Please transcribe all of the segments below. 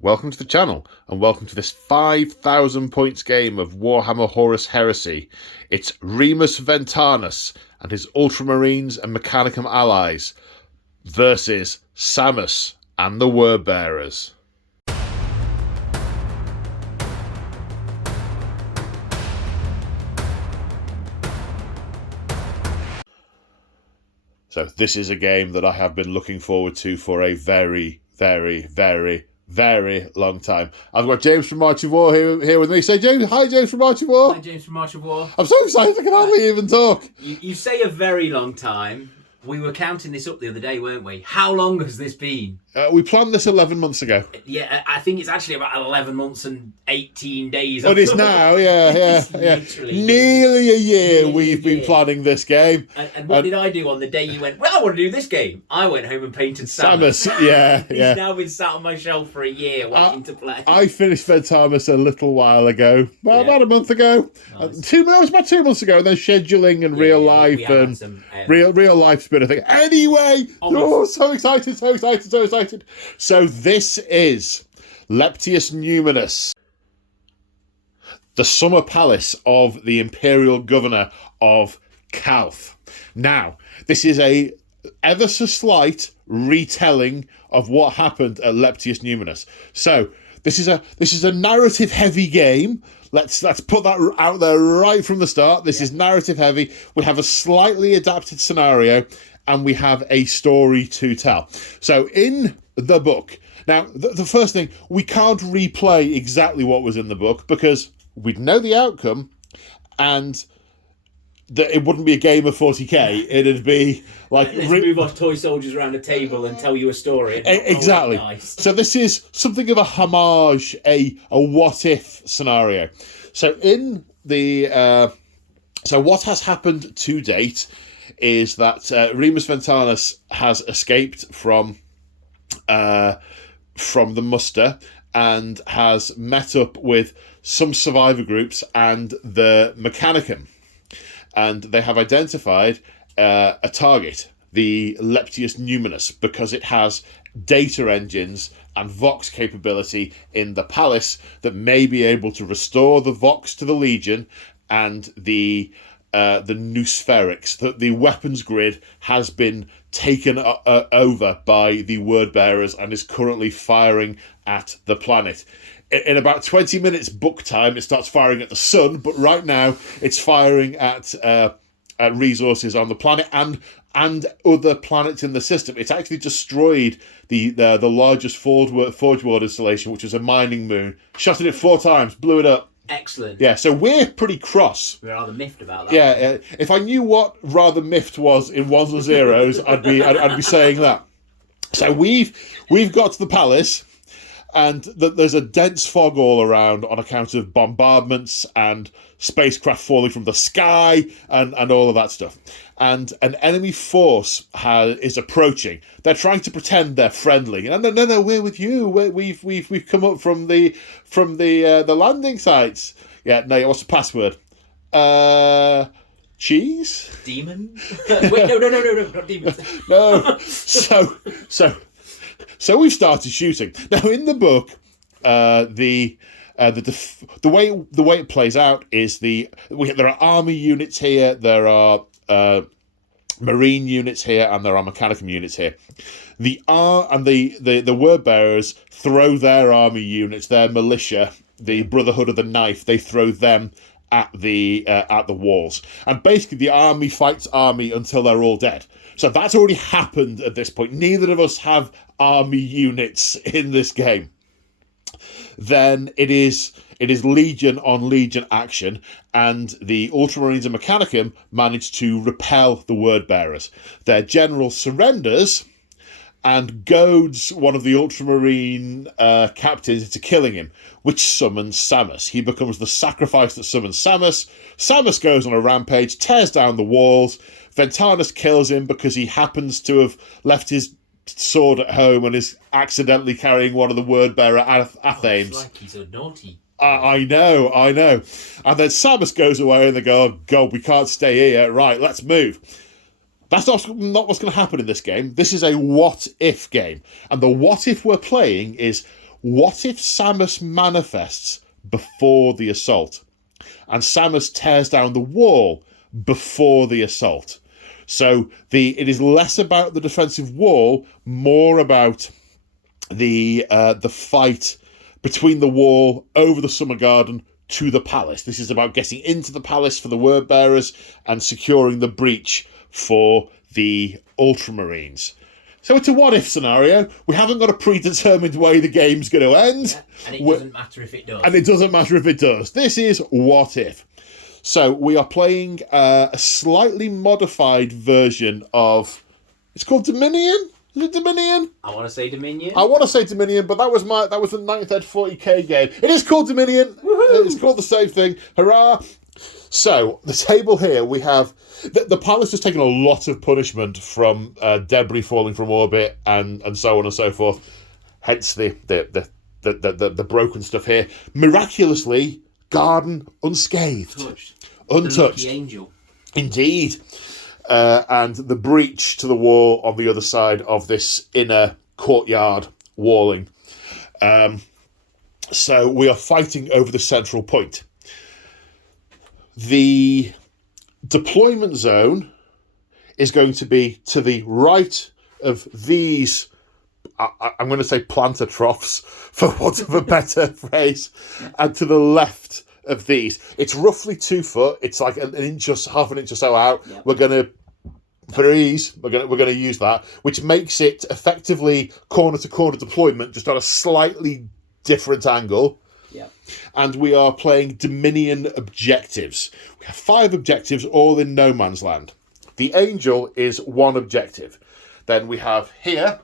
Welcome to the channel, and welcome to this 5,000 points game of Warhammer Horus Heresy. It's Remus Ventanus and his Ultramarines and Mechanicum allies versus Samus and the Word Bearers. So this is a game that I have been looking forward to for a very long time. I've got James from March of War here with me. Say, James, hi, James from March of War. Hi, James from March of War. I'm so excited I can hardly even talk. You say a very long time. We were counting this up the other day, weren't we? How long has this been? We planned this 11 months ago. Yeah, I think it's actually about 11 months and 18 days. It is now, yeah. Nearly a year we've been planning this game. And what did I do on the day you went, well, I want to do this game? I went home and painted Samus. Yeah. He's now been sat on my shelf for a year waiting to play. I finished Ventanus a little while ago. Well, about a month ago. Nice. It was about 2 months ago, and then scheduling and real life and real life's been a thing. Anyway, so excited. So this is Leptius Numinous, the summer palace of the Imperial Governor of Calth. Now, this is a ever so slight retelling of what happened at Leptius Numinous. So this is a narrative heavy game. Let's put that out there right from the start. This is narrative heavy. We have a slightly adapted scenario, and we have a story to tell. So in the book, now the first thing, we can't replay exactly what was in the book because we'd know the outcome, and it wouldn't be a game of 40k. It'd be like let's move our toy soldiers around a table and tell you a story. Exactly. Nice. So this is something of a homage, a what if scenario. So in the so what has happened to date is that Remus Ventanus has escaped from the muster and has met up with some survivor groups and the Mechanicum. And they have identified a target, the Leptius Numinous, because it has data engines and Vox capability in the palace that may be able to restore the Vox to the Legion and the Noospherics. The weapons grid has been taken over by the Word Bearers and is currently firing at the planet. In about 20 minutes book time, it starts firing at the sun, but right now it's firing at resources on the planet and other planets in the system. It's actually destroyed the largest Forge World installation, which was a mining moon. Shot at it 4 times, blew it up. Excellent. Yeah, so we're pretty cross. We're rather miffed about that. Yeah, if I knew what rather miffed was in ones and zeros, I'd be saying that. So we've got to the palace, and there's a dense fog all around on account of bombardments and spacecraft falling from the sky and all of that stuff. And an enemy force is approaching. They're trying to pretend they're friendly. No, we're with you. We've come up from the landing sites. Yeah, no, what's the password? Cheese? Demon? Wait, no, not demons. No. So we've started shooting. Now in the book, the way it plays out is there are army units here, there are marine units here, and there are Mechanicum units here. The Word Bearers throw their army units, their militia, the Brotherhood of the Knife. They throw them at the walls, and basically the army fights army until they're all dead. So that's already happened at this point. Neither of us have army units in this game. Then it is Legion on Legion action, and the Ultramarines and Mechanicum manage to repel the Word Bearers. Their general surrenders and goads one of the Ultramarine captains into killing him, which summons Samus. He becomes the sacrifice that summons Samus. Samus goes on a rampage, tears down the walls. Ventanus kills him because he happens to have left his sword at home and is accidentally carrying one of the Word Bearer Athames. It's like he's so naughty. I know. And then Samus goes away and they go, oh, God, we can't stay here. Right, let's move. That's not what's going to happen in this game. This is a what-if game. And the what-if we're playing is what if Samus manifests before the assault? And Samus tears down the wall before the assault. So it is less about the defensive wall, more about the fight between the wall over the Summer Garden to the palace. This is about getting into the palace for the word bearers and securing the breach for the Ultramarines. So it's a what-if scenario. We haven't got a predetermined way the game's going to end. Yeah, and it doesn't matter if it does. And it doesn't matter if it does. This is what if. So we are playing a slightly modified version of... It's called Dominion? Is it Dominion? I want to say Dominion. I want to say Dominion, but that was the 9th Ed 40k game. It is called Dominion. Woohoo! It's called the same thing. Hurrah! So, the table here, we have... The palace has taken a lot of punishment from debris falling from orbit and so on and so forth. Hence the broken stuff here. Miraculously, garden unscathed. Untouched. The lucky angel. Indeed. And the breach to the wall on the other side of this inner courtyard walling. So we are fighting over the central point. The deployment zone is going to be to the right of these, I'm going to say planter troughs, for want of a better phrase, and to the left of these. It's roughly 2 foot. It's like an inch or half an inch or so out. Yep. We're going to, for ease, we're going to use that, which makes it effectively corner to corner deployment, just on a slightly different angle. Yeah. And we are playing Dominion objectives. We have 5 objectives, all in no man's land. The Angel is 1 objective. Then we have here,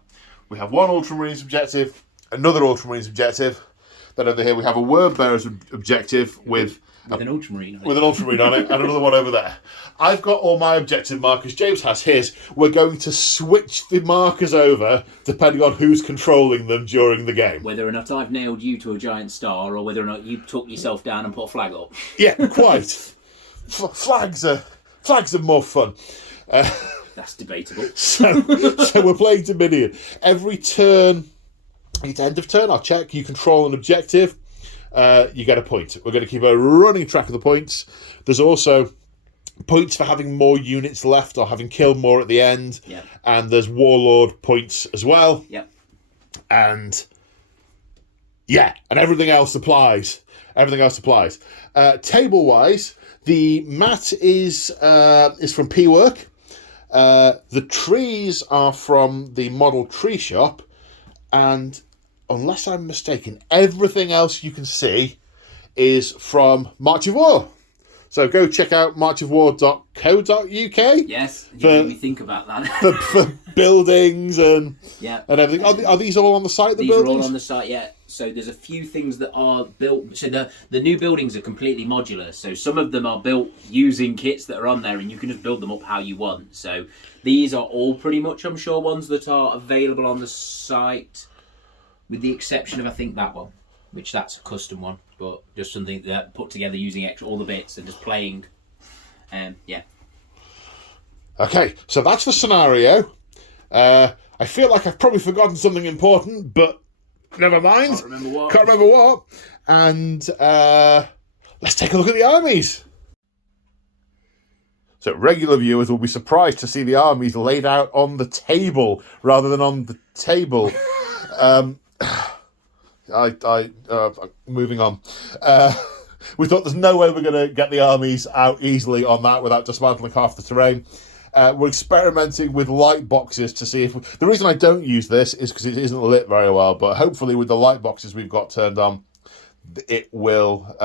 we have 1 Ultramarines objective, another Ultramarines objective. Then over here we have a Word Bearers objective with an Ultramarine on it. With an Ultramarine on it, and another one over there. I've got all my objective markers. James has his. We're going to switch the markers over depending on who's controlling them during the game. Whether or not I've nailed you to a giant star, or whether or not you took yourself down and put a flag up. Yeah, quite. Flags are more fun. That's debatable. So we're playing Dominion. Every turn, at end of turn, I'll check. You control an objective. You get a point. We're going to keep a running track of the points. There's also points for having more units left or having killed more at the end. Yep. And there's Warlord points as well. Yep. And everything else applies. Table-wise, the mat is from P-Work. The trees are from the model tree shop, and unless I'm mistaken, everything else you can see is from March of War. So go check out marchofwar.co.uk. Yes, you made me think about that. for buildings and everything. Are these all on the site, the buildings? These are all on the site, yeah. So there's a few things that are built. So the new buildings are completely modular. So some of them are built using kits that are on there, and you can just build them up how you want. So these are all pretty much, I'm sure, ones that are available on the site, with the exception of, I think, that one, which that's a custom one, but just something that put together using all the bits and just playing. Okay, so that's the scenario. I feel like I've probably forgotten something important, but never mind. Can't remember what. And let's take a look at the armies. So regular viewers will be surprised to see the armies laid out on the table rather than on the table. Moving on. We thought there's no way we're going to get the armies out easily on that without dismantling half the terrain. We're experimenting with light boxes to see if... The reason I don't use this is because it isn't lit very well, but hopefully with the light boxes we've got turned on, it will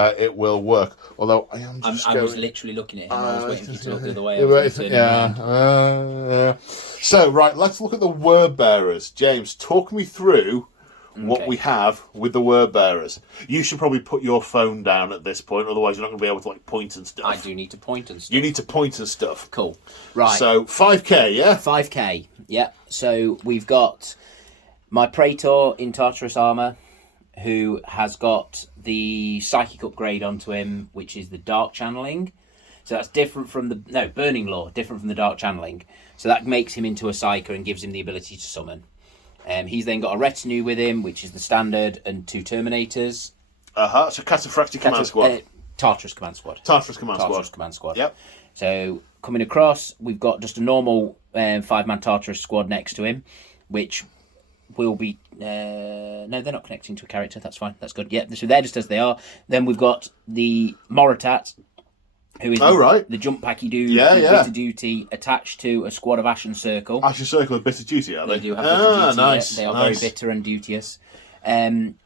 work. Although I am just I was literally looking at him. I was waiting for you to look the other way. Yeah. So, right, let's look at the word bearers. James, talk me through what we have with the word bearers. You should probably put your phone down at this point, otherwise you're not going to be able to point and stuff. I do need to point and stuff. You need to point and stuff. Cool. Right. So 5k, yeah? 5k, yeah. So we've got my Praetor in Tartarus armour, who has got the psychic upgrade onto him, which is the dark channeling. So that's different from Burning Law, different from the dark channeling. So that makes him into a psyker and gives him the ability to summon. He's then got a retinue with him, which is the standard, and 2 Terminators. So Cataphractic Command Squad. Tartarus Command Squad. Tartarus Command Squad. Yep. So coming across, we've got just a normal 5-man Tartarus squad next to him, which will be... no, they're not connecting to a character. That's fine. That's good. Yeah, so they're just as they are. Then we've got the Moritat, who is the jump packy dude with Bitter Duty, attached to a squad of Ashen Circle. Ashen Circle with Bitter Duty, are they? They do have Bitter Duty. Nice. They are very bitter and duteous.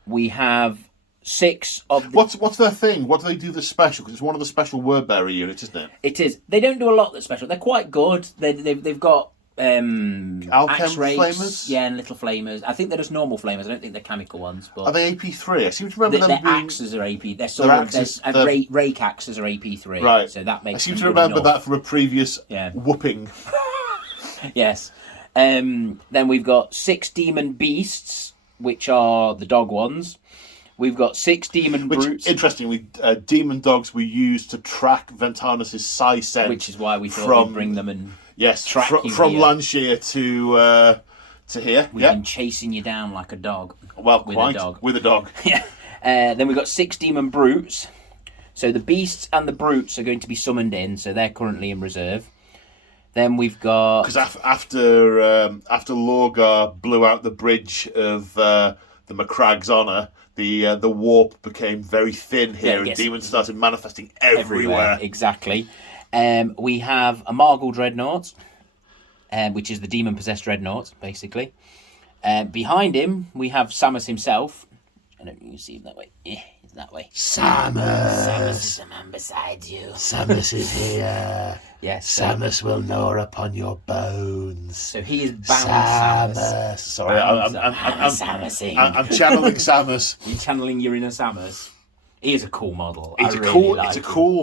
We have 6 of... What's their thing? What do they do that's special? Because it's one of the special word bearer units, isn't it? It is. They don't do a lot that's special. They're quite good. They've got axe rakes, flamers? yeah, and little flamers. I think they're just normal flamers. I don't think they're chemical ones. But are they AP3? I seem to remember them their being... axes are AP. They're sort of rake axes are AP3. Right. So that makes. I seem to remember that from a previous whooping. Yes. Then we've got 6 demon beasts, which are the dog ones. We've got 6 demon brutes. Interestingly, demon dogs we used to track Ventanus' psi scent, which is why we thought we'd bring them and track you from Lancia to here. We've been chasing you down like a dog. Well, with a dog. Yeah. Then we've got 6 demon brutes. So the beasts and the brutes are going to be summoned in. So they're currently in reserve. Then we've got... Because after Lorgar blew out the bridge of the Macrag's Honour, the warp became very thin here, and demons started manifesting everywhere. Exactly. We have a Margal Dreadnought, which is the demon-possessed Dreadnought, basically. Behind him, we have Samus himself. I don't know if you can see him that way. Yeah, he's that way. Samus is the man beside you. Samus is here. Yes. Samus will gnaw upon your bones. So he is bound Samus. Sorry, I'm channeling Samus. You're channeling your inner Samus. He is a cool model. It's a cool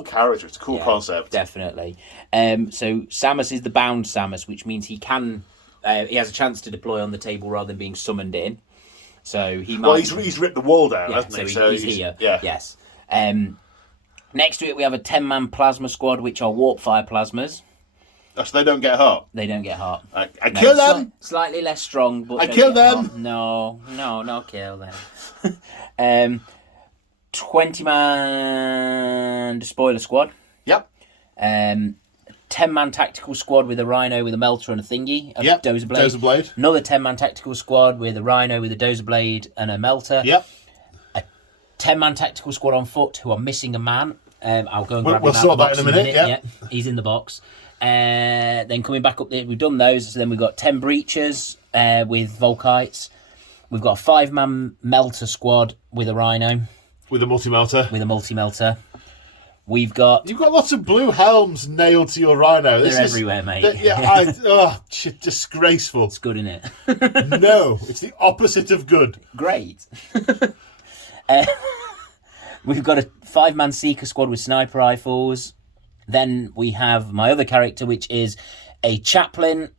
character. It's a cool concept. Definitely. So Samus is the bound Samus, which means he can. He has a chance to deploy on the table rather than being summoned in. So he might. Well, he's ripped the wall down, hasn't he? So he's here. Yeah. Yes. Next to it, we have a 10-man plasma squad, which are warp fire plasmas. So they don't get hurt. They don't get hurt. I kill them. Slightly less strong, but I kill them. Hurt. No, kill them. 20-man spoiler squad. Yep. 10-man tactical squad with a rhino with a melter and a thingy. Dozer blade. Dozer blade. Another 10-man tactical squad with a rhino with a dozer blade and a melter. Yep. 10-man tactical squad on foot who are missing a man. I'll go and grab him We'll sort that in a minute. Yeah, he's in the box. Then coming back up there, we've done those. So then we've got 10 breachers with Volkites. We've got a 5-man melter squad with a rhino. With a multi-melter. You've got lots of blue helms nailed to your rhino. They're everywhere, mate. Disgraceful. It's good, isn't it? No, it's the opposite of good. Great. We've got a 5-man seeker squad with sniper rifles. Then we have my other character, which is a chaplain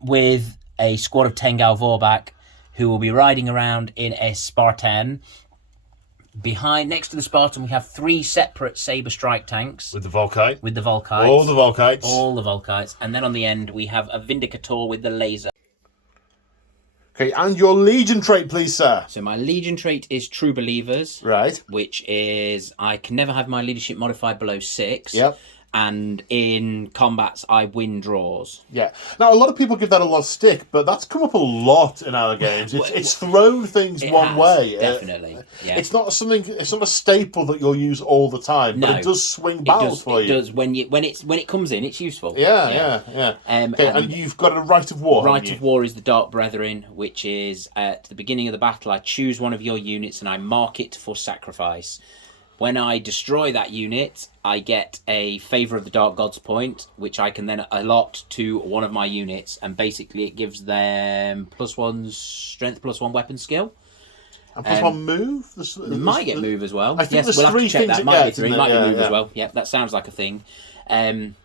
with a squad of Tengal Vorbak, who will be riding around in a Spartan. Next to the Spartan, we have 3 separate Saber Strike tanks. With the Volkite. All the Volkites. And then on the end, we have a Vindicator with the laser. Okay, and your Legion trait, please, sir. So my Legion trait is True Believers. Right. Which is, I can never have my leadership modified below 6. Yep. And in combats, I win draws. Yeah. Now, a lot of people give that a lot of stick, but that's come up a lot in our games. It's thrown things one way. Definitely. It's not a staple that you'll use all the time, but it does swing battles for you. It does. When it comes in, it's useful. Yeah. Okay, and you've got a Rite of War. Rite of War is the Dark Brethren, which is at the beginning of the battle, I choose one of your units and I mark it for sacrifice. When I destroy that unit, I get a Favour of the Dark Gods point, which I can then allot to one of my units, and basically it gives them +1 strength, +1 weapon skill. And +1 move? They might get move as well. I think there's we'll have 3 to check things that. Might be 3, might be move as well. Yeah, that sounds like a thing. And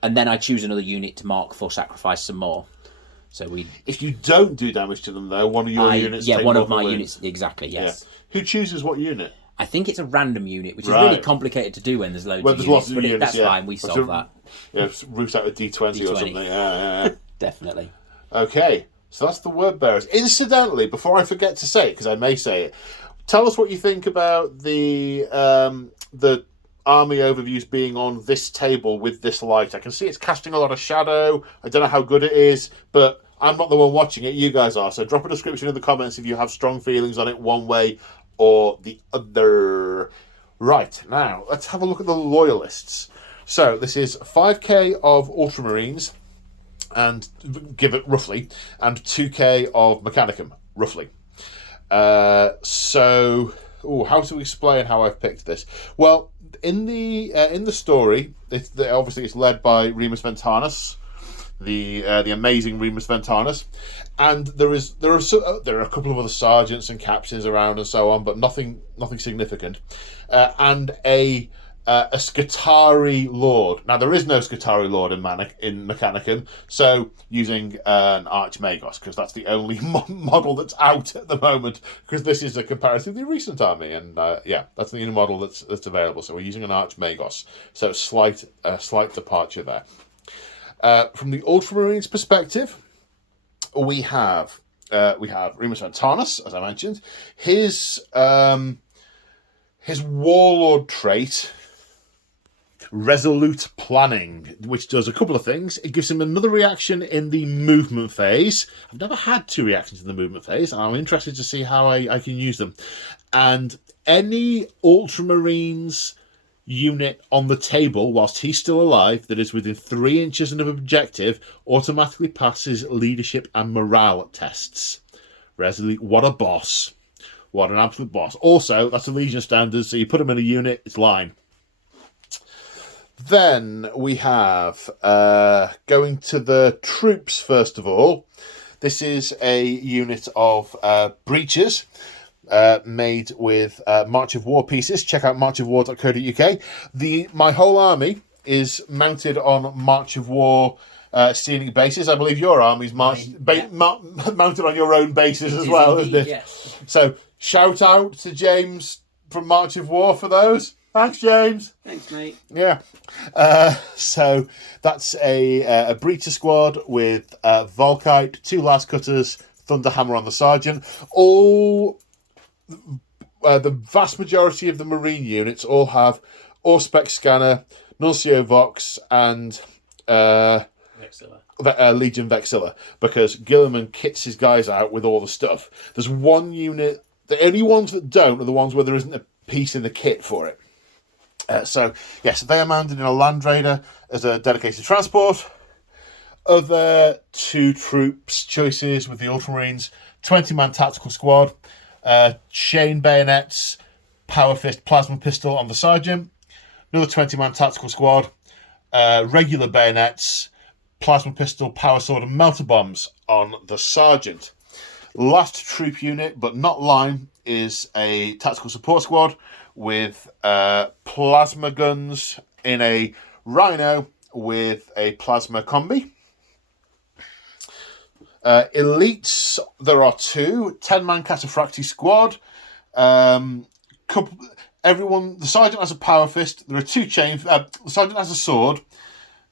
then I choose another unit to mark for sacrifice some more. So if you don't do damage to them, though, one of your units. Yeah, one of my units. Exactly. Yes. Yeah. Who chooses what unit? I think it's a random unit, which is really complicated to do when there's loads of units. Lots of units, that's fine. We solve that. Yeah, root out a D20 or something. Yeah. Definitely. Okay, So that's the word bearers. Incidentally, before I forget to say it, because I may say it, tell us what you think about the army overviews being on this table with this light. I can see it's casting a lot of shadow. I don't know how good it is, but I'm not the one watching it. You guys are. So drop a description in the comments if you have strong feelings on it one way or the other. Right, now let's have a look at the loyalists. So this is 5k of Ultramarines, and give it roughly, and 2k of Mechanicum, roughly. How to explain how I've picked this? Well, in the story, obviously it's led by Remus Ventanus, the amazing Remus Ventanus, and there are a couple of other sergeants and captains around and so on, but nothing significant, and a Scutari Lord. Now, there is no Scutari Lord in Mechanicum, so using an Archmagos, because that's the only model that's out at the moment, because this is a comparatively recent army, and that's the only model that's available, so we're using an Archmagos, so slight departure there. From the Ultramarines perspective, we have Remus Ventanus, as I mentioned. His warlord trait, resolute planning, which does a couple of things. It gives him another reaction in the movement phase. I've never had 2 reactions in the movement phase, and I'm interested to see how I can use them. And any Ultramarines unit on the table whilst he's still alive that is within 3 inches of an objective automatically passes leadership and morale tests. Resolute, what a boss. What an absolute boss. Also, that's a Legion standard, so you put him in a unit, it's line. Then we have, going to the troops first of all, this is a unit of breaches made with March of War pieces. Check out marchofwar.co.uk. My whole army is mounted on March of War scenic bases. I believe your army's mounted on your own bases as well, isn't it? Yes. So shout out to James from March of War for those. Thanks, James. Thanks, mate. Yeah. So that's a breacher squad with Volkite, 2 last cutters, Thunderhammer on the sergeant. All the vast majority of the Marine units all have Auspex scanner, Nuncio Vox, and Legion Vexilla, because Gilliman kits his guys out with all the stuff. There's one unit, the only ones that don't are the ones where there isn't a piece in the kit for it. So they are mounted in a Land Raider as a dedicated transport. Other 2 troops choices with the Ultramarines: 20-man tactical squad, chain bayonets, power fist, plasma pistol on the sergeant. Another 20-man tactical squad, regular bayonets, plasma pistol, power sword, and melter bombs on the sergeant. Last troop unit, but not line, is a tactical support squad with plasma guns in a Rhino with a plasma combi. Elites, there are 2. 10-man Cataphracti squad. The sergeant has a power fist. There are 2 chain. The sergeant has a sword.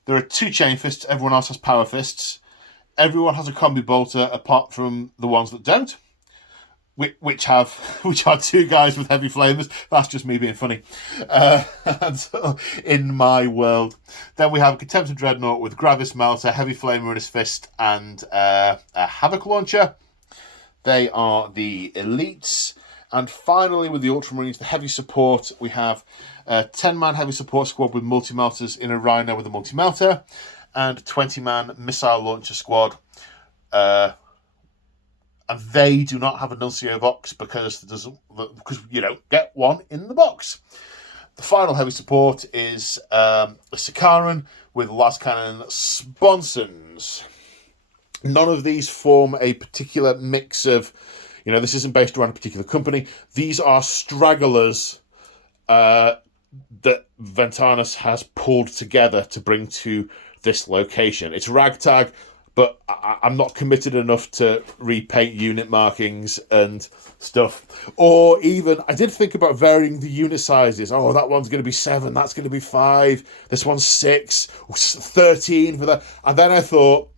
There are 2 chain fists. Everyone else has power fists. Everyone has a combi bolter, apart from the ones that don't, which are 2 guys with heavy flamers. That's just me being funny. And so, in my world, then we have a Contemptor Dreadnought with Gravis Melter, heavy flamer in his fist, and a Havoc launcher. They are the elites. And finally, with the Ultramarines, the heavy support, we have a 10-man heavy support squad with multi-melters in a Rhino with a multi-melter, and 20-man missile launcher squad. And they do not have a Nuncio Vox because you don't get one in the box. The final heavy support is a Sikaran with las cannon sponsons. None of these form a particular mix of, this isn't based around a particular company. These are stragglers that Ventanus has pulled together to bring to this location. It's ragtag, but I'm not committed enough to repaint unit markings and stuff. Or even, I did think about varying the unit sizes. Oh, that one's going to be 7, that's going to be 5, this one's 6, 13 for that. And then I thought,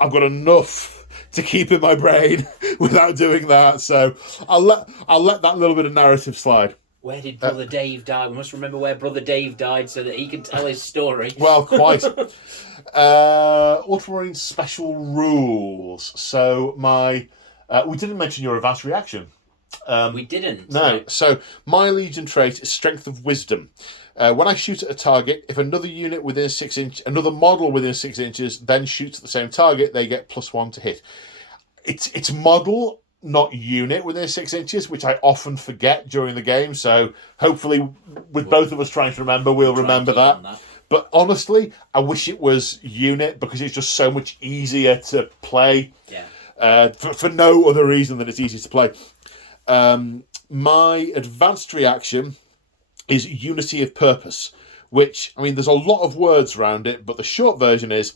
I've got enough to keep in my brain without doing that. So I'll let that little bit of narrative slide. Where did Brother Dave die? We must remember where Brother Dave died so that he can tell his story. Well, quite. Ultramarines special rules. So we didn't mention your advanced reaction. We didn't. No. So my Legion trait is Strength of Wisdom. When I shoot at a target, if another unit within 6 inches, another model within 6 inches, then shoots at the same target, they get +1 to hit. It's model, not unit within 6 inches, which I often forget during the game. So hopefully, with both of us trying to remember, we'll remember that. But honestly, I wish it was unit because it's just so much easier to play. Yeah. For no other reason than it's easy to play. My advanced reaction is Unity of Purpose, which, I mean, there's a lot of words around it, but the short version is,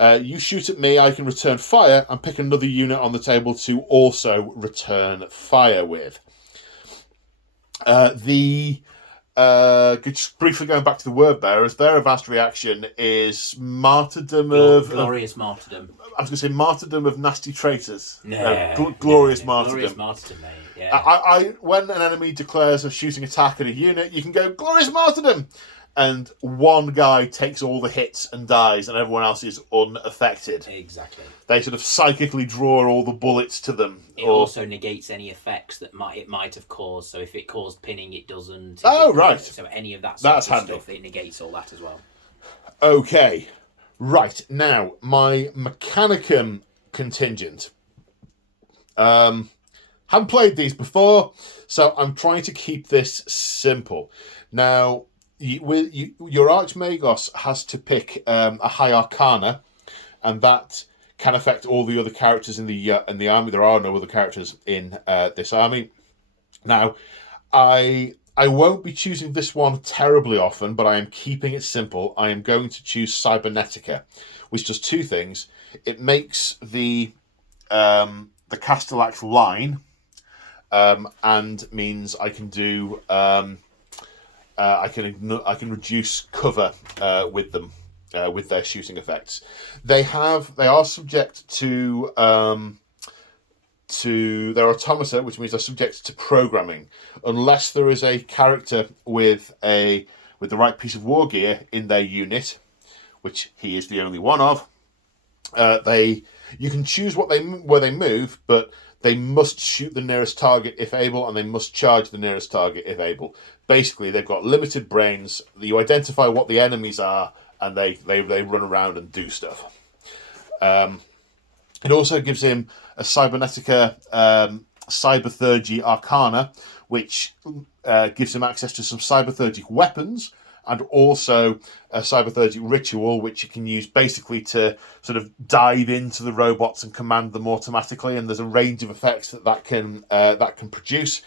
you shoot at me, I can return fire, and pick another unit on the table to also return fire with. Just briefly going back to the word bearers, their advanced reaction is martyrdom glorious martyrdom. I was going to say martyrdom of nasty traitors. No, glorious martyrdom. Glorious martyrdom, mate. Yeah. I when an enemy declares a shooting attack at a unit, you can go glorious martyrdom, and one guy takes all the hits and dies, and everyone else is unaffected. Exactly. They sort of psychically draw all the bullets to them. It also negates any effects that it might have caused. So if it caused pinning, it doesn't. Right. So any of that That's sort of handy. stuff, it negates all that as well. Okay. Right, now, my Mechanicum contingent. Haven't played these before, so I'm trying to keep this simple. Now, your Archmagos has to pick a High Arcana, and that can affect all the other characters in the army. There are no other characters in this army. Now, I won't be choosing this one terribly often, but I am keeping it simple. I am going to choose Cybernetica, which does two things. It makes the Castellax line, and means I can do I can reduce cover with them with their shooting effects. They are subject to their automata, which means they're subject to programming, unless there is a character with the right piece of war gear in their unit, which he is the only one of. You can choose where they move, but they must shoot the nearest target if able, and they must charge the nearest target if able. Basically, they've got limited brains. You identify what the enemies are, and they run around and do stuff. It also gives him a Cybernetica Cyberthurgy Arcana, which gives him access to some Cyberthurgic weapons, and also a Cyberthurgic ritual, which you can use basically to sort of dive into the robots and command them automatically. And there's a range of effects that can produce.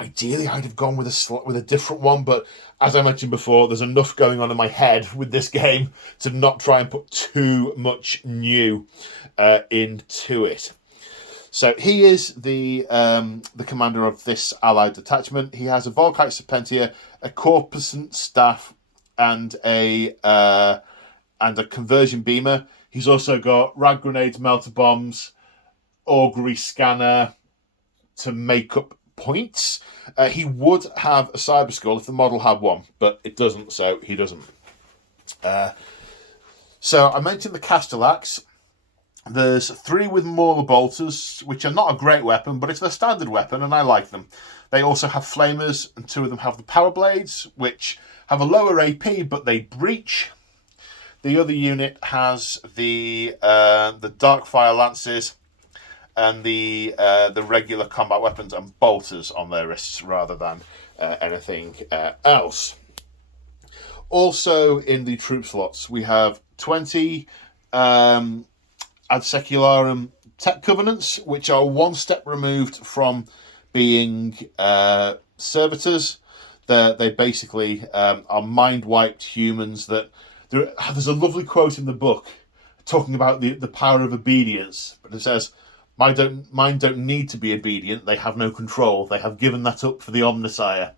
Ideally, I'd have gone with a different one, but as I mentioned before, there's enough going on in my head with this game to not try and put too much new into it. So he is the commander of this allied detachment. He has a Volkite Serpentia, a Corpuscent Staff, and a conversion beamer. He's also got rag grenades, melter bombs, augury scanner to make up points. He would have a cyber skull if the model had one, but it doesn't, so he doesn't. So I mentioned the Castellax. There's 3 with Mauler bolters, which are not a great weapon, but it's their standard weapon, and I like them. They also have flamers, and 2 of them have the power blades, which have a lower AP, but they breach. The other unit has the Darkfire lances and the regular combat weapons and bolters on their wrists rather than anything else. Also in the troop slots, we have 20 Ad Secularum Tech Covenants, which are one step removed from being servitors. They basically are mind-wiped humans that... There's a lovely quote in the book talking about the power of obedience, but it says, Mine don't need to be obedient, they have no control. They have given that up for the Omnissiah.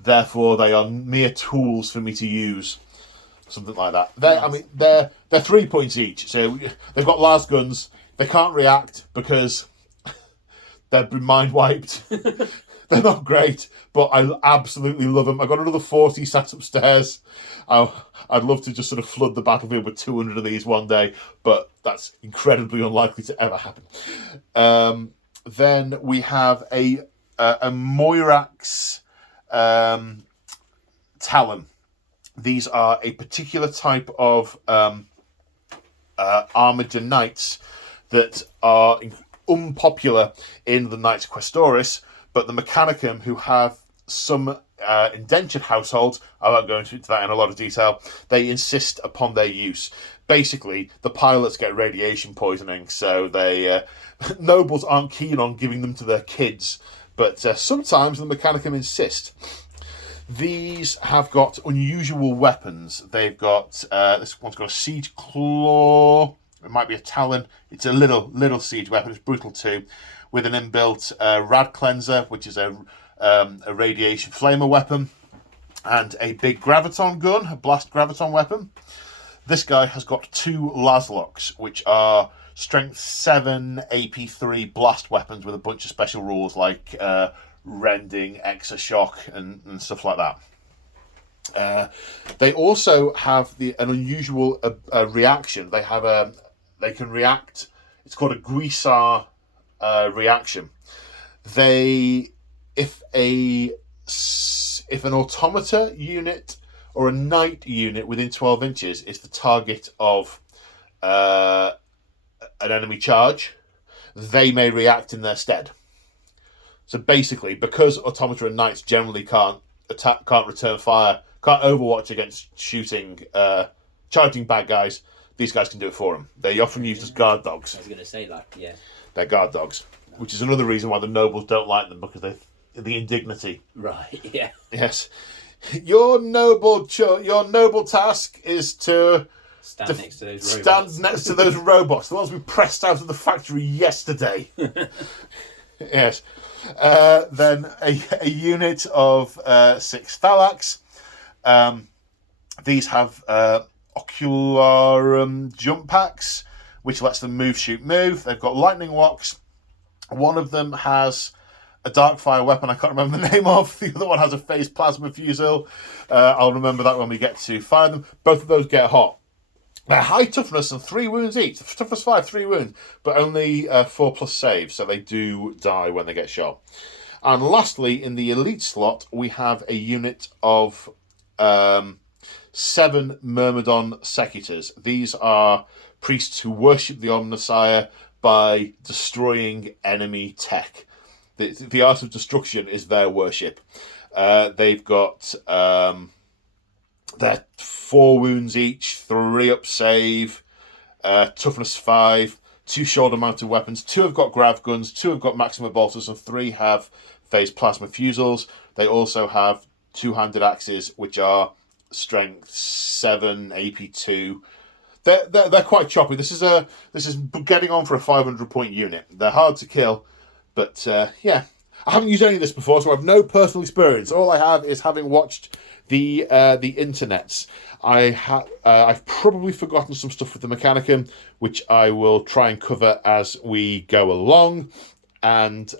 Therefore, they are mere tools for me to use. Something like that. They're 3 points each. So they've got las guns. They can't react because they've been mind wiped. They're not great, but I absolutely love them. I've got another 40 sat upstairs. I'd love to just sort of flood the battlefield with 200 of these one day, but that's incredibly unlikely to ever happen. Then we have a Moirax Talon. These are a particular type of armored knights that are unpopular in the Knights Questoris, but the Mechanicum, who have some indentured households, I won't go into that in a lot of detail, they insist upon their use. Basically, the pilots get radiation poisoning, so they nobles aren't keen on giving them to their kids, but sometimes the Mechanicum insist. These have got unusual weapons. They've got, this one's got a siege claw. It might be a talon. It's a little siege weapon. It's brutal too, with an inbuilt rad cleanser, which is a radiation flamer weapon, and a big graviton gun, a blast graviton weapon. This guy has got 2 Laszlocks, which are strength 7 AP3 blast weapons with a bunch of special rules like rending, exoshock, and stuff like that. They also have an unusual reaction. They can react. It's called a Guisar reaction. If an automata unit or a knight unit within 12 inches is the target of an enemy charge, they may react in their stead. So basically, because automata and knights generally can't return fire, can't overwatch against charging bad guys, these guys can do it for them. They're often used as guard dogs. I was going to say that, yeah. They're guard dogs, which is another reason why the nobles don't like them, because the indignity. Right, yeah. Yes. Your noble task is to stand next to those robots, the ones we pressed out of the factory yesterday. Yes. Then a unit of 6 Thalax. These have Ocularum jump packs, which lets them move, shoot, move. They've got lightning locks. One of them has a dark fire weapon I can't remember the name of. The other one has a phased plasma fusel. I'll remember that when we get to fire them. Both of those get hot. They're high toughness and 3 wounds each. Toughness 5, 3 wounds, but only 4+ save, so they do die when they get shot. And lastly, in the elite slot, we have a unit of 7 Myrmidon Secutors. These are priests who worship the Omnissiah by destroying enemy tech. The art of destruction is their worship. They've got they're 4 wounds each, 3 up save, toughness 5, 2 shoulder mounted weapons. 2 have got grav guns, 2 have got maxima bolters, and 3 have phased plasma fusils. They also have 2-handed axes, which are strength 7, AP2. They're quite choppy. This is getting on for a 500 point unit. They're hard to kill, but yeah, I haven't used any of this before, so I have no personal experience. All I have is having watched the internets. I've probably forgotten some stuff with the Mechanicum, which I will try and cover as we go along. And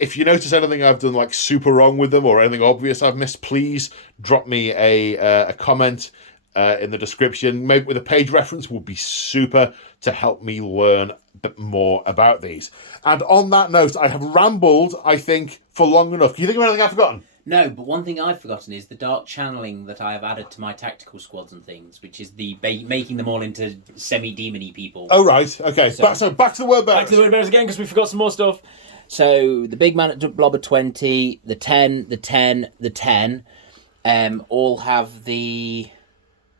if you notice anything I've done like super wrong with them or anything obvious I've missed, please drop me a comment in the description. Maybe with a page reference would be super to help me learn a bit more about these. And on that note, I have rambled, I think, for long enough. Can you think of anything I've forgotten? No, but one thing I've forgotten is the dark channeling that I have added to my tactical squads and things, which is the making them all into semi-demony people. Oh, right. Okay. So back to the word bearers. Back to the word bearers again, because we forgot some more stuff. So the big man at blob of 20, the 10, the 10, the 10, all have the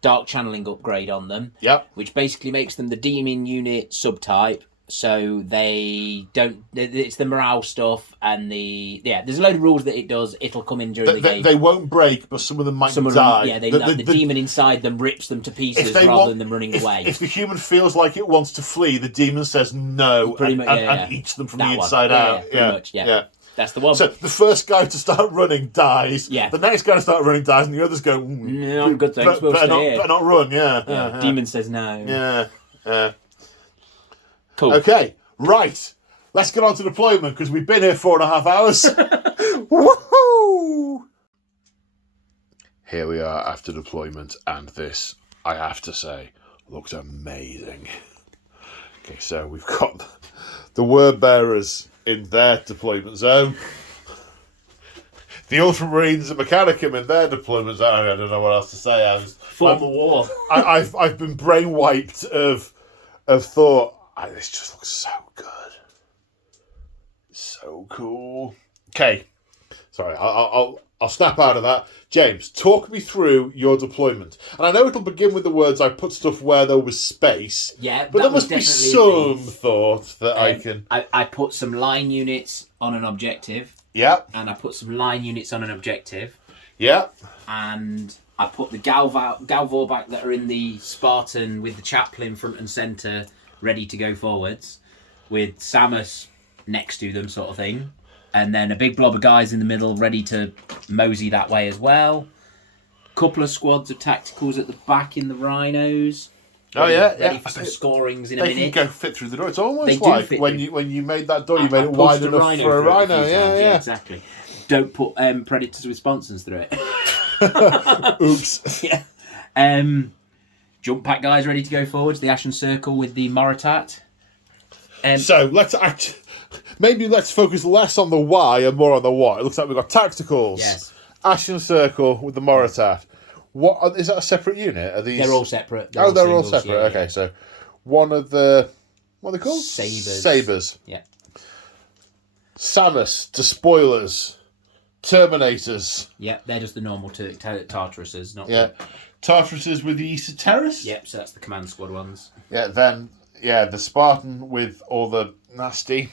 dark channeling upgrade on them. Yep. Which basically makes them the demon unit subtype. So they don't. It's the morale stuff and there's a load of rules that it does. It'll come in during the game. They won't break, but some of them might die. The demon inside them rips them to pieces rather than them running away. If the human feels like it wants to flee, the demon says no and eats them from the inside out. Yeah, pretty much. That's the one. So the first guy to start running dies. Yeah. The next guy to start running dies, and the others go. No, good things. Better not run. Yeah. Demon says no. Yeah. Cool. Okay, right. Let's get on to deployment because we've been here 4.5 hours. Woohoo! Here we are after deployment, and this, I have to say, looks amazing. Okay, so we've got the word bearers in their deployment zone. The Ultramarines and Mechanicum in their deployment zone. I don't know what else to say. Form a war. I've been brain wiped of thought. This just looks so good. So cool. Okay, sorry. I'll snap out of that. James, talk me through your deployment. And I know it'll begin with the words I put stuff where there was space. Yeah, but there must be some thought that I can. I put some line units on an objective. Yeah. And I put some line units on an objective. Yeah. And I put the Galvorback that are in the Spartan with the chaplain front and centre ready to go forwards, with Samus next to them, sort of thing. And then a big blob of guys in the middle ready to mosey that way as well. Couple of squads of tacticals at the back in the Rhinos. Ready for some scorings in a minute. They can go fit through the door. It's almost like when you made that door, you made it wide enough for a Rhino. Yeah, exactly. Don't put Predators with sponsons through it. Oops. Yeah. Jump pack guys ready to go forwards. The Ashen Circle with the Moritat. So let's focus less on the why and more on the what. It looks like we've got tacticals. Yes. Ashen Circle with the Moritat. What is that? A separate unit? Are these? They're all separate. They're all separate. Yeah, okay, so one of the what are they called? Sabers. Yeah. Samus, Despoilers, Terminators. Yeah, they're just the normal Tartaruses, not Tartaruses with the Esoterrors. Yep, so that's the command squad ones. Yeah, then the Spartan with all the nasty.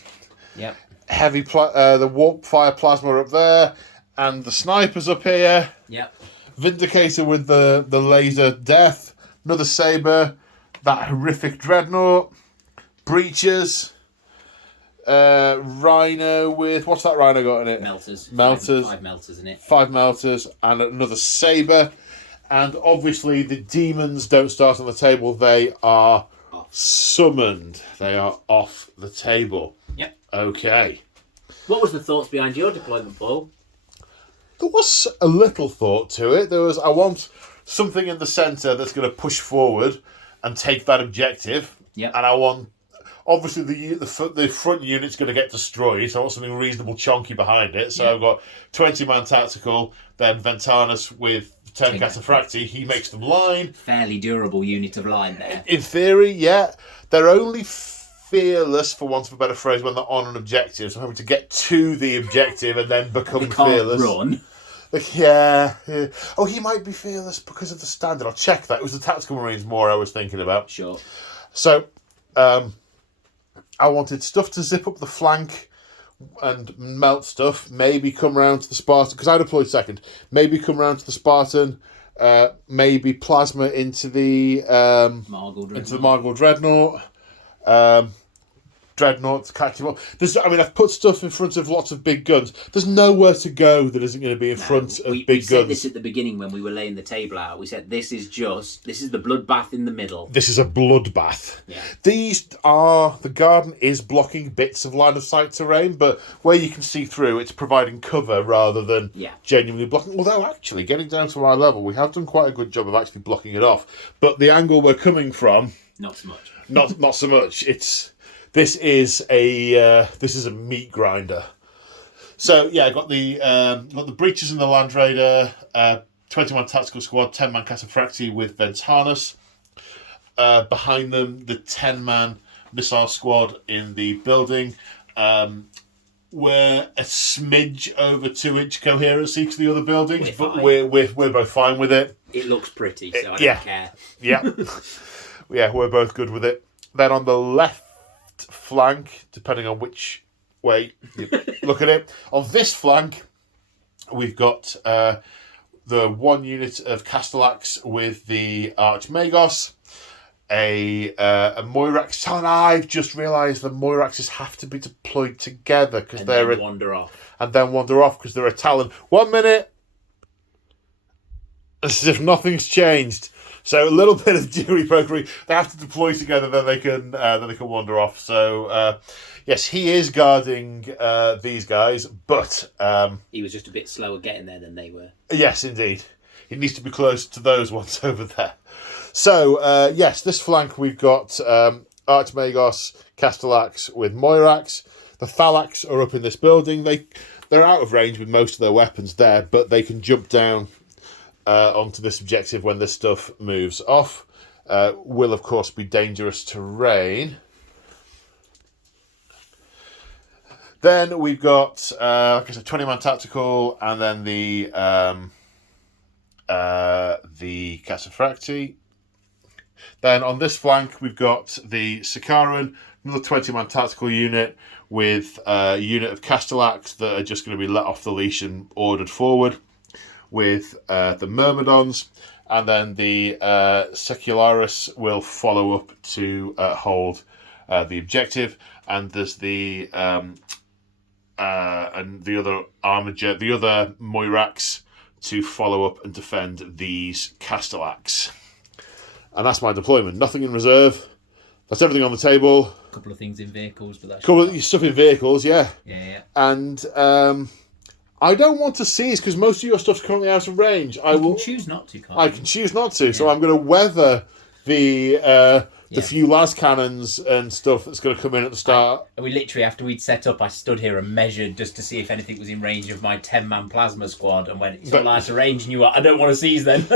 Yep. Heavy the warp fire plasma up there, and the snipers up here. Yep. Vindicator with the laser death, another saber, that horrific dreadnought, breaches, Rhino with what's that Rhino got in it? Melters. Melters. Five melters in it. 5 melters and another saber, and obviously the demons don't start on the table; they are summoned. They are off the table. Yep. Okay. What was the thoughts behind your deployment, Paul? There was a little thought to it. I want something in the centre that's going to push forward and take that objective. Yep. And I want, obviously, the front unit's going to get destroyed, so I want something reasonable chonky behind it. So I've got 20-man tactical, then Ventanus with 10 Cataphracti. He makes them line. Fairly durable unit of line there. In theory, yeah. They're only fearless, for want of a better phrase, when they're on an objective. So I'm having to get to the objective and then become fearless. Run. Yeah. Oh, he might be fearless because of the standard. I'll check that. It was the Tactical Marines more I was thinking about. Sure. So, I wanted stuff to zip up the flank and melt stuff. Maybe come round to the Spartan, because I deployed second. Maybe come round to the Spartan. Maybe plasma into the Margul Dreadnought. Dreadnoughts, catch them up. I've put stuff in front of lots of big guns. There's nowhere to go that isn't going to be in front of big guns. We said this at the beginning when we were laying the table out. We said this is the bloodbath in the middle. This is a bloodbath. Yeah. The garden is blocking bits of line of sight terrain, but where you can see through, it's providing cover rather than genuinely blocking. Although actually, getting down to our level, we have done quite a good job of actually blocking it off. But the angle we're coming from, not so much. Not so much. This is a meat grinder. So I got the breaches in the Land Raider, 20-man tactical squad, 10-man Cataphracti with Ventanus. Behind them, the 10-man missile squad in the building. We're a smidge over 2-inch coherency to the other buildings, but we're both fine with it. It looks pretty, so I don't care. Yeah. Yeah, we're both good with it. Then on the left flank, depending on which way you look at it, on this flank, we've got the one unit of Castellax with the Archmagos, a Moirax. And I've just realised the Moiraxes have to be deployed together because then wander off. And then wander off because they're a Talon. 1 minute. As if nothing's changed. So a little bit of jiggery pokery. They have to deploy together, then they can wander off. So yes, he is guarding these guys, but he was just a bit slower getting there than they were. Yes, indeed. He needs to be close to those ones over there. So yes, this flank we've got Archmagos, Castellax with Moirax. The Thalax are up in this building. They're out of range with most of their weapons there, but they can jump down onto this objective when this stuff moves off. Will, of course, be dangerous terrain. Then we've got, like I said, 20-man tactical, and then the Casafracti. Then on this flank, we've got the Sikaran, another 20-man tactical unit with a unit of Castellax that are just going to be let off the leash and ordered forward, with the Myrmidons, and then the Secularis will follow up to hold the objective, and there's the and the other Armiger, the other Moirax to follow up and defend these Castellax. And that's my deployment. Nothing in reserve. That's everything on the table. A couple of things in vehicles, but that's stuff in vehicles, yeah. Yeah. And I don't want to seize because most of your stuff's currently out of range. You can choose not to, can't I you? can choose not to, so I'm going to weather the few las cannons and stuff that's going to come in at the start. We literally, after we'd set up, I stood here and measured just to see if anything was in range of my 10-man plasma squad, and went, it's not out of range, and you were, I don't want to seize then.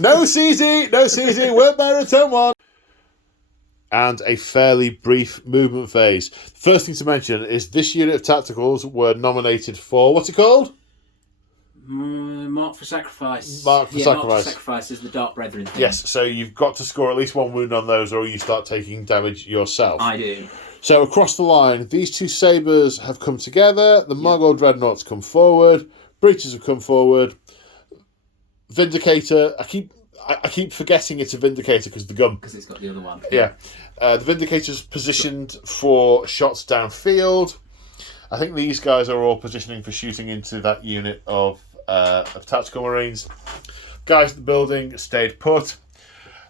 No seizing, we're there at 10-1. And a fairly brief movement phase. First thing to mention is this unit of tacticals were nominated for, what's it called? Mark for Sacrifice. Mark for Sacrifice. Mark for Sacrifice is the Dark Brethren thing. Yes, so you've got to score at least one wound on those or you start taking damage yourself. I do. So across the line, these two sabres have come together, the Mongol Dreadnoughts come forward, Breaches have come forward, Vindicator, I keep forgetting it's a Vindicator because the gun. Because it's got the other one. Yeah. The Vindicator's positioned for shots downfield. I think these guys are all positioning for shooting into that unit of tactical marines. Guys in the building stayed put.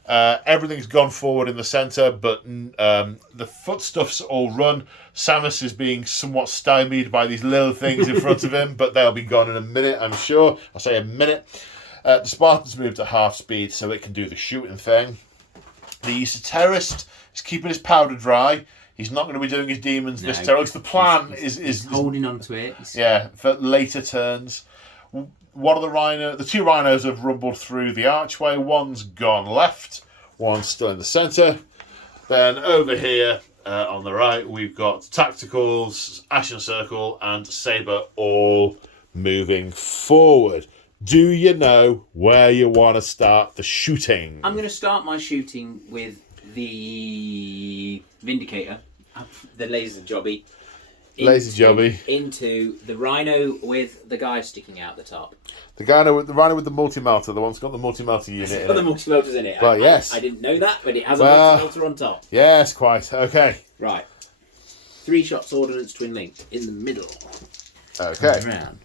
Everything's gone forward in the centre, but the footstuffs all run. Samus is being somewhat stymied by these little things in front of him, but they'll be gone in a minute, I'm sure. I'll say a minute. The Spartans moved at half speed so it can do the shooting thing. The Satirist is keeping his powder dry. He's not going to be doing his demons this turn. The plan is holding on to it. Yeah, for later turns. One of the two rhinos have rumbled through the archway. One's gone left. One's still in the centre. Then over here on the right, we've got Tacticals, Ashen Circle, and Sabre all moving forward. Do you know where you want to start the shooting? I'm going to start my shooting with the Vindicator, the laser jobby. Into the rhino with the guy sticking out the top. The rhino with the multi-melter, the one's got the multi-melter unit in it. The multi-melter's in it. Well, yes. I didn't know that, but it has a multi-melter on top. Yes, quite. Okay. Right. 3 shots ordnance twin linked in the middle. Okay. Around.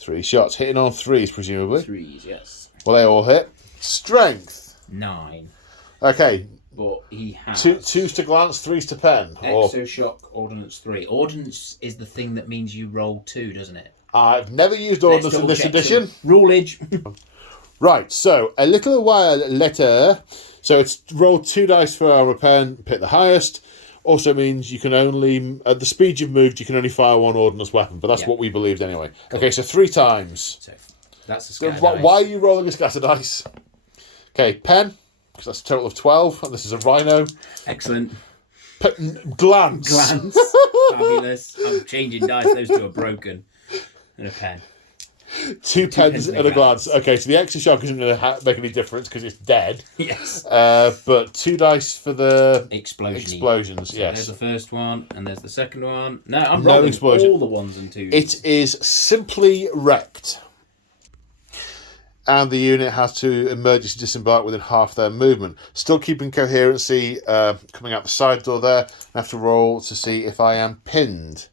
3 shots, hitting on 3s, presumably. 3s, yes. Well, they all hit. Strength. 9. Okay. But he has... 2s to glance, 3s to pen. Exoshock, ordnance 3. Ordnance is the thing that means you roll 2, doesn't it? I've never used ordnance in this edition. Rulage. Right, so a little while later, so it's roll 2 dice for armor pen, pick the highest. Also means you can only, at the speed you've moved, you can only fire 1 ordnance weapon, but that's what we believed anyway. Cool. Okay, so 3 times. So that's a scatter dice. Why are you rolling a scatter dice? Okay, pen, because that's a total of 12, and this is a rhino. Excellent. Glance. Fabulous. I'm changing dice, those 2 are broken. And a pen. 2 pens and a glance. Okay, so the Exoshock isn't going to make any difference because it's dead. Yes. But 2 dice for the explosions. So yes. There's the first one and there's the second one. No, I'm rolling all the 1s and 2s. It is simply wrecked. And the unit has to emergency disembark within half their movement. Still keeping coherency coming out the side door there. I have to roll to see if I am pinned.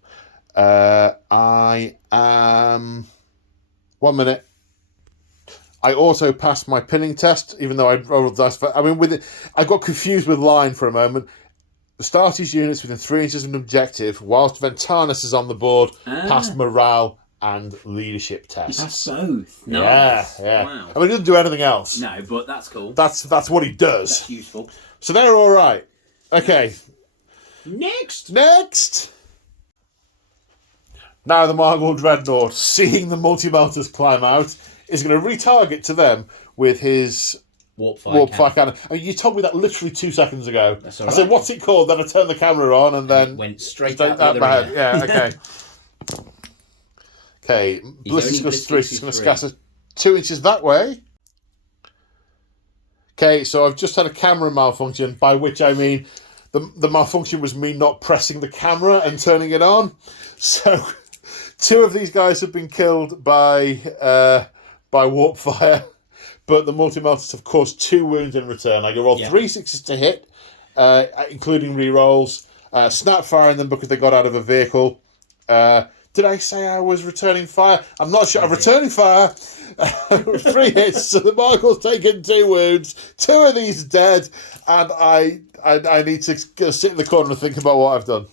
I am... 1 minute. I also passed my pinning test, even though I rolled dice. I mean, I got confused with line for a moment. Started units within 3 inches of an objective, whilst Ventanus is on the board, passed morale and leadership tests. That's both. Nice. Yeah. Wow. I mean, he doesn't do anything else. No, but that's cool. That's what he does. That's useful. So they're all right. Okay. Next. Now the Margul Dreadnought, seeing the multi-melters climb out, is going to retarget to them with his Warp fire cannon. I mean, you told me that literally 2 seconds ago. That's all I right. said, "What's it called?" Then I turned the camera on, and then went straight out the other my head. ear. Yeah. Okay. Okay. Ballistic goes 3. He's going to scatter 2 inches that way. Okay. So I've just had a camera malfunction, by which I mean the malfunction was me not pressing the camera and turning it on. So 2 of these guys have been killed by warp fire. But the multi-melters have caused 2 wounds in return. I can roll 3 6s to hit, including rerolls. Snap firing them because they got out of a vehicle. Did I say I was returning fire? I'm not sure. I'm returning fire. 3 hits, so the Margul's taken 2 wounds. 2 of these are dead, and I need to sit in the corner and think about what I've done.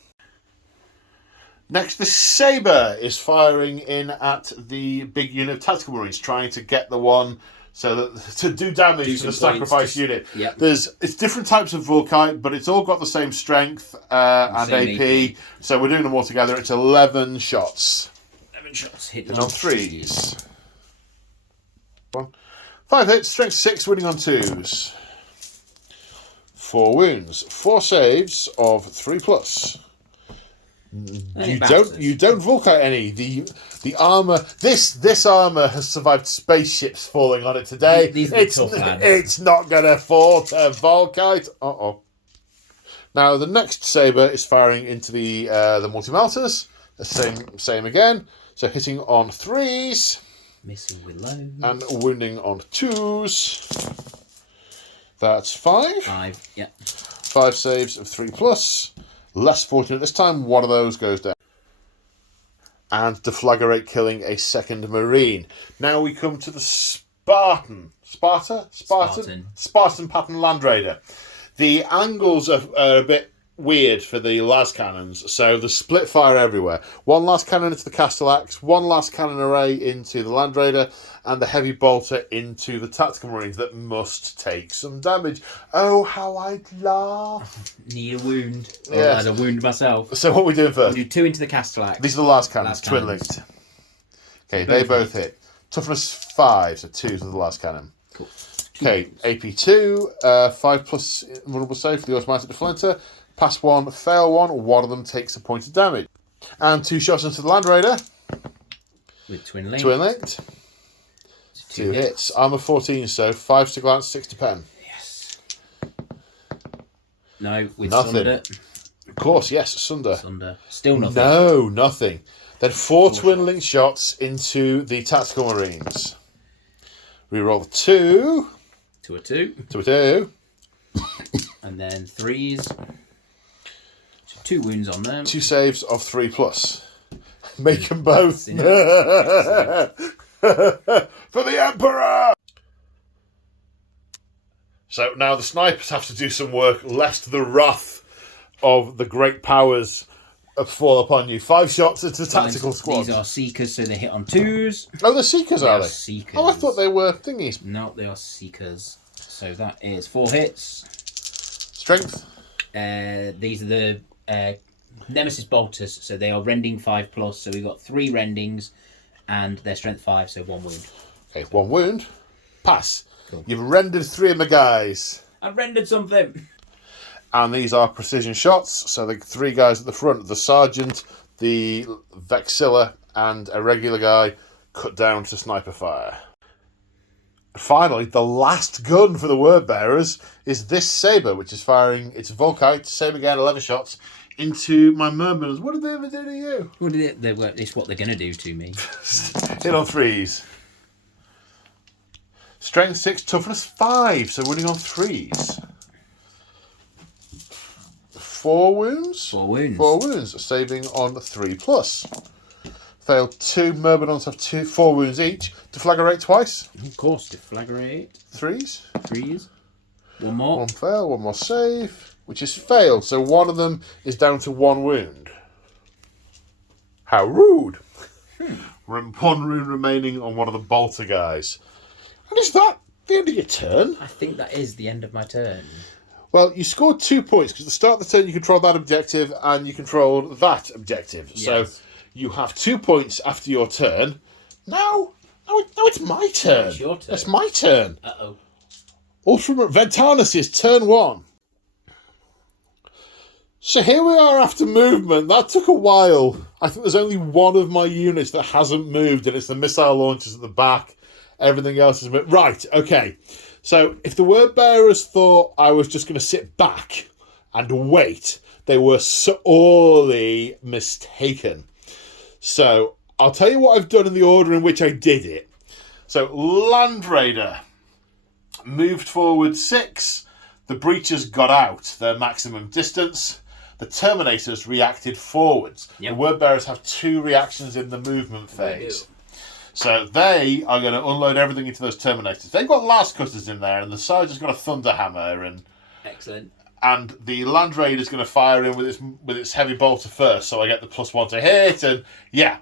Next, the Sabre is firing in at the big unit of Tactical Marines, trying to get the one... So that, to do damage to the sacrifice unit. Yep. It's different types of Vulkite, but it's all got the same strength and same AP. So we're doing them all together. It's 11 shots. 11 shots. Hitting on 3s. 5 hits, strength 6, winning on 2s. 4 wounds. 4 saves of 3+. You don't Vulkite any. The armor. This armor has survived spaceships falling on it today. These are tough lads. It's not gonna fall to Vulkite. Now the next Sabre is firing into the multi-melters. The same again. So hitting on 3s. Missing with low. And wounding on 2s. That's 5. 5. Yeah. 5 saves of 3+. Less fortunate this time, one of those goes down. And deflagrate, killing a second Marine. Now we come to the Spartan pattern Land Raider. The angles are a bit weird for the las cannons, so the split fire everywhere. 1 las cannon into the Castellax, 1 las cannon array into the Land Raider, and the heavy bolter into the Tactical Marines that must take some damage. Oh, how I'd laugh. Need a wound. Yeah. I had a wound myself. So what are we doing first? We do 2 into the Castellax. These are the las cannons, twin-linked. Okay, they both hit. Toughness 5, so 2 to the las cannon. Cool. Okay, AP2, 5+ vulnerable save for the automatic deflator. Pass 1, fail 1, one of them takes a point of damage. And 2 shots into the Land Raider. With twin linked. Twin linked. 2 hits. Armour 14, so 5 to glance, 6 to pen. Yes. No, with nothing. Sunder. Of course, yes, Sunder. Still nothing. No, nothing. Then 4 twin linked shots into the Tactical Marines. Reroll 2. To a 2. To a 2. And then 3s. So 2 wounds on them. 2 saves of 3+. Make them both. For the Emperor! So now the snipers have to do some work, lest the wrath of the great powers fall upon you. 5 shots into the tactical squad. These are Seekers, so they hit on 2s. Oh, they're Seekers, are they? Seekers. Oh, I thought they were thingies. No, they are Seekers. So that is 4 hits. Strength? These are the Nemesis Bolters, so they are rending 5+. So we've got 3 rendings, and they're strength 5, so 1 wound. Okay, 1 wound. Pass. Cool. You've rendered 3 of my guys. I've rendered something. And these are precision shots. So the 3 guys at the front, the Sergeant, the Vexilla, and a regular guy, cut down to sniper fire. Finally, the last gun for the Word Bearers is this Sabre, which is firing its Vulkite, same again, 11 shots, into my Murmurs. What did they ever do to you? It's what they're going to do to me. Hit on 3s. Strength 6, toughness 5, so winning on 3s. 4 wounds? 4 wounds. 4 wounds, saving on 3+. Failed 2. Myrmidons have 4 wounds each. Deflagrate twice. Of course, deflagrate. 3s. 3s. One more. 1 fail, 1 more save, which is failed. So one of them is down to 1 wound. How rude. 1 wound remaining on one of the bolter guys. And is that the end of your turn? I think that is the end of my turn. Well, you scored 2 points because at the start of the turn you controlled that objective and you controlled that objective. Yes. So you have 2 points after your turn. Now it's my turn. It's your turn. It's my turn. Uh-oh. Ventanus is turn 1. So here we are after movement. That took a while. I think there's only one of my units that hasn't moved, and it's the missile launchers at the back. Everything else is moved. Right, okay. So if the word bearers thought I was just going to sit back and wait, they were sorely mistaken. So I'll tell you what I've done in the order in which I did it. So Land Raider moved forward 6. The breachers got out their maximum distance. The Terminators reacted forwards. Yep. The word bearers have 2 reactions in the movement phase. So they are going to unload everything into those Terminators. They've got last cutters in there, and the Sergeant's got a Thunderhammer. Excellent. And the Land Raider's going to fire in with its heavy bolter first, so I get the +1 to hit, and yeah.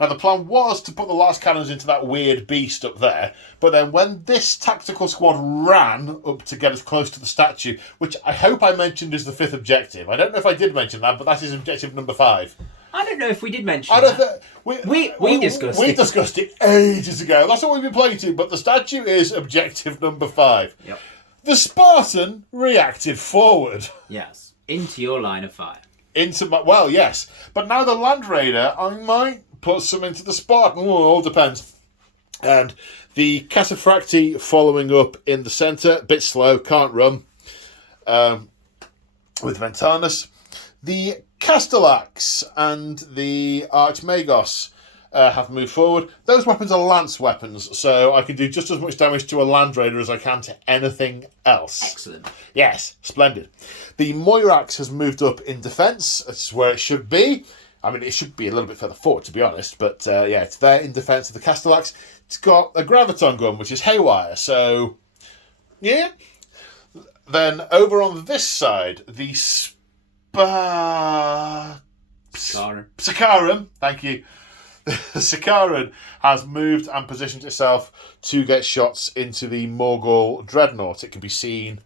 Now, the plan was to put the last cannons into that weird beast up there, but then when this tactical squad ran up to get as close to the statue, which I hope I mentioned is the 5th objective. I don't know if I did mention that, but that is objective number 5. I don't know if we did mention that. We discussed it. We discussed it ages ago. That's what we've been playing to, but the statue is objective number 5. Yep. The Spartan reacted forward. Yes. Into your line of fire. Well, yes. But now the Land Raider, I might put some into the Spartan. It all depends. And the Cataphracti following up in the centre. A bit slow, can't run. With Ventanus. The Castellax and the Archmagos have moved forward. Those weapons are lance weapons, so I can do just as much damage to a Land Raider as I can to anything else. Excellent. Yes, splendid. The Moirax has moved up in defence. That's where it should be. I mean, it should be a little bit further forward, to be honest, but yeah, it's there in defence of the Castellax. It's got a Graviton gun, which is haywire, so yeah. Then over on this side, the Sakaran, thank you. The Sakaran has moved and positioned itself to get shots into the Morgul Dreadnought. It can be seen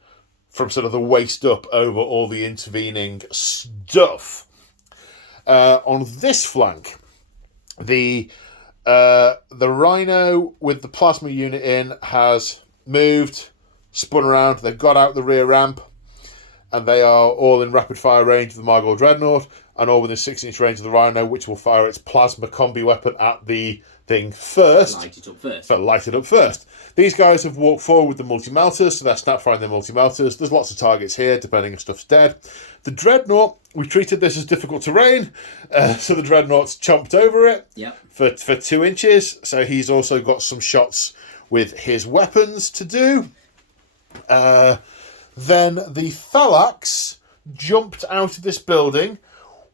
from sort of the waist up over all the intervening stuff. On this flank, the Rhino with the plasma unit in has moved, spun around. They've got out the rear ramp, and they are all in rapid fire range of the Morgul Dreadnought, and all within 6-inch range of the Rhino, which will fire its plasma combi weapon at the thing first. Light it up first. These guys have walked forward with the multi-melters, so they're snap firing their multi-melters. There's lots of targets here, depending if stuff's dead. The Dreadnought, we treated this as difficult terrain, so the Dreadnought's chomped over it for 2 inches. So he's also got some shots with his weapons to do. Then the Thalax jumped out of this building.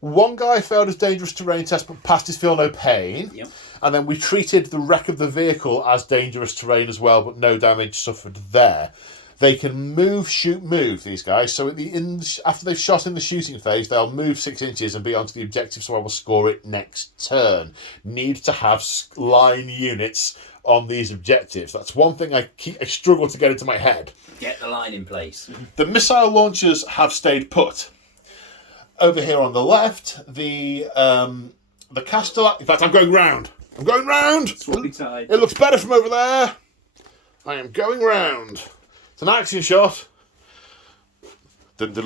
One guy failed his dangerous terrain test but passed his feel no pain. Yep. And then we treated the wreck of the vehicle as dangerous terrain as well, but no damage suffered there. They can move, shoot, move, these guys. So after they've shot in the shooting phase, they'll move 6 inches and be onto the objective, so I will score it next turn. Need to have line units on these objectives. That's one thing I struggle to get into my head. Get the line in place. The missile launchers have stayed put. Over here on the left, the Castellan... In fact, I'm going round. Swapping side. It looks better from over there. I am going round. It's an action shot. So the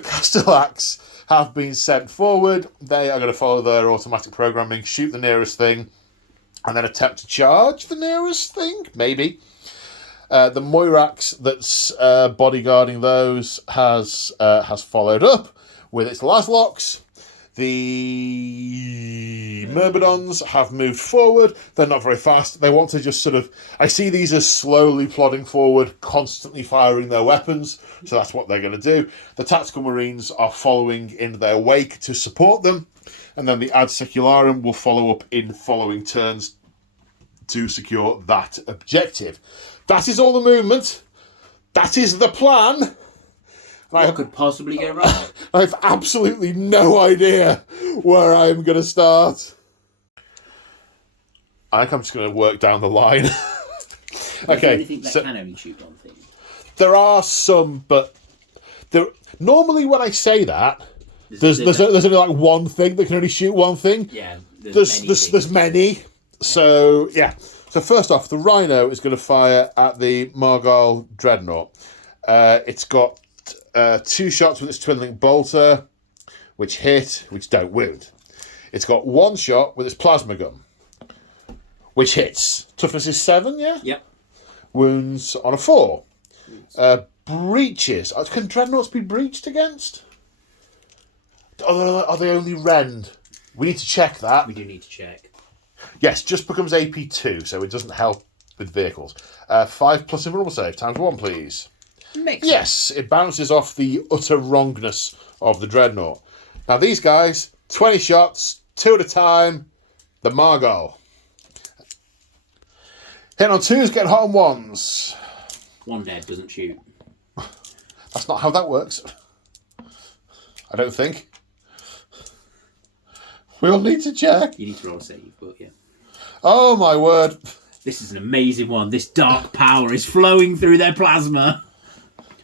Castellax have been sent forward. They are going to follow their automatic programming, shoot the nearest thing, and then attempt to charge the nearest thing, maybe. The Moirax that's bodyguarding those has followed up with its Lasloks. The Myrmidons have moved forward. They're not very fast. They want to just sort of... I see these as slowly plodding forward, constantly firing their weapons. So that's what they're going to do. The Tactical Marines are following in their wake to support them. And then the Ad Secularum will follow up in following turns to secure that objective. That is all the movement. That is the plan. What could possibly go wrong? I have absolutely no idea where I'm going to start. I think I'm just going to work down the line. Okay. Anything that can only shoot one thing? There are some, but normally when I say that, there's only like one thing that can only shoot one thing. Yeah. There's many. So yeah. So first off, the Rhino is going to fire at the Margal Dreadnought. It's got 2 shots with its twin link bolter, which don't wound. It's got 1 shot with its plasma gun, which hits. Toughness is 7, yeah? Yep. Wounds on a 4. Breaches. Can dreadnoughts be breached against? Are they only rend? We need to check that. We do need to check. Yes, just becomes AP2, so it doesn't help with vehicles. 5 plus invulnerable save, times 1, please. Yes, it bounces off the utter wrongness of the Dreadnought. Now these guys, 20 shots, 2 at a time, the Margal. Hit on 2s, get hot on 1s. 1 dead doesn't shoot. That's not how that works. I don't think. We'll need to check. You need to roll a save, but yeah. Oh my word. This is an amazing one. This dark power is flowing through their plasma.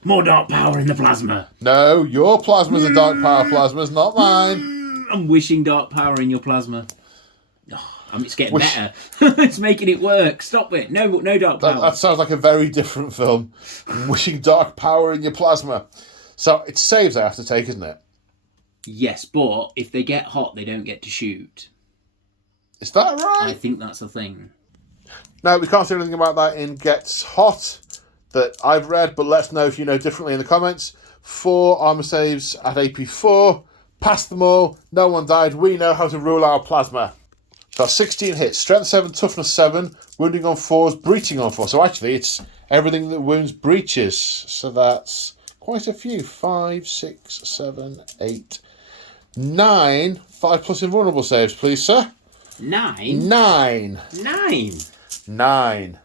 More dark power in the plasma. No, your plasma's a dark power plasma's, not mine. I'm wishing dark power in your plasma. Oh, it's getting better. It's making it work. Stop it. No dark power. That sounds like a very different film. Wishing dark power in your plasma. So it's saves I have to take, isn't it? Yes, but if they get hot, they don't get to shoot. Is that right? I think that's a thing. No, we can't say anything about that in Gets Hot that I've read, but let us know if you know differently in the comments. 4 armor saves at AP4. Passed them all. No one died. We know how to rule our plasma. So 16 hits. Strength 7, toughness 7, wounding on 4s, breaching on 4. So actually, it's everything that wounds breaches. So that's quite a few. 5, 6, 7, 8, 9. 5 plus invulnerable saves, please, sir. 9? 9. 9. 9.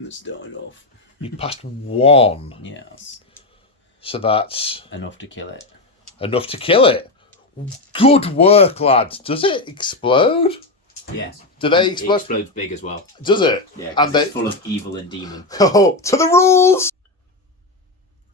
Let's start it off. You passed 1. Yes. So that's Enough to kill it. enough to kill it. Good work, lads. Does it explode? Yes. Do they explode? It explodes big as well. Does it? Yeah, And it's full of evil and demon. Oh, to the rules!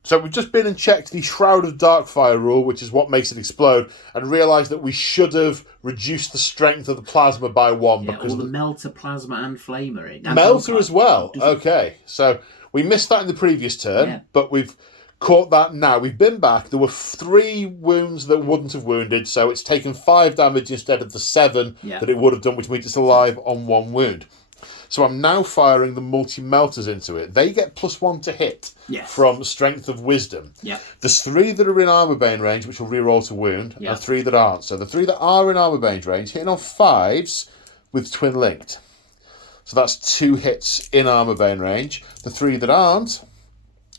So we've just been and checked the Shroud of Darkfire rule, which is what makes it explode, and realised that we should have reduced the strength of the plasma by 1. Yeah, because or the melter, plasma, and flamer. Melter as well. Okay, so we missed that in the previous turn, but we've caught that now. We've been back. There were 3 wounds that wouldn't have wounded, so it's taken 5 damage instead of the 7 that it would have done, which means it's alive on 1 wound. So I'm now firing the multi-melters into it. They get +1 to hit from Strength of Wisdom. There's 3 that are in armor bane range, which will reroll to wound, and 3 that aren't. So the 3 that are in armor bane range, hitting on 5s with twin linked. So that's 2 hits in armor bane range. The 3 that aren't,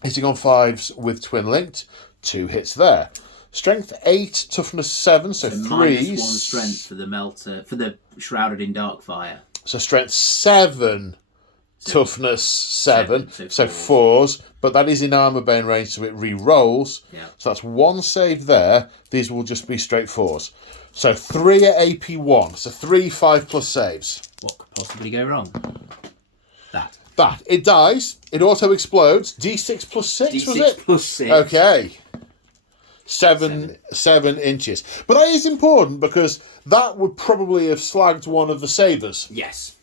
hitting on 5s with twin linked, 2 hits there. Strength 8, toughness 7, so 3s. -1 strength for the melter, for the Shrouded in Darkfire. So strength 7, toughness 7, so 4s, but that is in armor bane range, so it re-rolls. So that's 1 save there. These will just be straight 4s. So 3 at AP1, so 3 5 plus saves. What could possibly go wrong? That. It dies. It auto explodes. D6 plus 6, D6 was it? plus 6. Okay. 7 inches. But that is important because that would probably have slagged one of the sabers. Yes.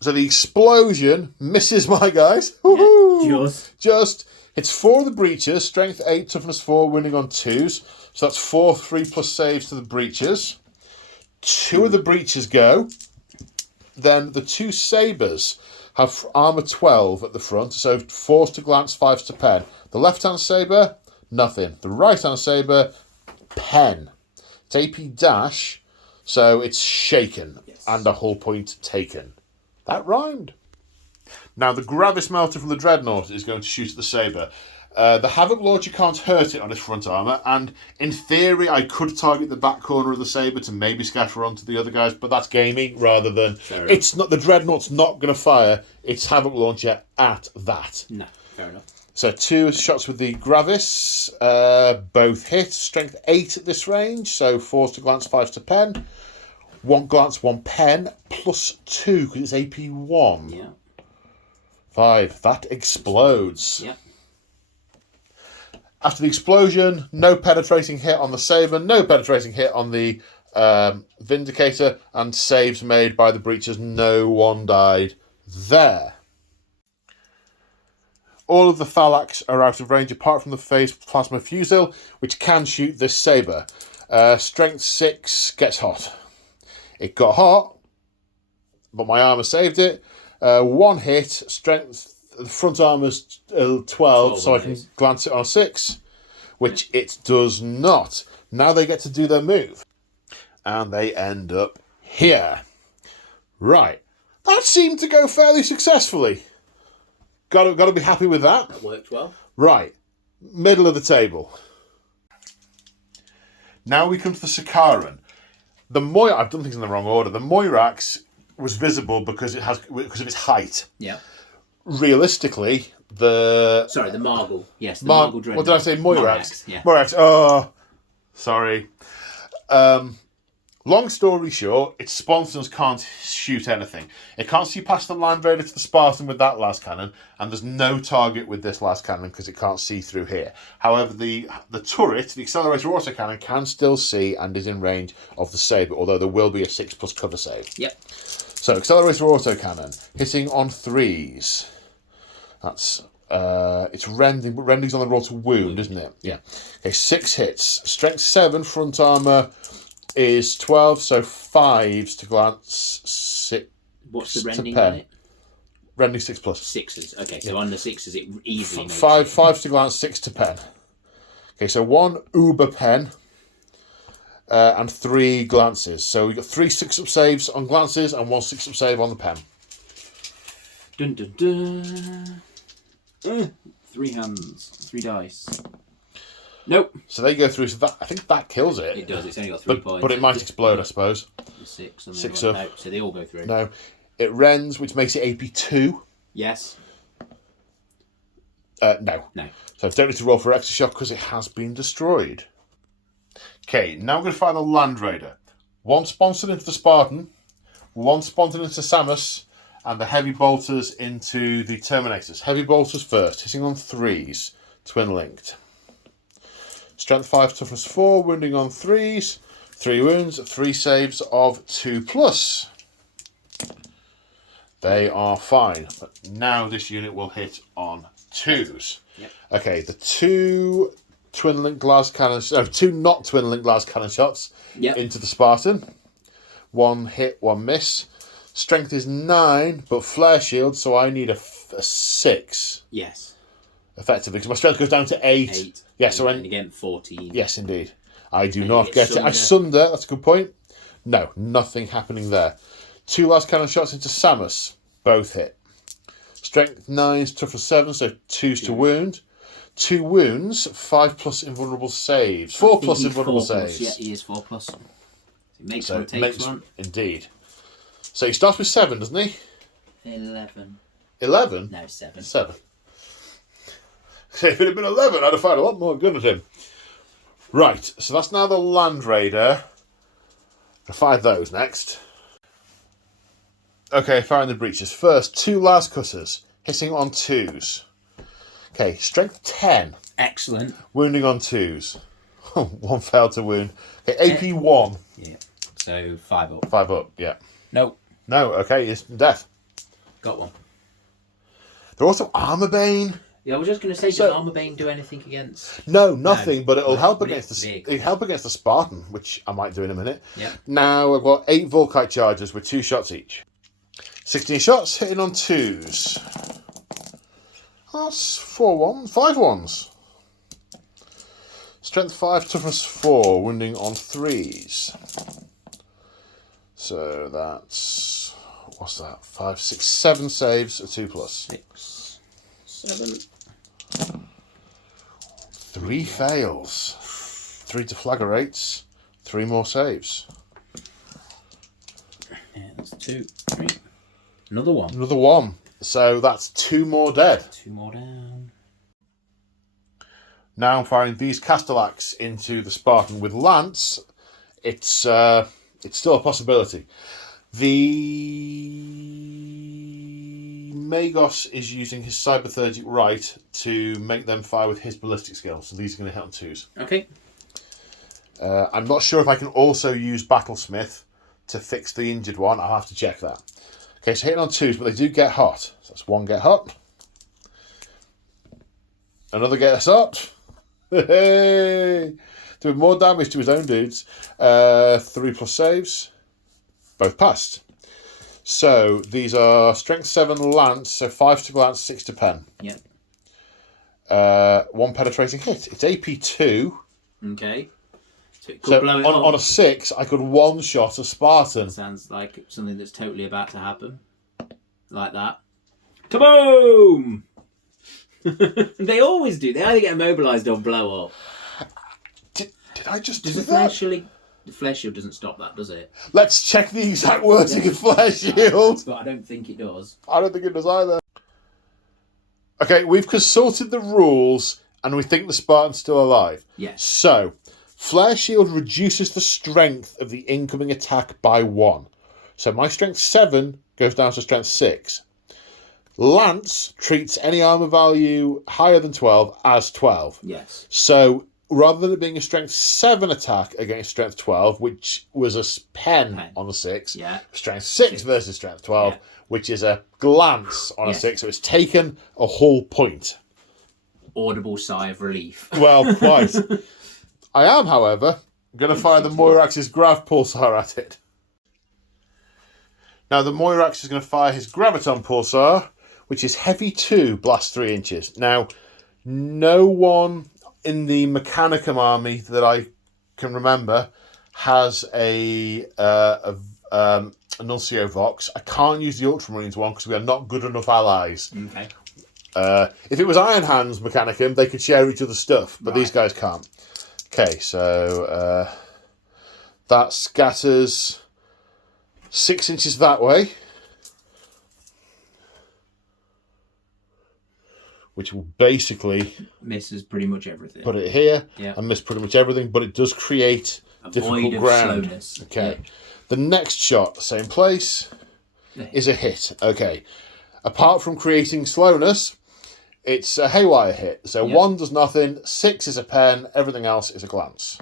So the explosion misses my guys. Yeah, just. It's 4 of the breaches. Strength 8, toughness 4, winning on 2s. So that's 4 3 plus saves to the breaches. 2 of the breaches go. Then the 2 sabers have armor 12 at the front, so 4s to glance, 5s to pen. The left-hand saber, Nothing. The right-hand saber, pen. It's AP dash, so it's shaken and a hull point taken. That rhymed. Now, the Gravis Melter from the Dreadnought is going to shoot at the saber. The Havoc Launcher can't hurt it on its front armour, and in theory I could target the back corner of the sabre to maybe scatter onto the other guys, but that's gaming rather than... It's not, the Dreadnought's not going to fire its Havoc Launcher at that. No, fair enough. So 2 shots with the Gravis, both hit, strength 8 at this range, so 4's to glance, 5's to pen. 1 glance, 1 pen, plus 2, because it's AP 1. Yeah. 5, that explodes. Yeah. After the explosion, no penetrating hit on the saber, no penetrating hit on the Vindicator, and saves made by the breachers. No one died there. All of the Thalax are out of range apart from the phase plasma fusil, which can shoot this saber. Strength 6 gets hot. It got hot, but my armor saved it. 1 hit, strength. The front armor's 12, so I can glance it on a 6, which it does not. Now they get to do their move. And they end up here. Right. That seemed to go fairly successfully. Got to be happy with that. That worked well. Right. Middle of the table. Now we come to the Sakaran. I've done things in the wrong order. The Moirax was visible because of its height. Yeah. Realistically, the Margle. Yes, the Margle Dreadnought. What did I say? Moirax. Yeah. Moirax. Oh, sorry. Long story short, its sponsors can't shoot anything. It can't see past the Land Raider to the Spartan with that last cannon, and there's no target with this last cannon because it can't see through here. However, the turret, the accelerator autocannon, can still see and is in range of the saber, although there will be a 6+ cover save. Yep. So, accelerator autocannon, hitting on 3s. That's, it's rending, but rending's on the roll to wound, isn't it? Yeah. Okay, 6 hits. Strength 7, front armour is 12, so 5s to glance, 6 What's the to rending pen. on it? Rending 6+. 6s, okay, so on the 6s it easily makes 5s to glance, 6 to pen. Okay, so 1 uber pen. And 3 glances. So we've got 3 6-up saves on glances and 1 6-up save on the pen. Dun dun dun. 3 hands, 3 dice. Nope. So they go through. So that, I think that kills it. It does. It's only got 3 points. But it might explode, I suppose. 6 and 6 up. up. No, so they all go through. No, it rends, which makes it AP 2. Yes. No. So I don't need to roll for extra shock because it has been destroyed. Okay, now I'm going to fire the Land Raider. 1 sponsored into the Spartan, 1 sponsored into Samus, and the heavy bolters into the Terminators. Heavy bolters first, hitting on 3s, twin linked. Strength 5, toughness 4, wounding on 3s, 3 wounds, 3 saves of 2+. They are fine, but now this unit will hit on 2s. Yep. Okay, the 2 twin link glass cannon, 2 not twin link glass cannon shots into the Spartan. 1 hit, 1 miss. Strength is 9, but flare shield, so I need a 6. Yes. Effectively, because my strength goes down to 8. 8. Yes, so and again 14. Yes, indeed. I do not get it. I sunder. That's a good point. No, nothing happening there. 2 last cannon shots into Samus. Both hit. Strength 9s, toughness 7, so 2s to wound. 2 wounds, 5+ invulnerable saves. 4+ invulnerable saves. Yeah, he is 4+. So he makes one, takes one. Indeed. So he starts with 7, doesn't he? 11. 11? No, 7. 7. So if it had been 11, I'd have fired a lot more gun at him. Right, so that's now the Land Raider. I'll fire those next. Okay, firing the breaches. First, 2 last cutters, hitting on 2s. Okay, strength 10. Excellent. Wounding on 2s. 1 failed to wound. Okay, AP 1. Yeah. So 5 up. 5 up, yeah. Nope. No, okay, it's death. Got one. They're also Armor Bane. Yeah, I was just going to say, does Armor Bane do anything against? No, nothing, but it'll help but against the vehicle. it'll help against the Spartan, which I might do in a minute. Yep. Now I've got 8 Volkite charges with 2 shots each. 16 shots, hitting on 2s. That's 4 1s, 5 1s. Strength 5, toughness 4, wounding on 3s. So that's, what's that? 5, 6, 7 saves, a 2+. 6, 7. 3 fails. 3 deflagrates, 3 more saves. Yeah, that's 2, 3. Another one. Another 1. So that's 2 more dead. 2 more down. Now I'm firing these Castellax into the Spartan with Lance. It's still a possibility. The Magos is using his Cyberthergic right to make them fire with his ballistic skill. So these are going to hit on 2s. Okay. I'm not sure if I can also use Battlesmith to fix the injured one. I'll have to check that. Okay, so hitting on 2s, but they do get hot. So that's 1 get hot. Another gets hot. Hey! Doing more damage to his own dudes. 3+ saves. Both passed. So these are Strength 7 Lance, so 5 to Lance, 6 to Pen. Yep. 1 penetrating hit. It's AP 2. Okay. So it could blow it on a 6, I could one-shot a Spartan. Sounds like something that's totally about to happen. Like that. Kaboom! They always do. They either get immobilised or blow up. Did I just do the that? The flare shield doesn't stop that, does it? Let's check the exact wording of flare shield. But I don't think it does. I don't think it does either. Okay, we've consulted the rules and we think the Spartan's still alive. Yes. So, flare shield reduces the strength of the incoming attack by 1. So my strength 7 goes down to strength 6. Lance treats any armor value higher than 12 as 12. Yes. So rather than it being a strength 7 attack against strength 12, which was a pen on a 6, strength 6 versus strength 12, which is a glance on a 6, so it's taken a whole point. Audible sigh of relief. Well, quite. I am, however, going to fire the Moirax's Grav Pulsar at it. Now, the Moirax is going to fire his Graviton Pulsar, which is heavy 2, blast 3 inches. Now, no one in the Mechanicum army that I can remember has a Nuncio Vox. I can't use the Ultramarines one because we are not good enough allies. Okay. If it was Iron Hands Mechanicum, they could share each other's stuff, but these guys can't. Okay, so that scatters 6 inches that way, which will basically misses pretty much everything. Put it here and miss pretty much everything, but it does create a difficult void of ground. Slowness. Okay, the next shot, same place, is a hit. Okay, apart from creating slowness, it's a haywire hit. So 1 does nothing, 6 is a pen, everything else is a glance.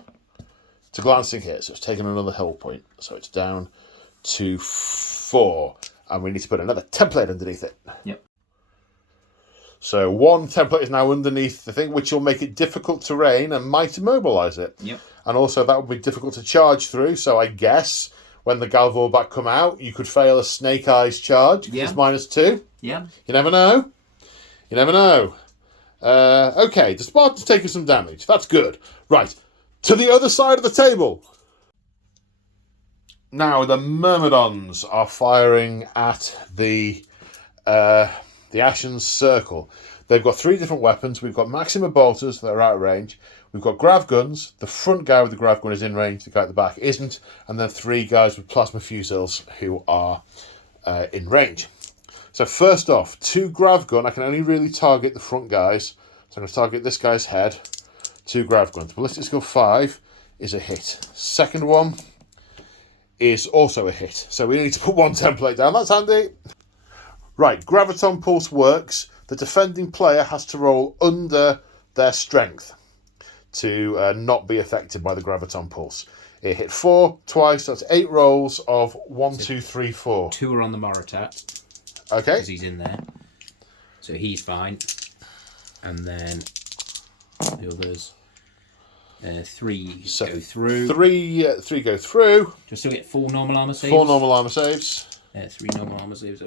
It's a glancing hit, so it's taken another hill point. So it's down to 4, and we need to put another template underneath it. Yep. So 1 template is now underneath the thing, which will make it difficult terrain and might immobilise it. Yep. And also that would be difficult to charge through, so I guess when the Galvorback come out, you could fail a Snake Eyes charge, because it's -2. Yeah. You never know. You never know. Okay, the Spartan's taking some damage. That's good. Right, to the other side of the table. Now, the Myrmidons are firing at the Ashen's Circle. They've got 3 different weapons. We've got Maxima Bolters that are out of range. We've got Grav Guns. The front guy with the Grav Gun is in range. The guy at the back isn't. And then 3 guys with Plasma Fusils who are in range. So first off, 2 Grav Gun. I can only really target the front guys. So I'm going to target this guy's head. 2 Grav Guns. Ballistic Skill 5 is a hit. Second one is also a hit. So we need to put 1 template down. That's handy. Right, Graviton Pulse works. The defending player has to roll under their strength to not be affected by the Graviton Pulse. It hit 4 twice. That's 8 rolls of 1, 2, 3, 4. 2 are on the Moritat. Okay. Because he's in there. So he's fine. And then the others, 3 go through. 3 go through. Do I still get 4 normal armour saves? 4 normal armour saves. 3 normal armour saves.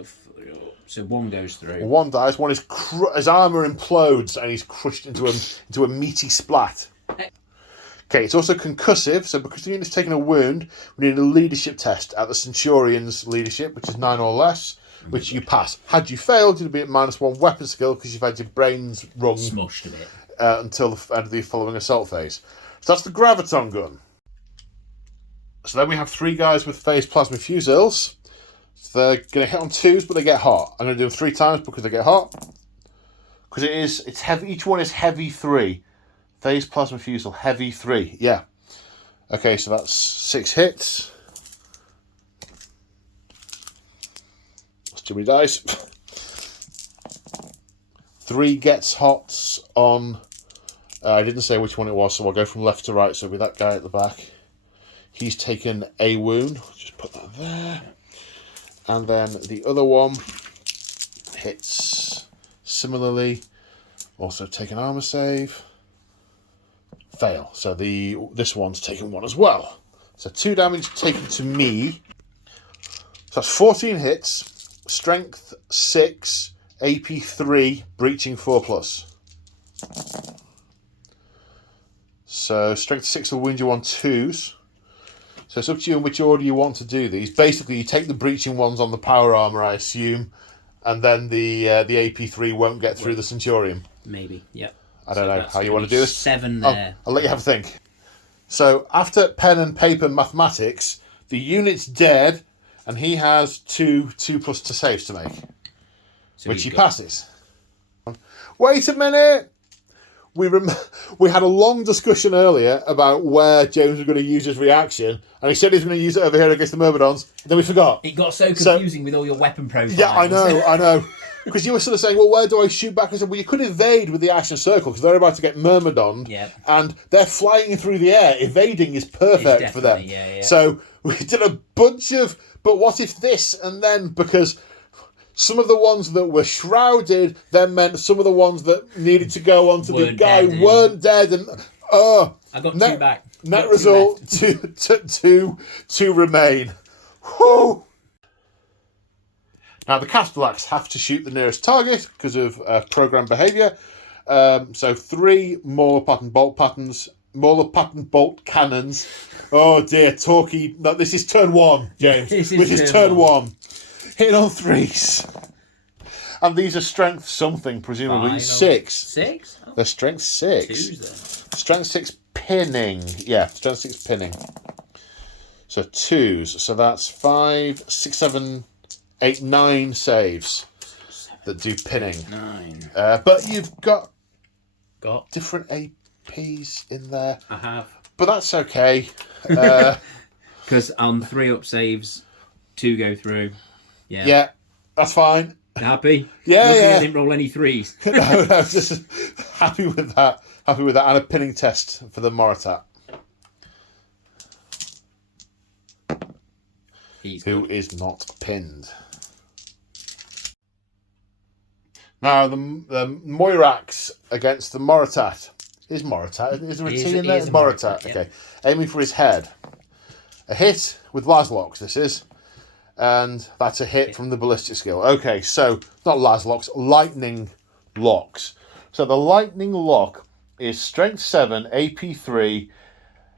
So 1 goes through. 1 dies. 1 is his armour implodes and he's crushed into a meaty splat. Okay, it's also concussive, so because the unit's taken a wound, we need a leadership test at the Centurion's leadership, which is 9 or less, which you pass. Had you failed, you'd be at -1 weapon skill because you've had your brains wrung Smushed a bit. until the end of the following assault phase. So that's the Graviton gun. So then we have 3 guys with phased plasma fusils. So they're going to hit on 2s, but they get hot. I'm going to do them 3 times because they get hot. Because it's heavy. Each one is heavy 3. Phased plasma fusel, heavy 3. Yeah. Okay, so that's 6 hits. That's too many dice. 3 gets hots on... I didn't say which one it was, so I'll go from left to right. So with that guy at the back, he's taken a wound. Just put that there. And then the other one hits similarly. Also take an armor save. Fail. So this one's taken 1 as well. So 2 damage taken to me. So that's 14 hits. Strength 6, AP 3, breaching 4+. So strength 6 will wound you on 2s. So it's up to you in which order you want to do these. Basically, you take the breaching ones on the power armor, I assume, and then the AP 3 won't get through the Centurion. Maybe, yep. I don't know how you want to do this. 7 there. I'll let you have a think. So after pen and paper mathematics, the unit's dead, and he has 2 2+ to saves to make, So which he passes. Wait a minute! We had a long discussion earlier about where James was going to use his reaction, and he said he was going to use it over here against the Myrmidons, and then we forgot. It got so confusing with all your weapon profiles. Yeah, I know. Because you were sort of saying, well, where do I shoot back? I said, well, you could evade with the action circle, because they're about to get Myrmidoned, and they're flying through the air. Evading is perfect for them. Yeah. So we did a bunch of, but what if this? And then, because some of the ones that were shrouded then meant some of the ones that needed to go onto the guy weren't dead. And I got 2 back. Net result, two remain. Whew. Now the Castellax have to shoot the nearest target because of program behaviour. So 3 Mauler pattern bolt cannons. Oh dear, Torquay. No, this is turn 1, James. This is turn 1. Hitting on 3s. And these are strength something, presumably. 6. 6? Oh. They're strength 6. 2s then. Strength 6 pinning. Yeah, strength 6 pinning. So 2s. So that's 5, 6, 7, 8, 9 saves that do pinning. 9. But you've got different APs in there. I have. But that's okay. Because on 3 up saves, 2 go through. Yeah, that's fine. Happy? Yeah. I didn't roll any 3s. no, just happy with that. Happy with that. And a pinning test for the Moritat. Who is not pinned. Now, the Moirax against the Moritat. Is Moritat? Is there a T in there? Moritat. Okay. Aiming for his head. A hit with Laszlox, this is. And that's a hit from the ballistic skill. Okay, so, not Laszlox, lightning locks. So the lightning lock is strength 7, AP 3,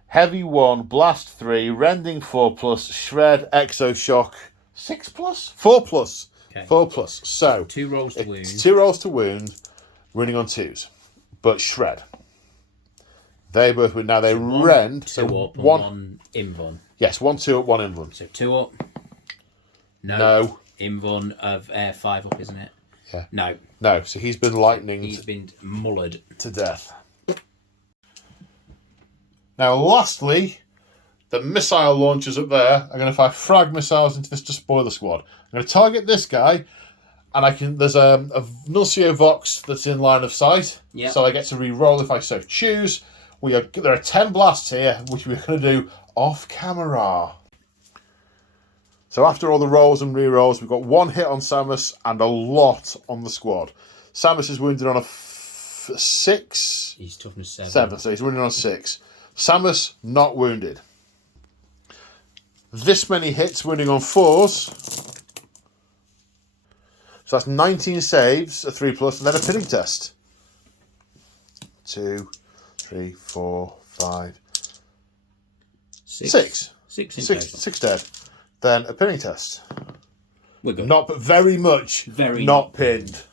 heavy 1, blast 3, rending 4+, shred, exoshock 6+? 4+. Okay. 4+. So 2 rolls to wound. 2 rolls to wound, running on 2s. But shred. They both would now they rend. 2 up and 1 invuln. Yes, 1 2 up, 1 invuln. So 2 up. No. Invuln of 5 up, isn't it? Yeah. No. So he's been lightninged. He's been mullered to death. Now, lastly, the missile launchers up there are going to fire frag missiles into this despoiler squad. I'm going to target this guy, and there's a Nuncio Vox that's in line of sight. Yep. So I get to re-roll if I so choose. There are 10 blasts here, which we're going to do off camera. So after all the rolls and re-rolls, we've got 1 hit on Samus and a lot on the squad. Samus is wounded on a 6. He's toughness 7. 7, so he's wounded on 6. Samus, not wounded. This many hits, wounding on 4s. So that's 19 saves, a 3+, and then a pinning test. 2, 3, 4, 5, Six. Six in total. Six dead. Then a pinning test. We're good. Not, but very much not pinned.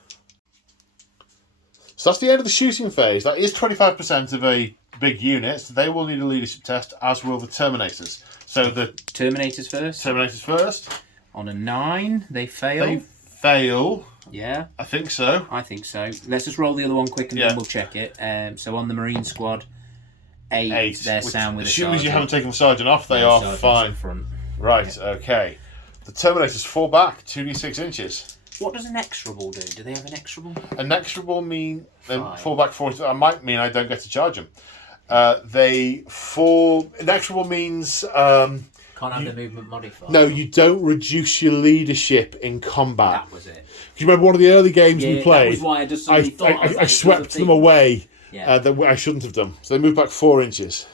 So that's the end of the shooting phase. That is 25% of a big unit. So they will need a leadership test, as will the Terminators. So the Terminators first. Terminators first. On a 9, they fail. They fail. Yeah. I think so. I think so. Let's just roll the other one quick and then we'll check it. So on the Marine squad, 8. They're sound with a sergeant. As soon as you haven't taken the sergeant off, they are fine. Front. Right, okay. The Terminators fall back 2d6 inches. What does an exorable do? Do they have an exorable? An exorable mean they fall back 40. That might mean I don't get to charge them. They fall. An exorable means can't have the movement modifier. No, you don't reduce your leadership in combat. That was it. You remember one of the early games we played? That was why I just suddenly thought. I swept them away. That I shouldn't have done. So they move back 4 inches.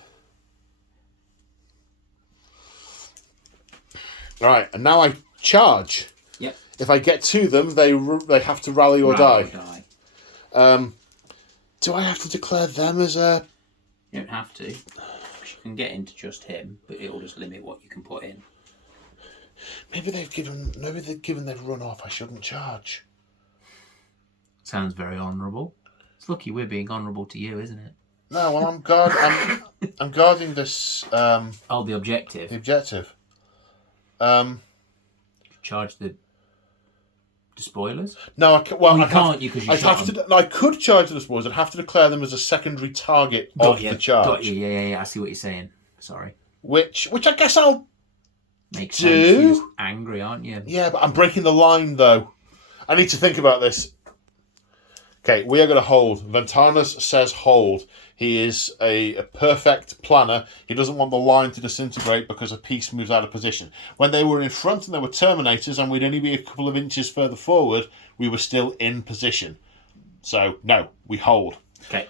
All right, and now I charge. Yep. If I get to them, they have to rally or die. Do I have to declare them as a... You don't have to. You can get into just him, but it'll just limit what you can put in. Maybe they've given they've run off. I shouldn't charge. Sounds very honourable. It's lucky we're being honourable to you, isn't it? No, well, I'm guarding this. The objective. The objective. Charge the spoilers? No, I can't. I could charge the spoilers. I'd have to declare them as a secondary target of the charge. Got you. Yeah. I see what you're saying. Sorry. Which I guess I'll Makes do. sense. You're just angry, aren't you? Yeah, but I'm breaking the line though. I need to think about this. Okay, we are going to hold. Ventanus says hold. He is a perfect planner. He doesn't want the line to disintegrate because a piece moves out of position. When they were in front and there were Terminators and we'd only be a couple of inches further forward, we were still in position. So, no, we hold. Okay.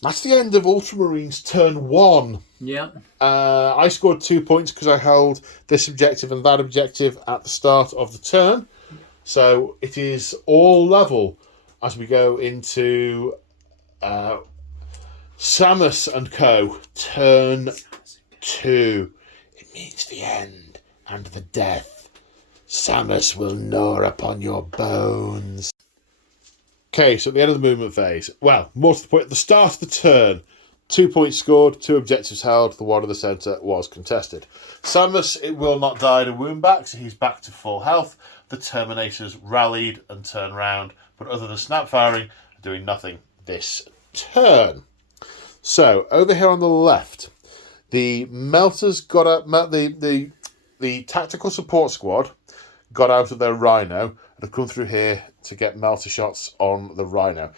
That's the end of Ultramarines turn 1. Yeah. I scored 2 points because I held this objective and that objective at the start of the turn. So it is all level as we go into Samus and Co. Turn 2. It means the end and the death. Samus will gnaw upon your bones. Okay, so at the end of the movement phase, well, more to the point, at the start of the turn, 2 points scored, 2 objectives held, the one in the centre was contested. Samus, it will not die in a wound back, so he's back to full health. The Terminators rallied and turned round, but other than snap firing, are doing nothing this turn. So, over here on the left, the Melters got up, the tactical support squad got out of their Rhino and have come through here to get melter shots on the Rhino.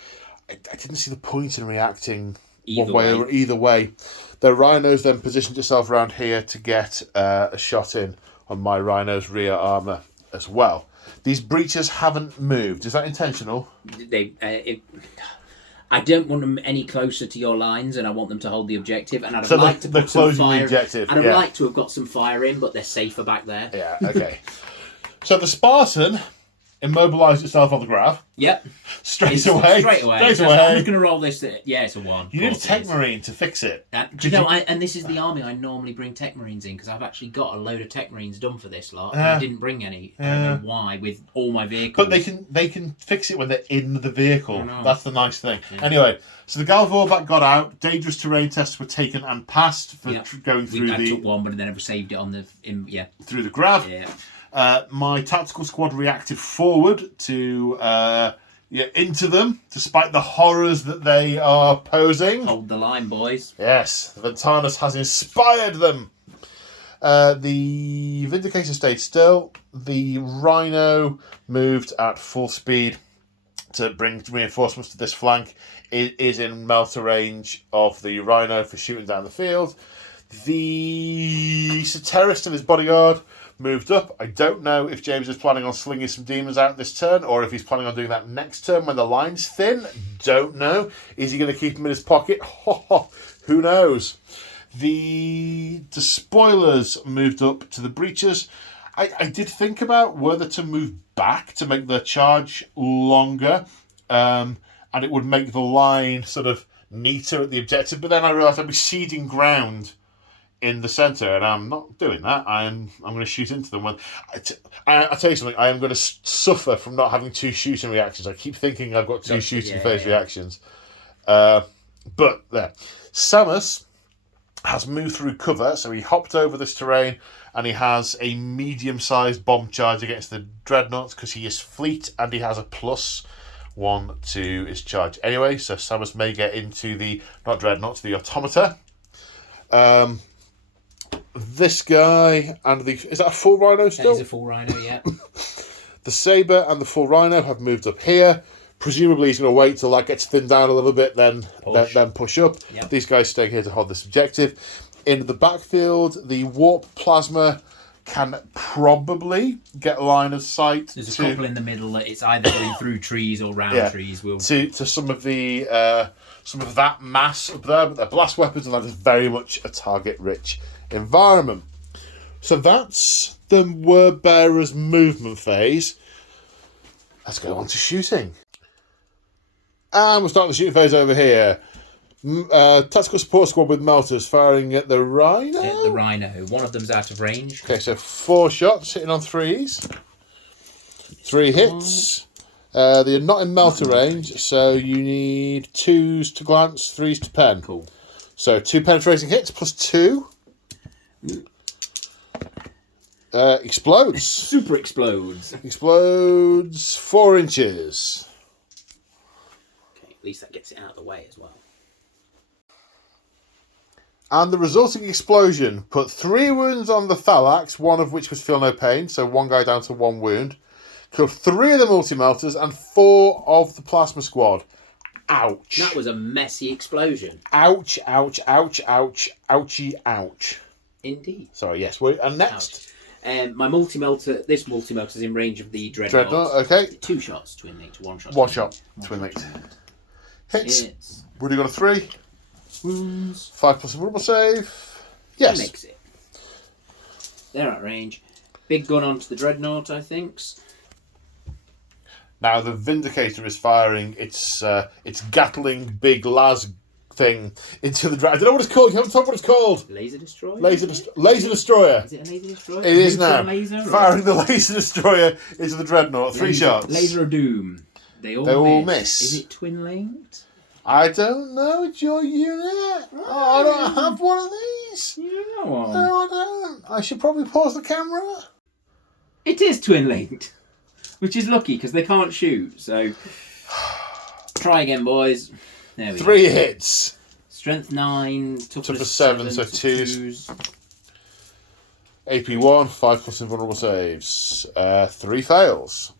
I didn't see the point in reacting one way or either way. The Rhino's then positioned itself around here to get a shot in on my Rhino's rear armour as well. These breaches haven't moved. Is that intentional? I don't want them any closer to your lines, and I want them to hold the objective. And I'd like to put some fire. I'd like to have got some fire in, but they're safer back there. Yeah. Okay. So the Spartan immobilised itself on the graph. Yep. Straight away. I'm just going to roll this. Yeah, it's a 1. You need a Tech Marine to fix it. And this is the army I normally bring Tech Marines in, because I've actually got a load of Tech Marines done for this lot, and I didn't bring any. I don't know why, with all my vehicles. But they can fix it when they're in the vehicle. That's the nice thing. Yeah. Anyway, so the Galvorvac got out. Dangerous terrain tests were taken and passed for going through I took one, but then I saved it on through the grav. Yeah. My tactical squad reacted forward to into them, despite the horrors that they are posing. Hold the line, boys. Yes, the Ventanus has inspired them. The Vindicator stayed still. The Rhino moved at full speed to bring reinforcements to this flank. It is in melter range of the Rhino for shooting down the field. The Soterist and his bodyguard moved up. I don't know if James is planning on slinging some demons out this turn, or if he's planning on doing that next turn when the line's thin. Don't know. Is he going to keep them in his pocket? Who knows? The Despoilers moved up to the breaches. I did think about whether to move back to make the charge longer, and it would make the line sort of neater at the objective, but then I realised I'd be ceding ground in the centre, and I'm not doing that. I'm going to shoot into them. I tell you something, I am going to suffer from not having 2 shooting reactions. I keep thinking I've got 2 shooting phase reactions. But there. Samus has moved through cover, so he hopped over this terrain, and he has a medium-sized bomb charge against the Dreadnoughts because he is fleet and he has a +1 to his charge. Anyway, so Samus may get into the, not Dreadnoughts, the Automata. This guy and the... Is that a full Rhino still? That is a full Rhino, yeah. The Sabre and the full Rhino have moved up here. Presumably he's going to wait till that gets thinned down a little bit, then push up. Yep. These guys stay here to hold this objective. In the backfield, the Warp Plasma can probably get line of sight. There's a couple in the middle that it's either going through trees or round trees. To some of that mass up there, but they're blast weapons, and that is very much a target-rich environment. So that's the Word Bearer's movement phase. Let's go on to shooting. And we'll start the shooting phase over here. Tactical support squad with melters firing at the Rhino. At the Rhino. One of them's out of range. Okay, so 4 shots hitting on 3s. 3 hits. They're not in melter range, so you need 2s to glance, 3s to pen. Cool. So 2 penetrating hits plus 2. Explodes. Super explodes. Explodes 4 inches. Okay, at least that gets it out of the way as well. And the resulting explosion put 3 wounds on the Thalax, one of which was feel no pain, so 1 guy down to 1 wound. Killed 3 of the multi-melters and 4 of the plasma squad. Ouch. That was a messy explosion. Ouch, ouch, ouch, ouch, ouchie, ouch. Indeed. Sorry, yes. And next... my multi-melter, this multi-melter's in range of the Dreadnought. Okay. 2 shots, twin linked, 1 shot. 1 shot, twin linked. Hits. Would have got a 3. Wounds. 5 plus vulnerable save. Yes. Makes it. They're at range. Big gun onto the Dreadnought, I think. Now the Vindicator is firing its Gatling big las thing into the Dreadnought. I don't know what it's called. You haven't told me what it's called. Laser Destroyer? Laser Destroyer. Is it a Laser Destroyer? It is now. Firing the Laser Destroyer into the Dreadnought. 3 shots. Laser of Doom. They all miss. Is it twin linked? I don't know. It's your unit. Oh, I don't have one of these. You don't know one? No, I don't. I should probably pause the camera. It is twin linked, which is lucky because they can't shoot. So try again, boys. There we go. 3 hits. Strength 9, toughness 7, so 2s. AP 1, 5 plus invulnerable saves. 3 fails.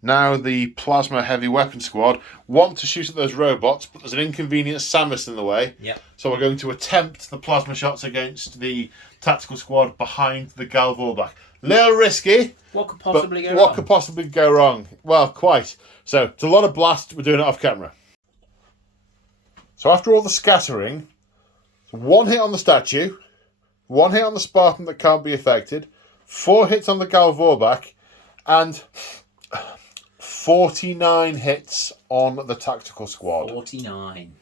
Now the plasma heavy weapon squad want to shoot at those robots, but there's an inconvenient Samus in the way. Yep. So we're going to attempt the plasma shots against the tactical squad behind the Galvorback. Little risky. What could possibly go wrong? What could possibly go wrong? Well, quite. So it's a lot of blast. We're doing it off camera. So after all the scattering, 1 hit on the statue, 1 hit on the Spartan that can't be affected, 4 hits on the Galvorback, and 49 hits on the tactical squad. 49.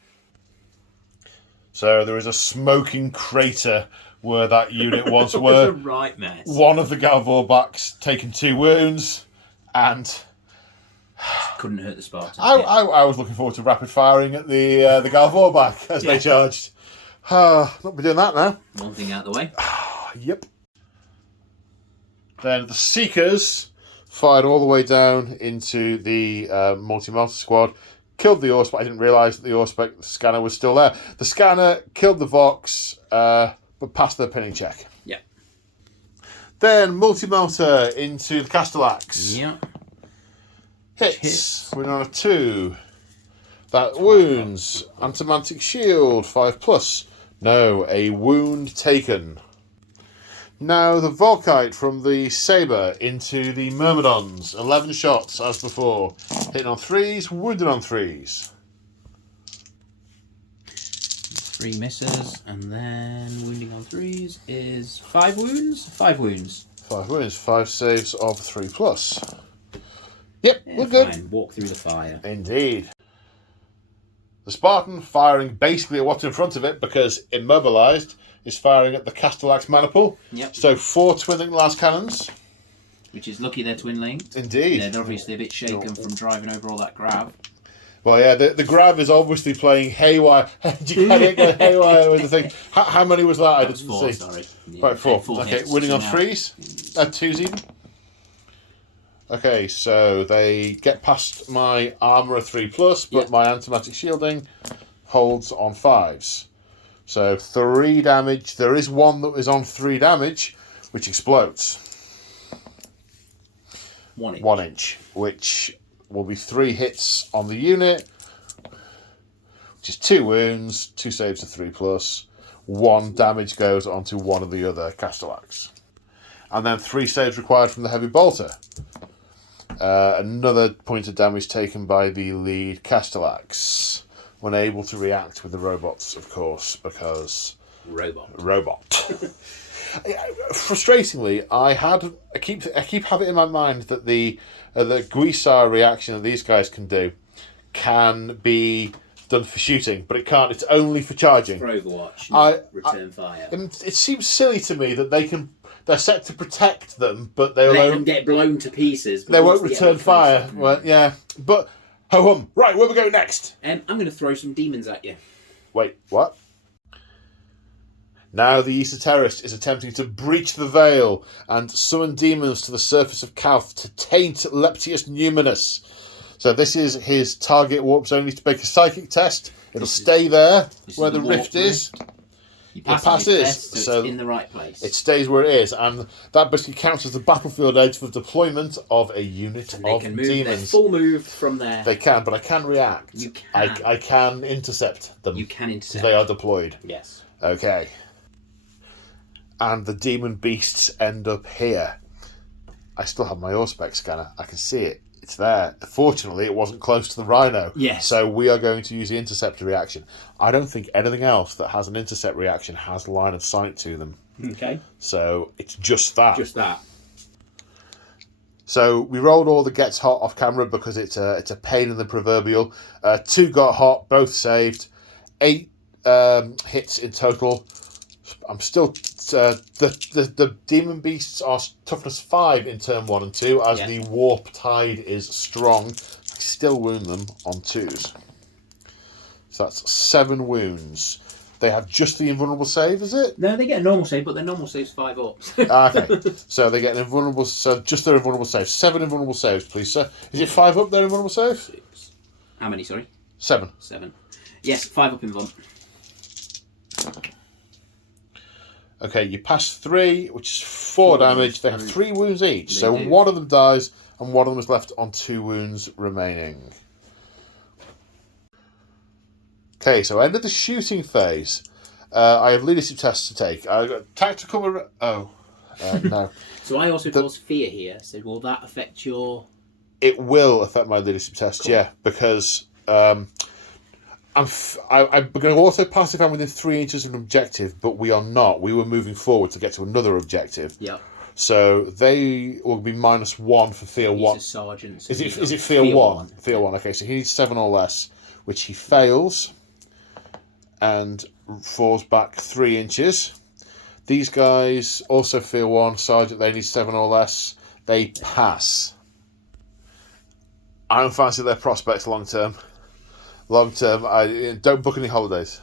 So there is a smoking crater where that unit once It were. was a right mess. One of the Galvorbacks taken 2 wounds, and couldn't hurt the Spartans. I was looking forward to rapid firing at the Galvorback as they charged. Not be doing that now. One thing out of the way. Yep. Then the Seekers fired all the way down into the multi-melter squad, killed the Auspex. I didn't realise that the Auspex scanner was still there. The scanner killed the Vox, but passed their pinning check. Yep. Then multi-melter into the Castellax. Yep. Hits. We're on a 2. That wounds. Antimantic shield, 5 plus. No, a wound taken. Now the Volkite from the Sabre into the Myrmidons. 11 shots as before. Hitting on 3s, wounded on 3s. 3 misses, and then wounding on 3s is 5 wounds? 5 wounds. 5 wounds, 5 saves of 3 plus. Yep, we're good. Fine. Walk through the fire. Indeed. The Spartan, firing basically at what's in front of it because immobilised, is firing at the Castellax maniple. Yep. So 4 twin-linked las cannons. Which is lucky they're twin-linked. Indeed. They're obviously a bit shaken from driving over all that grav. Well, yeah, the grav is obviously playing haywire. You can't go haywire with the thing. How many was that? I didn't Four, see. sorry. Yeah, Right, 4. Okay, hits, winning on now. 3s. 2s even. Okay, so they get past my armour 3+, but my antimatic shielding holds on 5s. So 3 damage. There is one that is on 3 damage, which explodes. 1 inch. 1 inch, which will be 3 hits on the unit, which is 2 wounds, 2 saves to 3+, 1 damage goes onto one of the other Castellax. And then 3 saves required from the heavy bolter. Another point of damage taken by the lead Castellax, when able to react with the robots, of course, because... Robot. Frustratingly, I keep having it in my mind that the Guisar reaction that these guys can do can be done for shooting, but it can't. It's only for charging. For Overwatch, not return fire. It seems silly to me that they're set to protect them, but Let them get blown to pieces. They won't return fire. Well, yeah, but ho-hum. Right, where we go next? I'm going to throw some demons at you. Wait, what? Now the Esoterist is attempting to breach the veil and summon demons to the surface of Calth to taint Leptius Numinous. So this is his target warp zone. Needs to make a psychic test. It'll stay there where the rift is. You pass passes, test, so it's in the right place. It stays where it is, and that basically counts as the battlefield edge for deployment of a unit and of they can move demons. their full move from there. They can, but I can react. You can. I can intercept them. You can intercept. They are deployed. Yes. Okay. And the demon beasts end up here. I still have my Auspex scanner. I can see it. It's there. Fortunately, it wasn't close to the Rhino. Yes. So we are going to use the interceptor reaction. I don't think anything else that has an intercept reaction has line of sight to them. Okay. So it's just that. Just that. So we rolled all the gets hot off camera because it's a pain in the proverbial. 2 got hot, both saved. 8 hits in total. I'm still the demon beasts are toughness 5 in turn 1 and 2 as the warp tide is strong. I still wound them on 2s. So that's 7 wounds. They have just the invulnerable save, is it? No, they get a normal save, but their normal save's 5 up. Okay, so they get an invulnerable. So just their invulnerable save. 7 invulnerable saves, please, sir. Is it 5 up their invulnerable save? 6. How many? Sorry. 7. 7. Yes, 5 up invuln. Okay, you pass 3, which is 4 damage. They have 3 wounds each. So do. one of them dies, and one of them is left on 2 wounds remaining. Okay, so end of the shooting phase. I have leadership tests to take. I've got tactical... no. So I also cause fear here. So will that affect your... It will affect my leadership test, Cool. yeah, because... I'm going to auto pass if I'm within 3 inches of an objective, but we are not. We were moving forward to get to another objective. Yeah. So they will be -1 for fear 1. He's a sergeant. So Is it fear 1? Fear 1. Okay, so he needs 7 or less, which he fails, and falls back 3 inches. These guys also fear 1. Sergeant, they need 7 or less. They pass. I don't fancy their prospects long term. Long term, I don't book any holidays.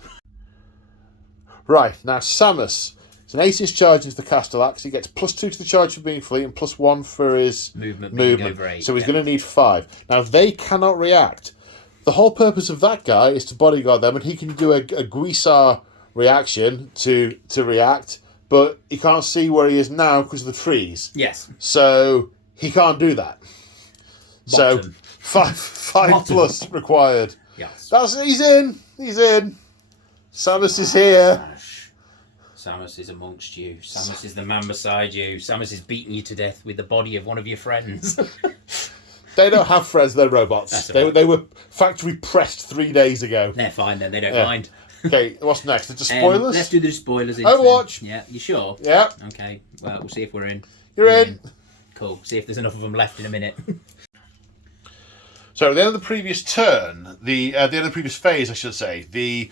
Right, now Samus. It's an 8-inch charge into the Castellax. He gets +2 to the charge for being fleet and +1 for his movement. Over 8, so he's going to need 5. Now they cannot react. The whole purpose of that guy is to bodyguard them, and he can do a Guisar reaction to react, but he can't see where he is now because of the trees. Yes. So he can't do that. Bottom. So 5 plus required. Yes. He's in. He's in. Samus is here. Samus is amongst you. Samus is the man beside you. Samus is beating you to death with the body of one of your friends. They don't have friends, they're robots. They were factory pressed 3 days ago. They're fine then, they don't mind. Okay, what's next? Is it spoilers? Let's do the spoilers. Overwatch. Yeah, you sure? Yeah. Okay, well, we'll see if we're in. You're in. Cool, see if there's enough of them left in a minute. So at the end of the previous turn, the end of the previous phase, I should say, the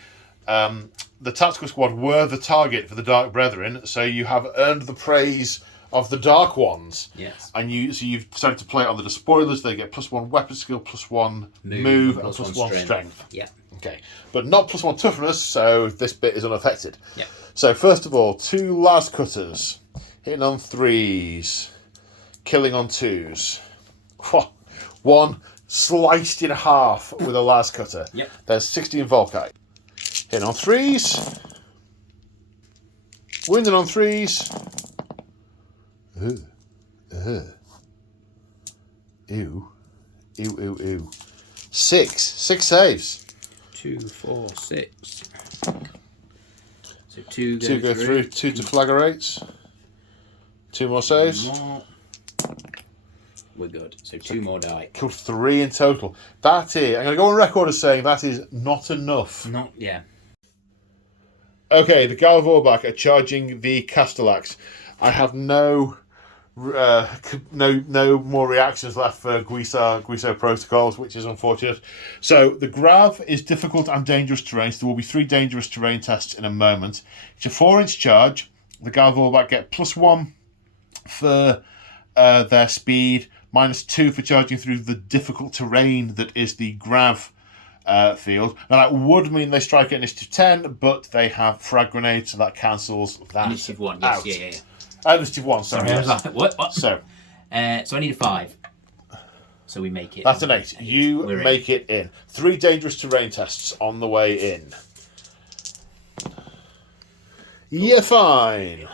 tactical squad were the target for the Dark Brethren, so you have earned the praise of the Dark Ones. Yes. And you've decided to play it on the Despoilers. They get +1 weapon skill, +1 move, and +1 strength. Yeah. Okay. But not +1 toughness, so this bit is unaffected. Yeah. So first of all, 2 las cutters. Hitting on 3s. Killing on 2s. 1 sliced in half with a las cutter. Yep. There's 16 Volkite. Hitting on 3s. Wounding on 3s. Ew. Ew. 6 saves. 2, 4, 6. So 2 go through. 2 deflagrates. 2 more saves. 1 more. We're good. So 2 more die. Killed 3 in total. That is, I'm going to go on record as saying that is not enough. Yeah. Okay, the Galvorbach are charging the Castellax. I have no more reactions left for Guiso protocols, which is unfortunate. So the Grav is difficult and dangerous terrain, so there will be 3 dangerous terrain tests in a moment. It's a 4-inch charge. The Galvorbach get +1 for their speed, -2 for charging through the difficult terrain that is the Grav field. Now that would mean they strike at initiative 10, but they have frag grenades, so that cancels that. Initiative 1, yes, out. yeah. Initiative 1, sorry. I was like, what? So I need a 5. So we make it. that's an 8. You make it in. 3 dangerous terrain tests on the way in. You're fine.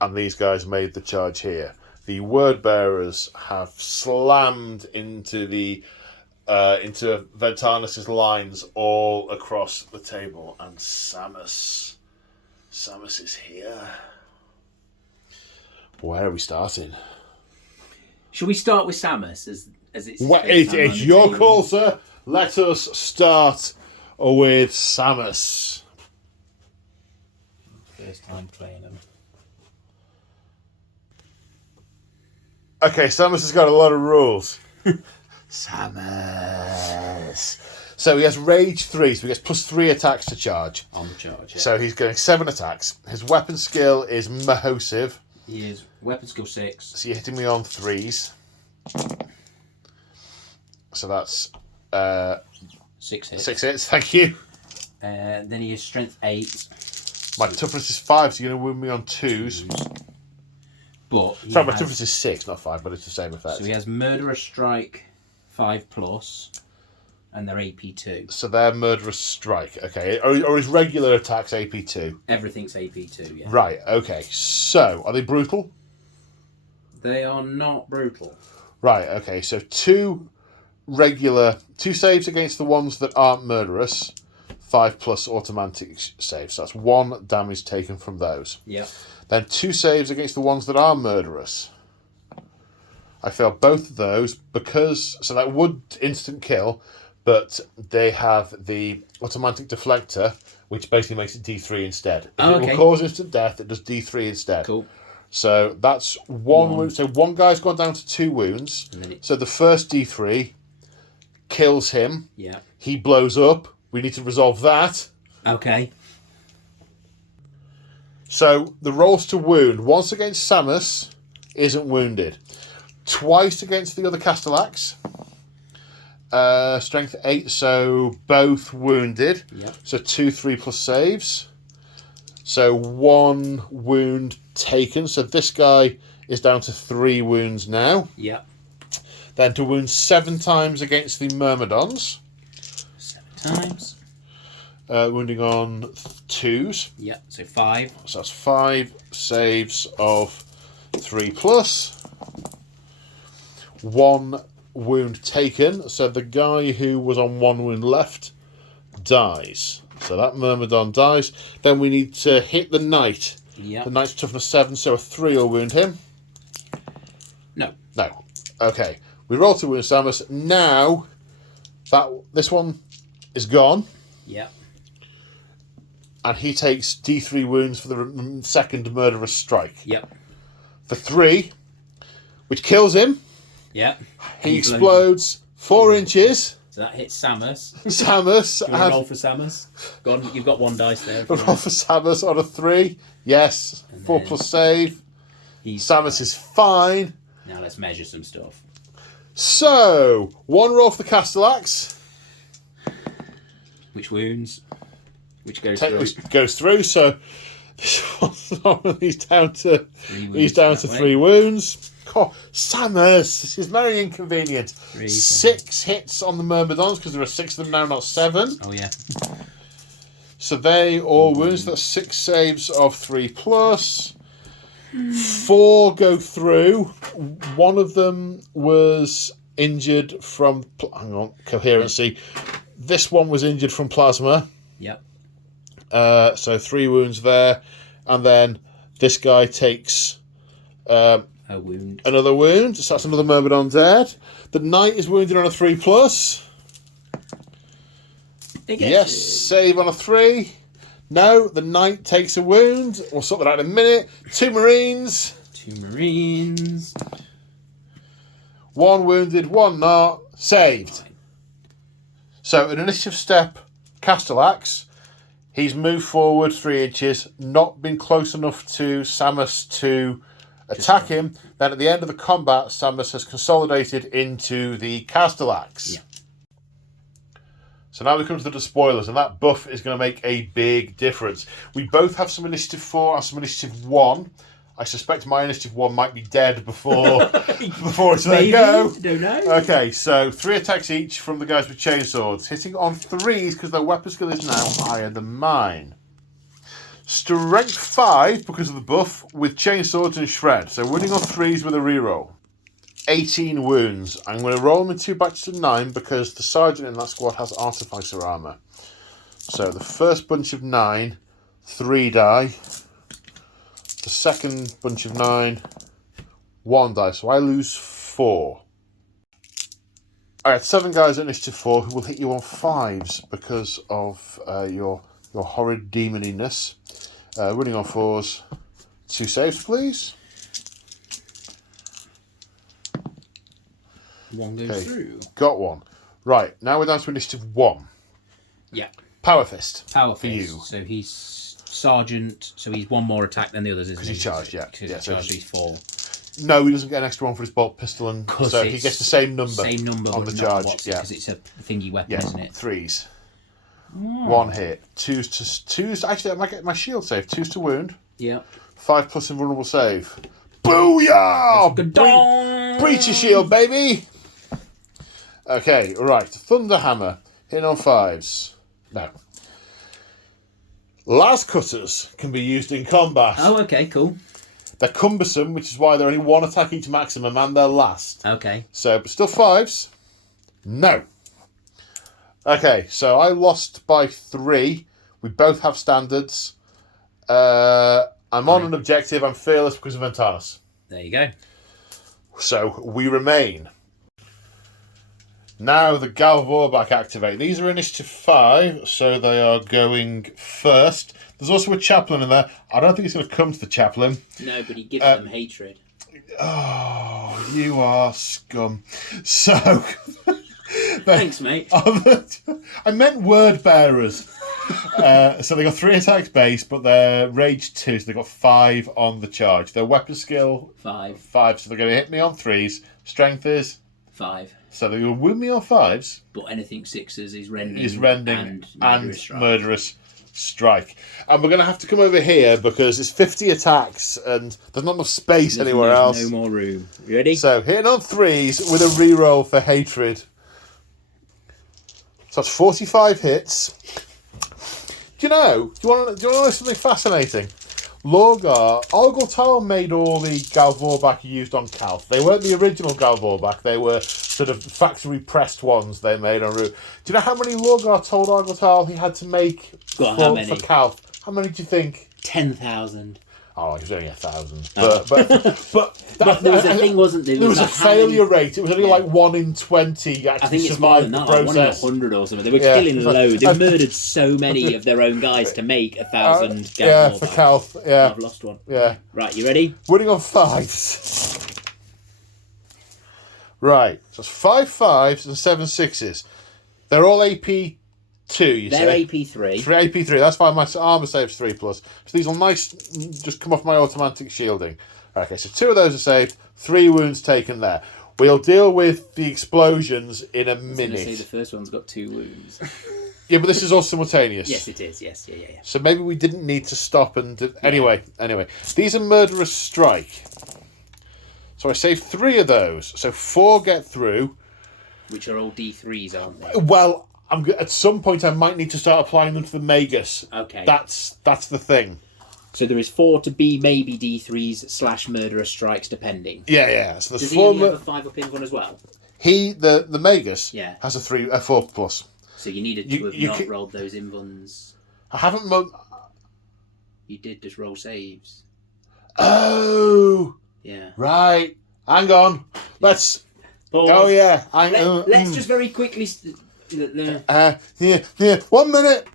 And these guys made the charge here. The word bearers have slammed into Ventanus' lines all across the table, and Samus is here. Where are we starting? Should we start with Samus as it's? It's your call, sir. Let us start with Samus. First time playing him. Okay, Samus has got a lot of rules. Samus. So he has Rage 3, so he gets +3 attacks to charge. On the charge, yeah. So he's getting 7 attacks. His weapon skill is Mahosive. He is weapon skill 6. So you're hitting me on 3s. So that's 6 hits. 6 hits, thank you. Then he is strength 8. My toughness is 5, so you're going to wound me on 2s. But Sorry, my toughness is 6, not 5, but it's the same effect. So he has Murderous Strike 5+, and they're AP2. So they're Murderous Strike, okay. Or his regular attacks AP2? Everything's AP2, yeah. Right, okay. So, are they brutal? They are not brutal. Right, okay. So 2 saves against the ones that aren't murderous. 5+ automatic saves. So that's 1 damage taken from those. Yeah. Then 2 saves against the ones that are murderous. I fail both of those so that would instant kill, but they have the automatic deflector, which basically makes it D3 instead. If it will cause instant death, it does D3 instead. Cool. So that's 1 wound. So 1 guy's gone down to 2 wounds. So the first D3 kills him. Yeah. He blows up. We need to resolve that. Okay. So the rolls to wound. Once against Samus, isn't wounded. Twice against the other Castellax. Strength 8, so both wounded. Yep. So 2, 3+ saves. So 1 wound taken. So this guy is down to 3 wounds now. Yep. Then to wound 7 times against the Myrmidons. 7 times. Wounding on 2s. Yep, so 5. So that's 5 saves of 3+. 1 wound taken. So the guy who was on 1 wound left dies. So that Myrmidon dies. Then we need to hit the Knight. Yep. The Knight's toughness 7, so a 3 will wound him. No. Okay. We roll to wound Samus. Now, this one is gone. Yep. And he takes D3 wounds for the second murderous strike. Yep. For 3, which kills him. Yeah. He explodes 4 inches. So that hits Samus. Samus. Do you want to roll for Samus? Go on, you've got 1 dice there. Roll for Samus on a 3. Yes. 4 plus save. Samus is fine. Now let's measure some stuff. So, 1 roll for the Castellax. Which wounds? Which goes through? Which goes through. So this one, he's down to 3 wounds. Oh, Samus, this is very inconvenient. 6 hits on the Myrmidons because there are 6 of them now, not 7. Oh yeah. So they all wounds. That's 6 saves of 3 plus. 4 go through. 1 of them was injured from coherency. This one was injured from plasma. Yep. So 3 wounds there, and then this guy takes a wound. Another wound. So that's another Myrmidon dead. The knight is wounded on a 3 plus. Yes, save on a 3. No, the knight takes a wound. We'll sort that out in a minute. 2 Marines. 2 Marines. 1 wounded, 1 not. Saved. So, an initiative step, Castellax. He's moved forward 3 inches, not been close enough to Samus to attack him. Then at the end of the combat, Samus has consolidated into the Castellax. Yeah. So now we come to the despoilers, and that buff is going to make a big difference. We both have some initiative 4 and some initiative 1. I suspect my initiative 1 might be dead before it's there. Go. Don't know. Okay, so 3 attacks each from the guys with chainswords, hitting on 3s because their weapon skill is now higher than mine. Strength 5 because of the buff with chainswords and shred, so winning on 3s with a reroll. 18 wounds. I'm going to roll them in 2 batches of 9 because the sergeant in that squad has artificer armour. So the first bunch of 9, 3 die. The second bunch of 9, 1 die. So I lose 4. Alright, 7 guys at initiative 4 who will hit you on 5s because of your horrid demoniness. Running on 4s. 2 saves, please. 1 goes through. Got 1. Right, now we're down to initiative 1. Yeah. Power Fist. Power for Fist. you. So he's sergeant, so he's 1 more attack than the others, isn't he? Because he's charged, yeah. Because Yeah, he's so charged, he's 4. No, he doesn't get an extra 1 for his bolt pistol, and so he gets the same number. Same number on the but charge. not Yeah, because it's a thingy weapon, yeah. isn't it? 3s. 1 hit. 2s. Actually, I might get my shield save. 2s to wound. Yeah. 5 plus invulnerable save. Booyah! Breach your shield, baby! Okay, right. Thunderhammer. Hitting on 5s. No. Last cutters can be used in combat. Oh, okay, cool. They're cumbersome, which is why they're only 1 attack each maximum, and they're last. Okay. So, but still 5s? No. Okay, so I lost by 3. We both have standards. I'm on an objective. I'm fearless because of Ventanus. There you go. So, we remain. Now the Galvorbak activate. These are initiative 5, so they are going first. There's also a chaplain in there. I don't think it's going to come to the chaplain. No, but he gives them hatred. Oh, you are scum. So... Thanks, mate. I meant word bearers. So they got 3 attacks base, but they're rage 2, so they got 5 on the charge. Their weapon skill 5, so they're going to hit me on 3s. Strength is 5. So they will wound me on 5s. But anything 6s is rending. And murderous strike. And we're going to have to come over here because it's 50 attacks and there's not enough space anywhere else. No more room. You ready? So hitting on 3s with a reroll for hatred. So that's 45 hits. Do you want to know something fascinating? Olgortal made all the Galvorbak used on Calth. They weren't the original Galvorbak. They were sort of factory pressed ones they made on route. Do you know how many Lorgar told Olgortal he had to make for Calth? How many do you think? 10,000. Oh, it was only 1,000. Oh. But there was a thing, wasn't there? There was a failure rate. It was only like 1 in 20 actually I think it's more than that, like 1 in 100 or something. They were killing loads. They murdered so many of their own guys to make 1,000 yeah, for Calth. Yeah. I've lost one. Yeah. Right, you ready? Winning on 5s. Right. So it's 5 5s and 7 6s. They're all AP 2, you say? They're AP3. 3 AP3. That's fine. My armor saves 3 plus. So these will just come off my automatic shielding. Okay, so 2 of those are saved. 3 wounds taken there. We'll deal with the explosions in a minute. I was going to say the first one's got 2 wounds. Yeah, but this is all simultaneous. Yes, it is. Yes, yeah. So maybe we didn't need to stop and... Anyway. These are Murderous Strike. So I saved 3 of those. So 4 get through. Which are all D3s, aren't they? Well, at some point I might need to start applying them to the Magus. Okay. That's the thing. So there is 4 to be maybe D3s / Murderous Strikes, depending. Yeah. So there's Does he 4... only have a 5 up in one as well? The Magus has a 4 plus. So you needed to have not rolled those invuns. I haven't... You did just roll saves. Oh! Yeah. Right. Hang on. Let's... Pause. Oh, yeah. Let's just very quickly... Yeah. 1 minute.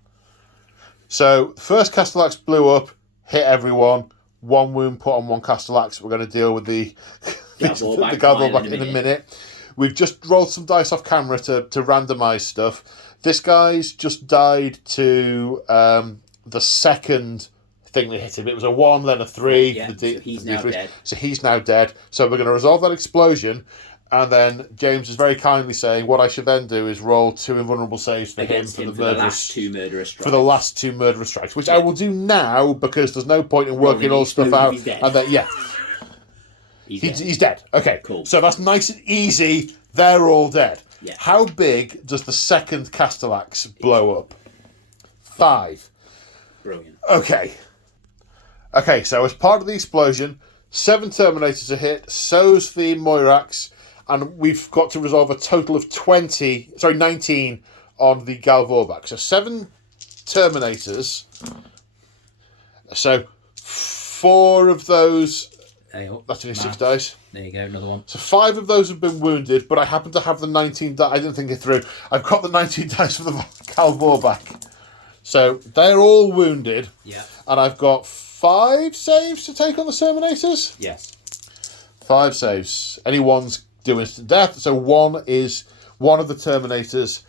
So, the first Castellax blew up, hit everyone. 1 wound put on 1 Castellax. We're going to deal with the Galvorback in a minute. We've just rolled some dice off camera to randomise stuff. This guy's just died to the second thing that hit him. It was a 1, then a 3. Yeah, so he's now dead. So he's now dead. So we're going to resolve that explosion. And then James is very kindly saying what I should then do is roll 2 invulnerable saves for him for the last 2 murderous strikes. For the last 2 murderous strikes, which I will do now because there's no point in working all stuff out. And then he's dead. Okay, cool. So that's nice and easy. They're all dead. Yeah. How big does the second Castellax blow up? 5. Brilliant. Okay, so as part of the explosion, 7 Terminators are hit, so's the Moirax, and we've got to resolve a total of 19 on the Galvorback. So 7 Terminators. So 4 of those... That's only 6 dice. There you go, another one. So 5 of those have been wounded, but I happen to have the 19 dice. I didn't think it through. I've got the 19 dice for the Galvorback. So they're all wounded. Yeah. And I've got 5 saves to take on the Terminators? Yes. 5 saves. Any one's do instant death. So one of the Terminators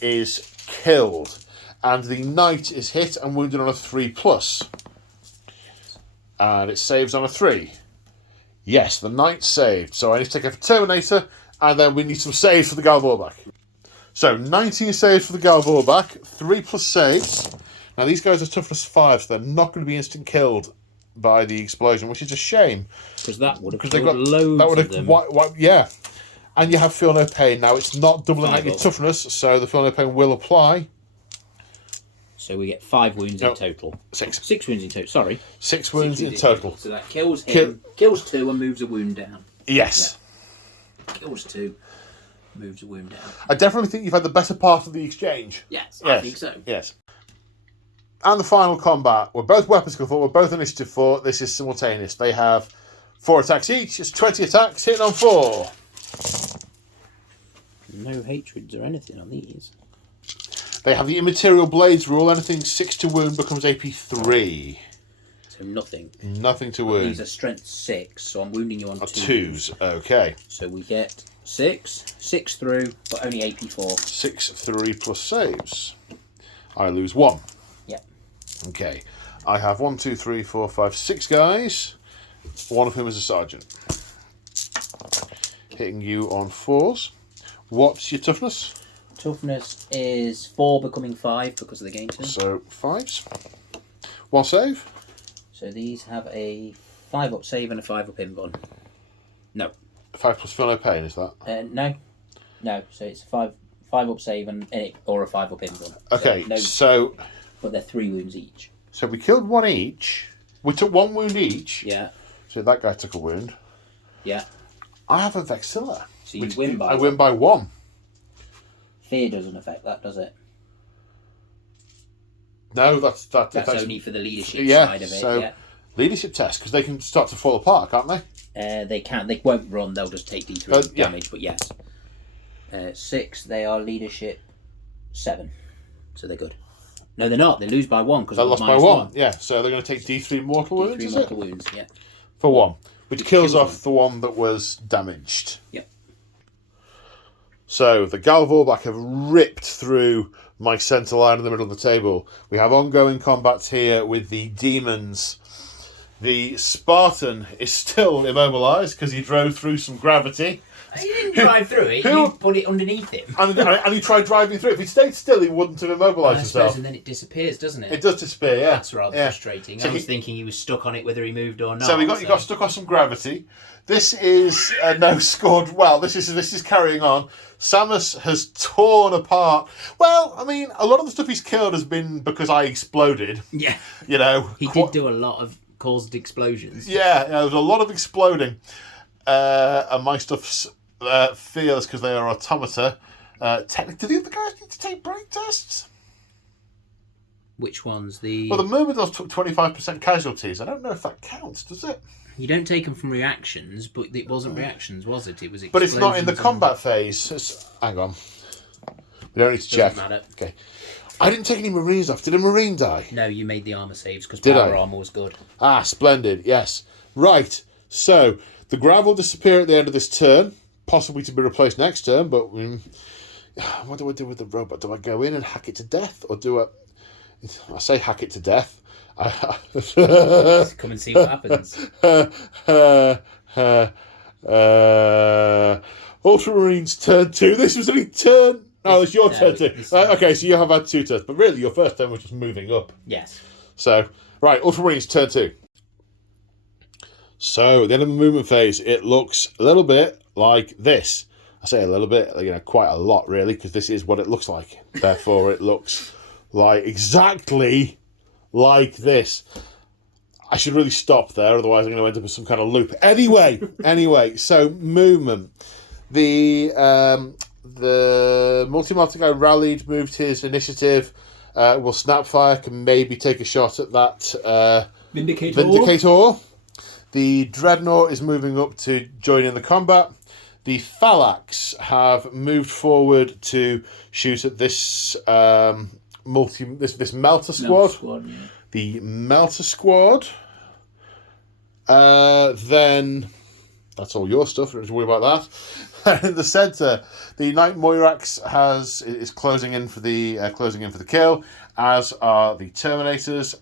is killed. And the Knight is hit and wounded on a 3 plus. And it saves on a 3. Yes, the Knight saved. So I need to take out a Terminator, and then we need some saves for the Galvorback. So 19 saves for the Galvorback, 3 plus saves. Now these guys are toughness 5, so they're not going to be instant killed by the explosion, which is a shame. Because that would have killed loads of them. Yeah. And you have feel no pain. Now it's not doubling out your toughness, so the feel no pain will apply. So we get 5 wounds in total. 6. 6 wounds in total, sorry. 6 wounds in total. So that kills him, kills 2 and moves a wound down. Yes. Yeah. Kills 2, moves a wound down. I definitely think you've had the better part of the exchange. Yes. I think so. Yes. And the final combat. We're both weapon skill 4, we're both initiative 4. This is simultaneous. They have 4 attacks each. It's 20 attacks, hitting on 4. No hatreds or anything on these. They have the immaterial blades rule. Anything 6 to wound becomes AP 3. So nothing. Nothing to wound. These are strength 6, so I'm wounding you on 2. 2s, okay. So we get 6 through, but only AP 4. 6, 3 plus saves. I lose 1. Yep. Okay. I have 1, 2, 3, 4, 5, 6 guys. One of whom is a sergeant. Hitting you on 4s. What's your toughness? Toughness is 4 becoming 5 because of the game turn. So 5s. 1 save. So these have a 5 up save and a 5 up invuln. No. 5 plus feel no pain, is that? No. So it's 5 up save or a 5 up invuln. Okay, but they're 3 wounds each. So we killed 1 each. We took 1 wound each. Yeah. So that guy took a wound. Yeah. I have a Vexilla. So you win by 1. I win by 1. Fear doesn't affect that, does it? No, that's only for the leadership side of it. So leadership test, because they can start to fall apart, can't they? They can't. They won't run. They'll just take D3 damage. But yes, 6. They are leadership 7, so they're good. No, they're not. They lose by 1 because they lost by 1. Yeah, so they're going to take D3 mortal wounds. D3 mortal wounds. Yeah. For 1, which kills off the one that was damaged. Yep. So the Galvorback have ripped through my centre line in the middle of the table. We have ongoing combats here with the demons. The Spartan is still immobilised because he drove through some gravity. He didn't drive through it, you put it underneath him. And he tried driving through it. If he'd stayed still, he wouldn't have immobilised himself. And then it disappears, doesn't it? It does disappear, yeah. That's rather frustrating. So I was thinking he was stuck on it whether he moved or not. So he got stuck on some gravity. This is no scored. Well, this is carrying on. Samus has torn apart. Well, I mean, a lot of the stuff he's killed has been because I exploded. Yeah. You know. He did do a lot of caused explosions. Yeah, there was a lot of exploding. And my stuff's fearless because they are automata. Technically, do the other guys need to take break tests? Which ones? Well, the Myrmidons took 25% casualties. I don't know if that counts, does it? You don't take them from reactions, but it wasn't reactions, was it? It was explosions. But it's not in the combat phase. Hang on. We don't need to check. Doesn't matter. Okay. I didn't take any Marines off. Did a Marine die? No, you made the armour saves because Did power I? armour was good. Ah, splendid. Yes. Right. So, the grav will disappear at the end of this turn. Possibly to be replaced next turn, but what do I do with the robot? Do I go in and hack it to death? Or do I say hack it to death. Come and see what happens. Ultramarines turn 2. This was only turn... Oh, it's your turn too. Okay, so you have had 2 turns. But really, your first turn was just moving up. Yes. So, right, Ultramarines turn 2. So, at the end of the movement phase, it looks a little bit like this. I say a little bit, quite a lot, really, because this is what it looks like. Therefore, it looks like exactly like this. I should really stop there, otherwise I'm going to end up with some kind of loop. Anyway, so movement. The multi-multi guy rallied, moved his initiative. Will Snapfire can maybe take a shot at that Vindicator. The Dreadnought is moving up to join in the combat. The Phalanx have moved forward to shoot at this this Melter Squad. Yeah. The Melter Squad. Then that's all your stuff. Don't worry about that. In the centre, the Knight Moirax is closing in for the kill, as are the Terminators.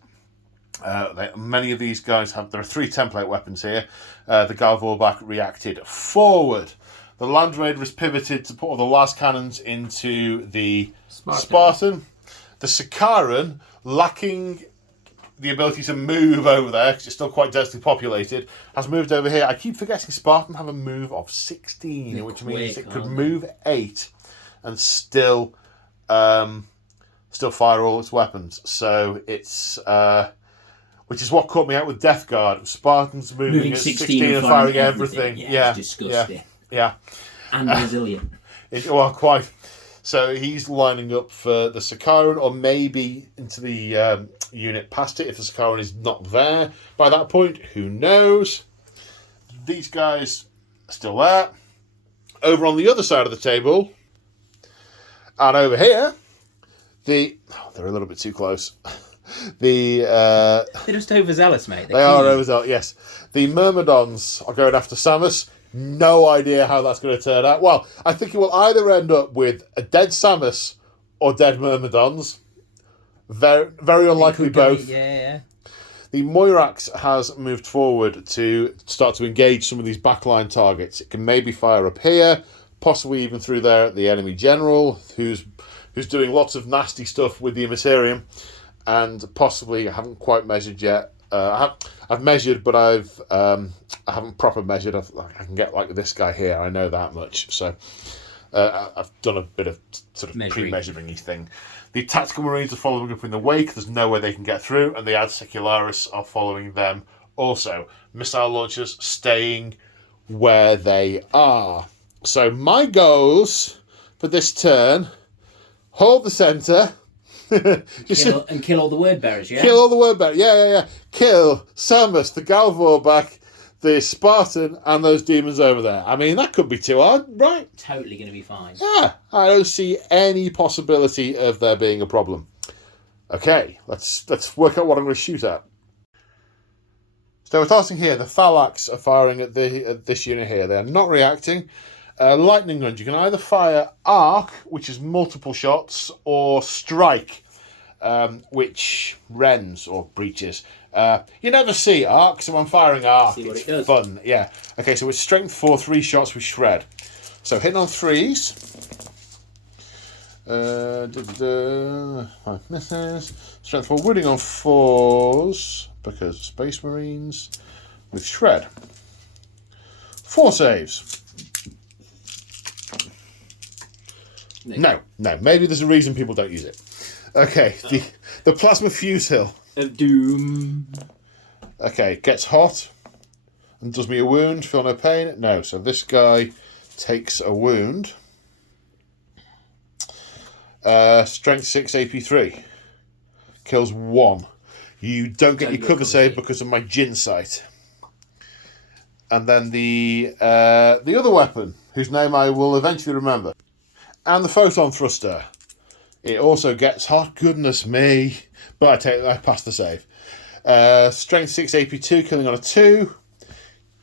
Many of these guys there are 3 template weapons here. The Galvorback reacted forward. The Land Raider is pivoted to put all the last cannons into the Spartan. The Sakaran, lacking the ability to move over there because it's still quite densely populated, has moved over here. I keep forgetting Spartan have a move of 16, which means it could move 8 and still fire all its weapons. So it's which is what caught me out with Death Guard. Spartans moving at 16 and firing everything. Yeah, it's disgusting. Yeah. And resilient. Quite. So he's lining up for the Sakaran, or maybe into the unit past it if the Sakaran is not there by that point. Who knows? These guys are still there. Over on the other side of the table, and over here, they're a little bit too close. They're just overzealous, mate. They are overzealous, yes. The Myrmidons are going after Samus. No idea how that's going to turn out. Well, I think it will either end up with a dead Samus or dead Myrmidons. Very, very unlikely both. Yeah. The Moirax has moved forward to start to engage some of these backline targets. It can maybe fire up here, possibly even through there at the enemy general, who's doing lots of nasty stuff with the Immaterium, and possibly, I haven't quite measured yet. I've measured, but I haven't proper measured. I can get like this guy here. I know that much. So I've done a bit of sort of pre-measuring-y thing. The Tactical Marines are following up in the wake. There's no way they can get through, and the Ad Secularis are following them also. Missile launchers staying where they are. So my goals for this turn: hold the centre. Kill all the word bearers, yeah? Kill all the word bearers, yeah. Kill Samus, the Galvorback, the Spartan, and those demons over there. I mean, that could be too hard, right? Totally going to be fine. Yeah, I don't see any possibility of there being a problem. Okay, let's work out what I'm going to shoot at. So we're starting here. The Phalanx are firing at this unit here. They are not reacting. lightning guns. You can either fire arc, which is multiple shots, or strike, which rends or breaches. You never see arc, so I'm firing arc. See what it's it does. fun. Yeah. Okay, so it's strength 4, 3 shots with shred. So hitting on 3s. 5 misses. Strength 4, wounding on 4s because of Space Marines with shred. 4 saves. No. Maybe there's a reason people don't use it. Okay, the plasma fuse hill of doom. Okay, gets hot and does me a wound. Feel no pain. No, so this guy takes a wound. Strength 6, AP 3. Kills 1. You don't get your cover save because of my Jin sight. And then the other weapon, whose name I will eventually remember, and the photon thruster. It also gets hot. Goodness me! But I pass the save. Strength 6, AP 2, killing on a 2.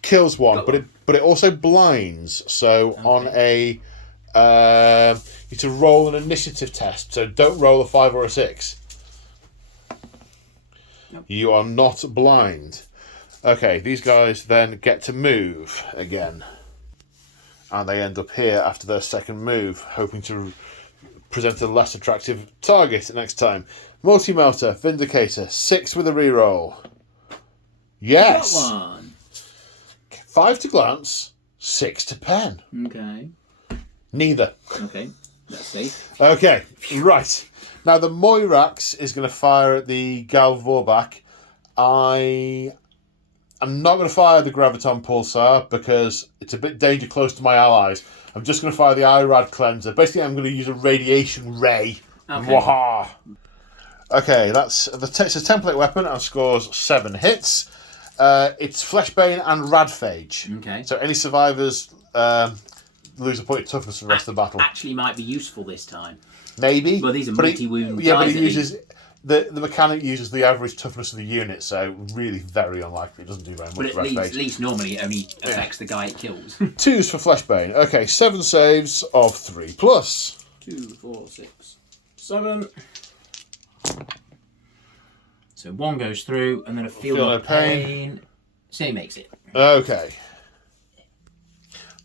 Kills 1, but it also blinds. So on a you need to roll an initiative test. So don't roll a 5 or a 6. Yep. You are not blind. Okay, these guys then get to move again. And they end up here after their second move, hoping to present a less attractive target next time. Multi-melter, Vindicator, 6 with a reroll. Yes! Got one. 5 to glance, 6 to pen. Okay. Neither. Okay, let's see. Okay, right. Now the Moirax is going to fire at the Gal Vorbak. I'm not going to fire the Graviton Pulsar because it's a bit danger close to my allies. I'm just going to fire the IRAD Cleanser. Basically, I'm going to use a Radiation Ray. Okay. Waha! Okay, it's a template weapon and scores 7 hits. It's Fleshbane and Radphage. Okay. So any survivors lose a point of toughness for the rest of the battle. Actually might be useful this time. Maybe. Well, these are multi-wound Yeah, but guys he uses... The mechanic uses the average toughness of the unit, so really very unlikely. It doesn't do very much. But at least normally it only affects the guy it kills. 2s for Fleshbane. Okay, 7 saves of 3 plus. 2, 4, 6, 7. So 1 goes through, and then a feel no pain. So he makes it. Okay.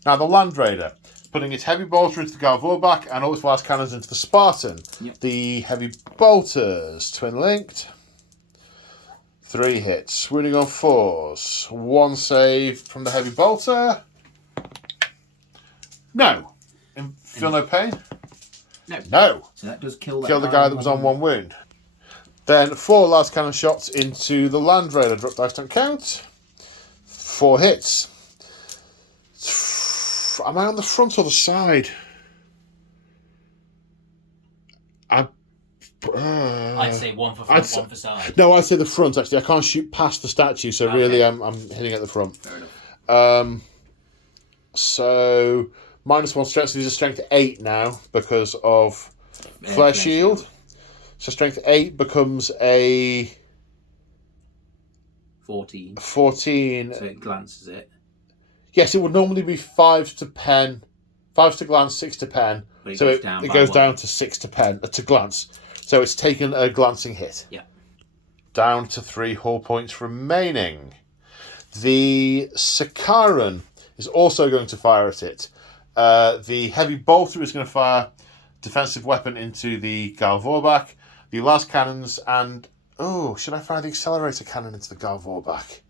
Now the Land Raider, putting its heavy bolter into the Gal Vorbak and all its last cannons into the Spartan. Yep. The heavy bolters, twin linked. 3 hits, wounding on 4s. 1 save from the heavy bolter. No. Feel no pain? No. So that does kill the guy that was on 1 wound. Then 4 last cannon shots into the Land Raider. Drop dice don't count. 4 hits. Am I on the front or the side? I'd say 1 for front, 1 for side. No, I'd say the front, actually. I can't shoot past the statue, so really I'm hitting at the front. Fair enough. So, -1 strength, so these are strength 8 now because of Flare Shield. So strength 8 becomes a... 14. 14. So it glances it. Yes, it would normally be 5 to pen. 5 to glance, 6 to pen. But so it goes down to 6 to pen, to glance. So it's taken a glancing hit. Yeah. Down to 3 hull points remaining. The Sakaran is also going to fire at it. The heavy bolter is going to fire defensive weapon into the Gal Vorbak. The last cannons and... Oh, should I fire the accelerator cannon into the Gal Vorbak?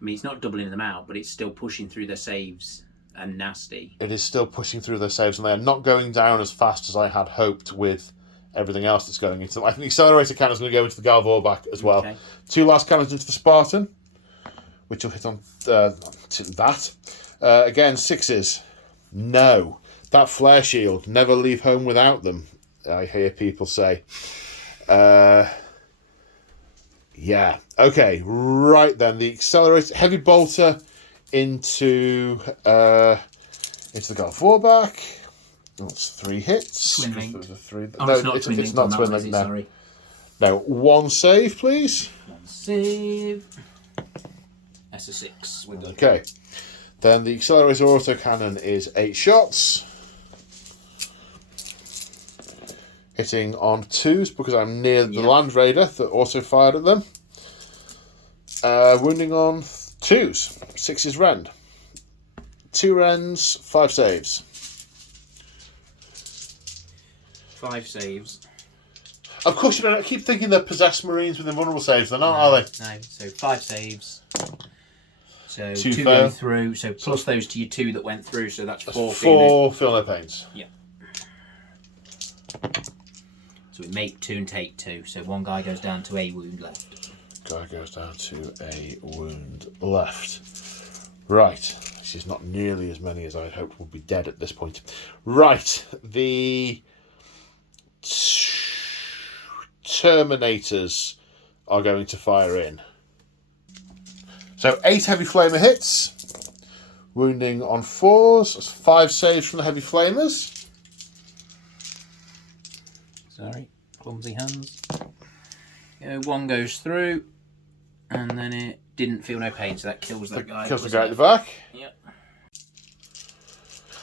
I mean, it's not doubling them out, but it's still pushing through their saves and nasty. It is still pushing through their saves, and they are not going down as fast as I had hoped with everything else that's going into them. I think the accelerator cannon is going to go into the Gal Vorbak as well. Okay. 2 last cannons into the Spartan, which will hit on that. Again, 6s. No. That flare shield. Never leave home without them, I hear people say. Yeah. Okay. Right then. The accelerator, heavy bolter into the Gal Vorbak. That's 3 hits. Twin linked. It's not twin linked. No. Sorry. No. 1 save, please. 1 save. That's a 6. We're good. Okay. Then the accelerator autocannon is 8 shots. Hitting on 2s because I'm near the Land Raider that also fired at them. Wounding on 2s. 6 rend. 2 rends, 5 saves. 5 saves. Of course, you know, I keep thinking they're possessed Marines with invulnerable saves. They're not, are they? No, so 5 saves. So 2 2 fail. go through, so plus those to your 2 that went through, so that's 4 4 feel no pains. Yeah. So we make 2 and take 2, so one guy goes down to a wound left. Guy goes down to a wound left. Right. She's not nearly as many as I hoped would be dead at this point. Right. The Terminators are going to fire in. So 8 heavy flamer hits. Wounding on 4s. That's 5 saves from the heavy flamers. Sorry, clumsy hands. One goes through, and then it didn't feel no pain, so that kills that guy. Kills the guy at the back. Yep.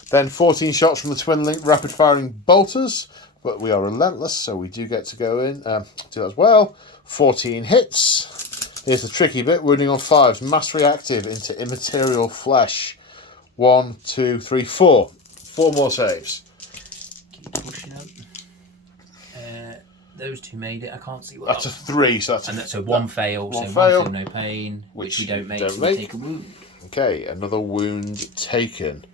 Then 14 shots from the twin link rapid firing bolters, but we are relentless, so we do get to go in, do that as well. 14 hits. Here's the tricky bit, wounding on 5s, mass reactive into immaterial flesh. 1, 2, 3, 4. 4 more saves. Keep pushing up. Those 2 made it. I can't see what. That's a 3, so that's so one fail. One so fail. one feel no pain, which we don't make. So we take a wound. Okay, another wound taken.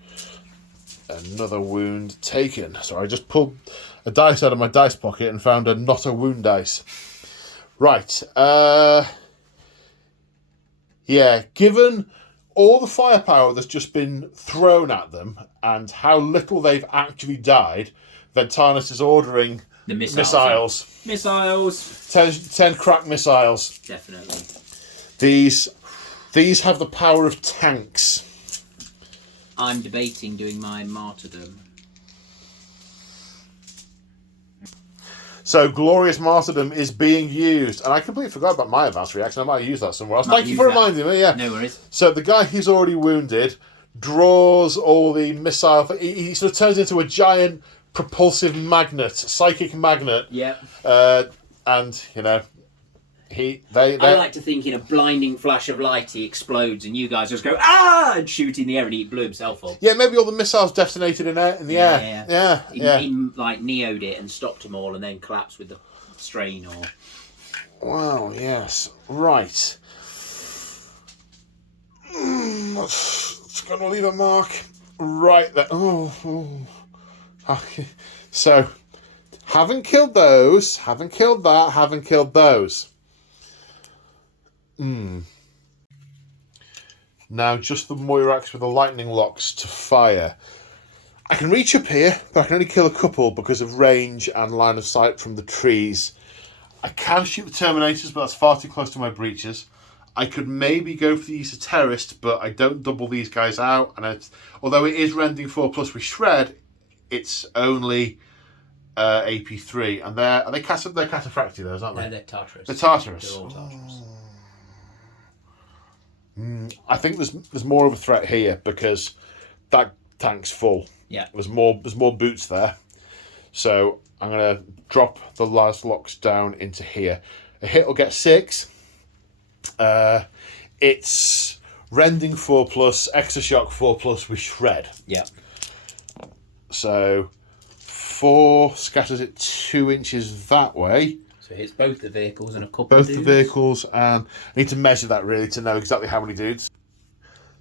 Another wound taken. So I just pulled a dice out of my dice pocket and found a not a wound dice. Right. Yeah, given all the firepower that's just been thrown at them and how little they've actually died, Ventanus is ordering the missiles. 10 crack missiles. Definitely. These have the power of tanks. I'm debating doing my martyrdom. So glorious martyrdom is being used, and I completely forgot about my advanced reaction. I might use that somewhere else. Thank you for reminding me. Yeah, no worries. So the guy who's already wounded draws all the missile. He sort of turns into a giant propulsive magnet, psychic magnet. Yeah. And you know, I like to think in a blinding flash of light he explodes, and you guys just go ah and shoot in the air, and he blew himself up. Yeah, maybe all the missiles detonated in the air. Yeah. He like neo'd it and stopped them all, and then collapsed with the strain. Or wow, yes, right. It's gonna leave a mark right there. Oh. Okay. So, haven't killed those. Haven't killed that. Haven't killed those. Now just the Moirax with the lightning locks to fire. I can reach up here, but I can only kill a couple because of range and line of sight from the trees. I can shoot the Terminators, but that's far too close to my breaches. I could maybe go for the Esoterist, but I don't double these guys out. And although it is rending 4+ with Shred, it's only AP3. And they're Cataphracti, those, aren't they? No, they're Tartarus. They're Tartarus. They're all Tartarus. I think there's more of a threat here because that tank's full. Yeah. There's more boots there. So I'm gonna drop the last locks down into here. A hit will get 6. It's rending 4+, extra shock 4+ with shred. Yeah. So 4 scatters it 2 inches that way. So it hits both the vehicles and a couple Both of dudes. the vehicles, and I need to measure that really to know exactly how many dudes.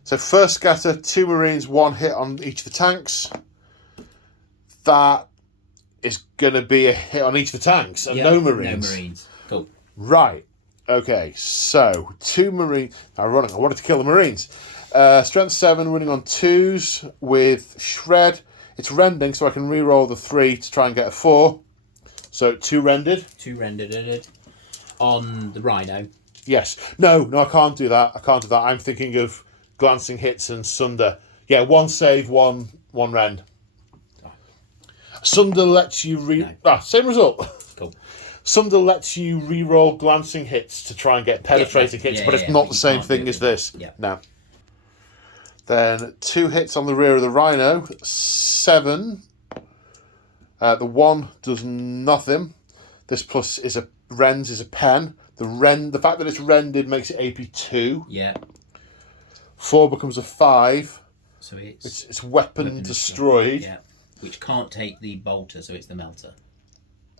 So first scatter, 2 Marines, 1 hit on each of the tanks. That is going to be a hit on each of the tanks, and no Marines. No Marines. Cool. Right. Okay, so 2 Marines. Ironic, I wanted to kill the Marines. Strength 7, running on 2s with Shred. It's rending, so I can re-roll the 3 to try and get a 4. So 2 rendered. 2 rendered on the Rhino. Yes. No, I can't do that. I'm thinking of glancing hits and Sunder. Yeah, 1 save, 1 rend. Sunder lets you same result. Cool. Sunder lets you re-roll glancing hits to try and get penetrating hits, but it's not the same thing as this. Yeah. No. Then 2 hits on the rear of the Rhino, 7. The 1 does nothing. This plus is a rends is a pen. The fact that it's rended makes it AP 2. Yeah. 4 becomes a 5. So it's weapon destroyed. Yeah. Which can't take the bolter, so it's the melter.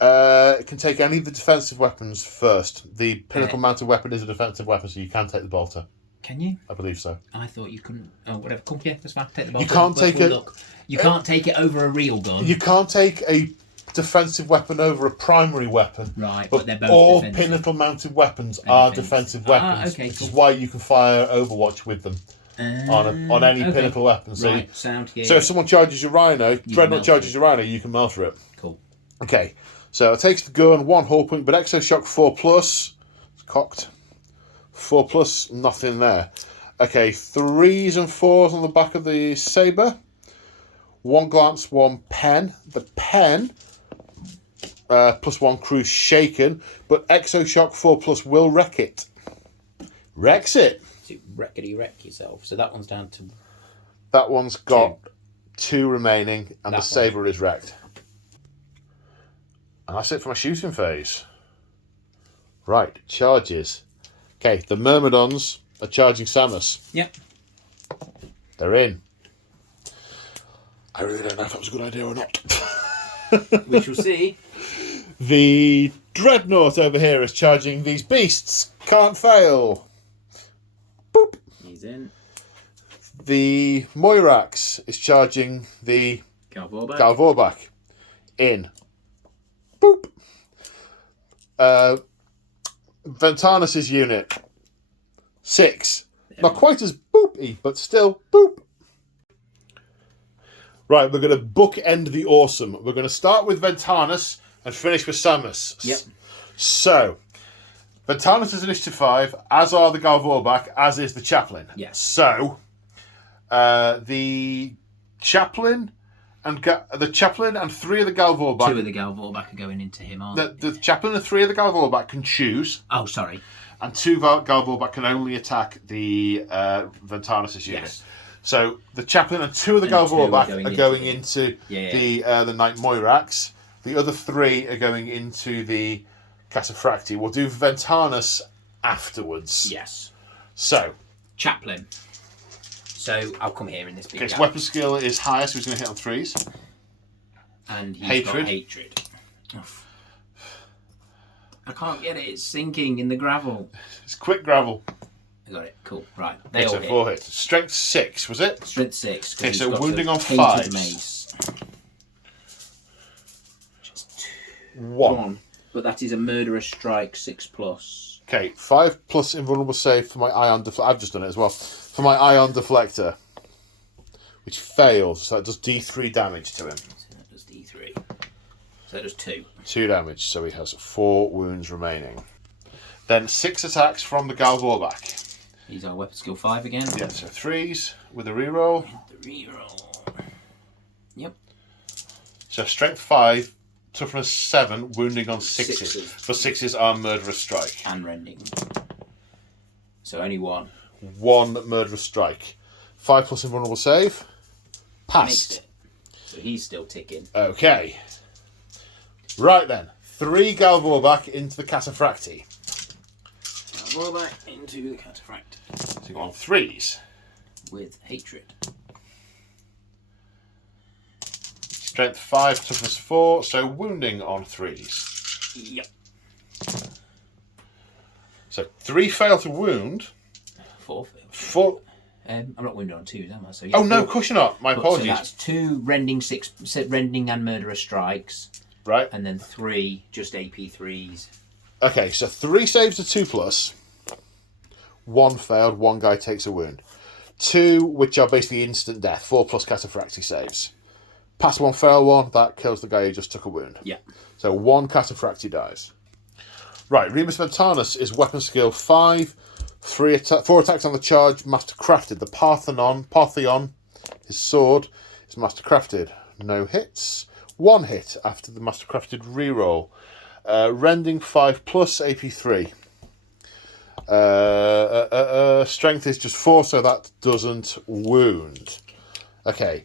It can take any of the defensive weapons first. The pinnacle mounted weapon is a defensive weapon, so you can take the bolter. Can you? I believe so. I thought you couldn't. Oh, whatever. Cool. Yeah, that's fine. Take the bolter. You can't take it. Look. You can't take it over a real gun. You can't take a defensive weapon over a primary weapon. Right, but they're both all defensive. pinnacle mounted weapons are defensive weapons. Okay, which cool. is why you can fire Overwatch with them on any pinnacle weapon. So, right, sound here. So if someone charges your Rhino, Dreadnought charges your Rhino, you can melter it. Cool. Okay, so it takes the gun, 1 hull point, but Exoshock 4+. It's cocked. 4+, nothing there. Okay, 3s and 4s on the back of the Sabre. 1 glance, 1 pen. The pen, +1 cruise shaken, but Exoshock 4+ will wreck it. Wrecks it. So wreck yourself. So that one's down to... That one's got 2 remaining, and the Sabre is wrecked. And that's it for my shooting phase. Right, charges. Okay, the Myrmidons are charging Samus. Yep. They're in. I really don't know if that was a good idea or not. We shall see. The Dreadnought over here is charging these beasts. Can't fail. Boop. He's in. The Moirax is charging the Galvorbak. In. Boop. Ventanus' unit. 6. Not quite as boopy, but still boop. Right, we're going to bookend the awesome. We're going to start with Ventanus and finish with Samus. Yep. So, Ventanus is initiative 5, as are the Galvorbak, as is the Chaplain. Yes. So, the Chaplain and 3 of the Galvorbak. 2 of the Galvorbak are going into him, aren't The Chaplain and 3 of the Galvorbak can choose. Oh, sorry. And 2 Galvorbak can only attack the Ventanus' unit. Yes. So the Chaplain and 2 of the Galvorbak are going into the Knight Moirax. The other 3 are going into the Cataphracti. We'll do Ventanus afterwards. Yes. So Chaplain. So I'll come here in this big gap. Weapon skill is higher, so he's going to hit on 3s. And he's got hatred. I can't get it. It's sinking in the gravel. It's quick gravel. I got it. Cool. Right. They all hit. 4 hits. Strength 6, was it? Strength 6. Okay, so wounding on 5. Mace. Just 1. But that is a murderous strike 6+. Okay, 5+ invulnerable save for my ion deflector. I've just done it as well. For my ion deflector, which fails, so it does D3 damage to him. So that does D3. So that does 2. 2 damage, so he has 4 wounds remaining. Then 6 attacks from the Galvorbak. He's our weapon skill 5 again. Yeah, so 3s with a reroll. The reroll. Yep. So strength 5, toughness 7, wounding on 6s. But 6s are murderous strike. And rending. So only 1. 1 murderous strike. 5+ invulnerable save. Passed. Makes it. So he's still ticking. Okay. Right then. 3 Galvorbak into the Cataphracti. Galvorbak into the Cataphracti. So you go on 3s. With hatred. Strength 5, toughness 4, so wounding on 3s. Yep. So 3 fail to wound. 4 fail. 4. I'm not wounded on 2s, am I? So oh, no, of course you're not. My apologies. So that's 2 rending and murderous strikes. Right. And then 3 just AP3s. Okay, so 3 saves are 2+. 1 failed, 1 guy takes a wound. 2, which are basically instant death, 4+ Cataphracti saves. Pass 1, fail 1, that kills the guy who just took a wound. Yeah. So 1 Cataphracti dies. Right, Remus Ventanus is weapon skill 5, 4 attacks on the charge, mastercrafted. The Partheon, his sword, is mastercrafted. No hits. 1 hit after the mastercrafted reroll. Rending 5+ AP3. Strength is just 4, so that doesn't wound. Okay,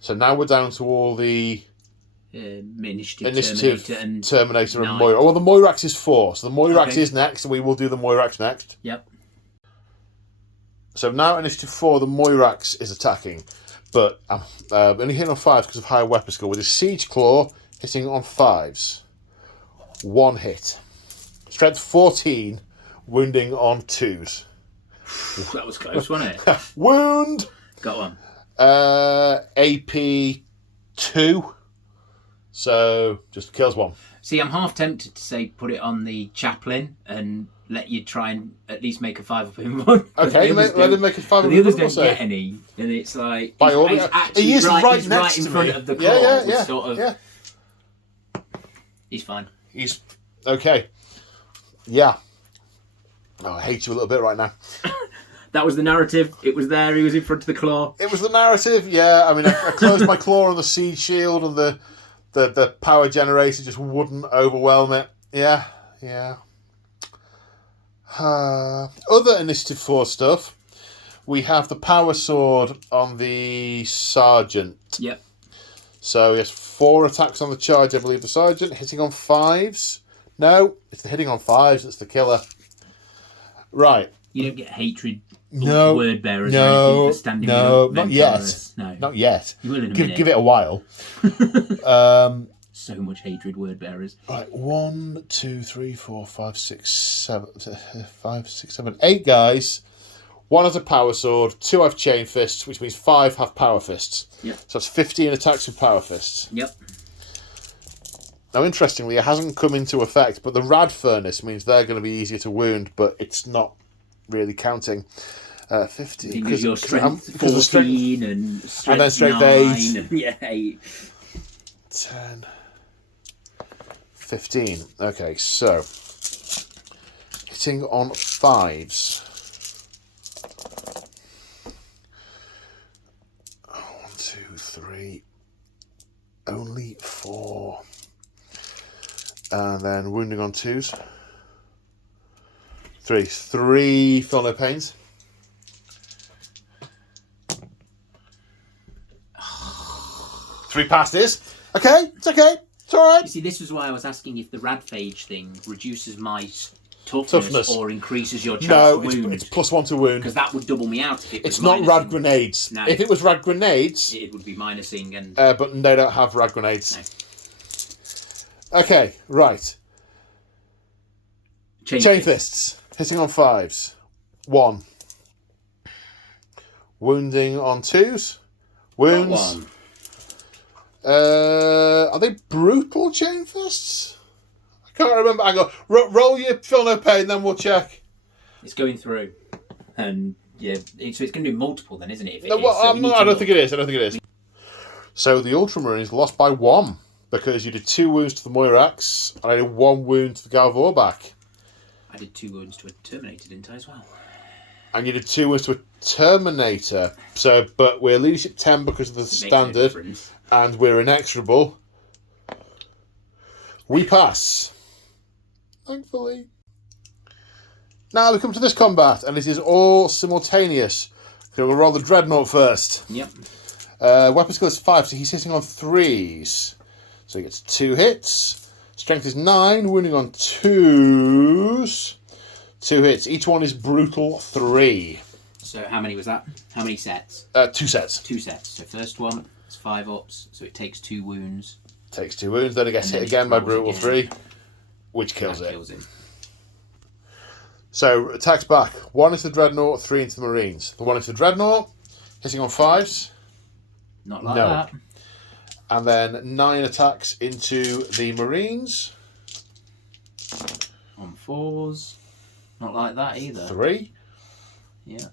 so now we're down to all the initiative, Terminator and Moira. Well, the Moirax is 4, so the Moirax is next, and we will do the Moirax next. Yep. So now initiative 4, the Moirax is attacking, but only hitting on 5s because of higher weapon skill. With his Siege Claw, hitting on 5s. 1 hit. Strength 14, wounding on 2s. That was close, wasn't it? Wound! Got one. AP 2. So, just kills 1. See, I'm half tempted to say put it on the chaplain and let you try and at least make a 5 up in one. Okay, let him make a 5 up in one. The others don't get any, and it's like... By all, he is right he's next right in to front me. of the claw. Sort of, yeah. He's fine. He's... Okay. Yeah. Oh, I hate you a little bit right now. That was the narrative. It was there. He was in front of the claw. It was the narrative, yeah. I mean, I closed my claw on the siege shield and the power generator just wouldn't overwhelm it. Yeah. Other Initiative 4 stuff. We have the power sword on the sergeant. Yep. So he has 4 attacks on the charge, I believe, the sergeant. Hitting on 5s. No, it's the hitting on 5s that's the killer. Right. You don't get hatred word bearers or anything for standing with not yet. No. Not yet. You will in a minute. Give it a while. So much hatred word bearers. Right, 1, 2, 3, 4, 5, 6, 7, 8 guys. 1 has a power sword, 2 have chain fists, which means 5 have power fists. Yep. So that's 15 attacks with power fists. Yep. Now, interestingly, it hasn't come into effect, but the rad furnace means they're going to be easier to wound, but it's not really counting. 15 because your strength 14 and strength, then strength 9 8. And, yeah, 8. 10. 15. Okay, so hitting on 5s. 1, 2, 3. Only 4. And then wounding on 2s. 3. Feel no pains. 3 passes. Okay, it's okay. It's alright. You see, this is why I was asking if the radphage thing reduces my toughness. Or increases your chance to wound. It's +1 to wound. Because that would double me out if it was It's not rad grenades. No. If it was rad grenades... It would be minusing and... but they don't have rad grenades. No. Okay, right. Chain fists. Hitting on 5s. 1. Wounding on 2s. Wounds. 1. Are they brutal chain fists? I can't remember. I go roll your feel no pain, then we'll check. It's going through, and yeah, so it's going to do multiple then, isn't it? I don't think it is. So the Ultramarines lost by 1 because you did 2 wounds to the Moirax and I did 1 wound to the Galvorback. I did 2 wounds to a Terminator, didn't I, as well? And you did 2 wounds to a Terminator. So, but we're leadership 10 because of the standard. And we're inexorable. We pass. Thankfully. Now we come to this combat, and it is all simultaneous. So we'll roll the Dreadnought first. Yep. Weapon skill is 5, so he's hitting on 3s. So he gets 2 hits. Strength is 9, wounding on 2s. 2 hits. Each one is brutal 3. So how many was that? How many sets? 2 sets. 2 sets. So first one... 5 ups, so it takes 2 wounds. Takes 2 wounds, then it gets hit again by brutal 3, which kills it. So attacks back. 1 into the Dreadnought, 3 into the Marines. The 1 into the Dreadnought, hitting on 5s. Not like that. And then 9 attacks into the Marines. On 4s. Not like that either. 3. Yeah.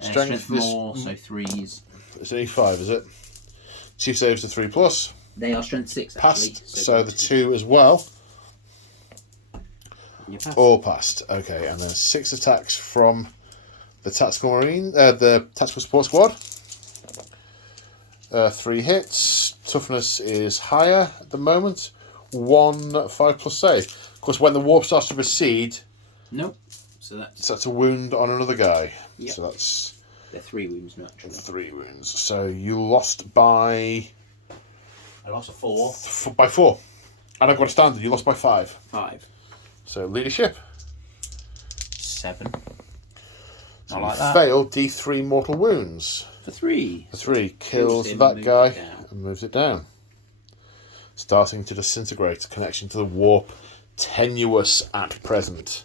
Strength more, so 3s. It's an E5, is it? 2 saves to 3+. They are strength 6, actually. Passed, so the 2 as well. You passed. All passed. Okay, and then 6 attacks from the Tactical Marine, the Tactical Support Squad. 3 hits. Toughness is higher at the moment. 1 5+ save. Of course, when the warp starts to recede, Nope. So that's a wound on another guy. Yep. So that's... They're 3 wounds, naturally. 3 wounds. So you lost by... I lost a 4. By 4. And I've got a standard. You lost by 5. 5. So leadership. 7. So I like you that. failed D3 mortal wounds. For 3. For 3. Kills that guy and moves it down. Starting to disintegrate. Connection to the warp tenuous at present.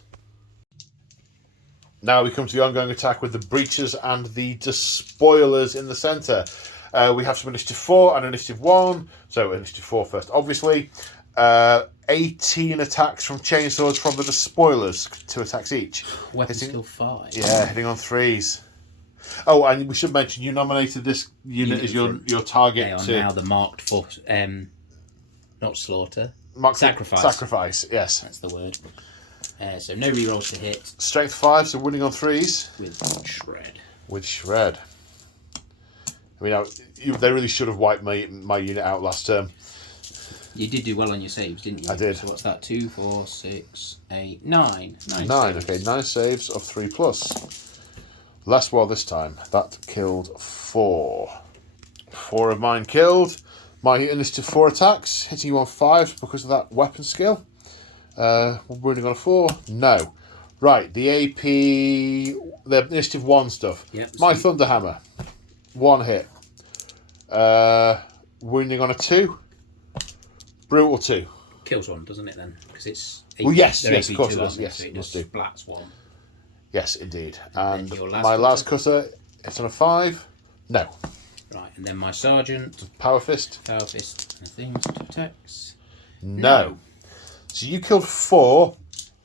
Now we come to the ongoing attack with the breaches and the despoilers in the centre. We have some initiative 4 and initiative 1. So initiative 4 first, obviously. 18 attacks from chainswords from the despoilers. 2 attacks each. Weapon skill 5. Yeah, hitting on 3s. Oh, and we should mention you nominated this unit as your target. They are to now the marked for not slaughter. Sacrifice. Sacrifice, yes. That's the word. So no rerolls to hit. Strength 5, so winning on 3s. With shred. With shred. I mean, they really should have wiped my unit out last term. You did do well on your saves, didn't you? I did. So what's that? 2, 4, 6, 8, 9. 9 saves. Okay, 9 saves of 3+. Less well this time. That killed 4. 4 of mine killed. My initiative 4 attacks, hitting you on 5 because of that weapon skill. Wounding on a 4? No. Right, the AP, the initiative 1 stuff. Yep, my Thunderhammer, 1 hit. Wounding on a 2. Brutal 2. Kills 1, doesn't it then? Because it's... Well, yes, of course it does. does. Yes, so it must just do. splats 1. Yes, indeed. And my last cutter, it's on a 5. No. Right, and then my sergeant. Power Fist. Power Fist. And things to attacks. No. So you killed 4.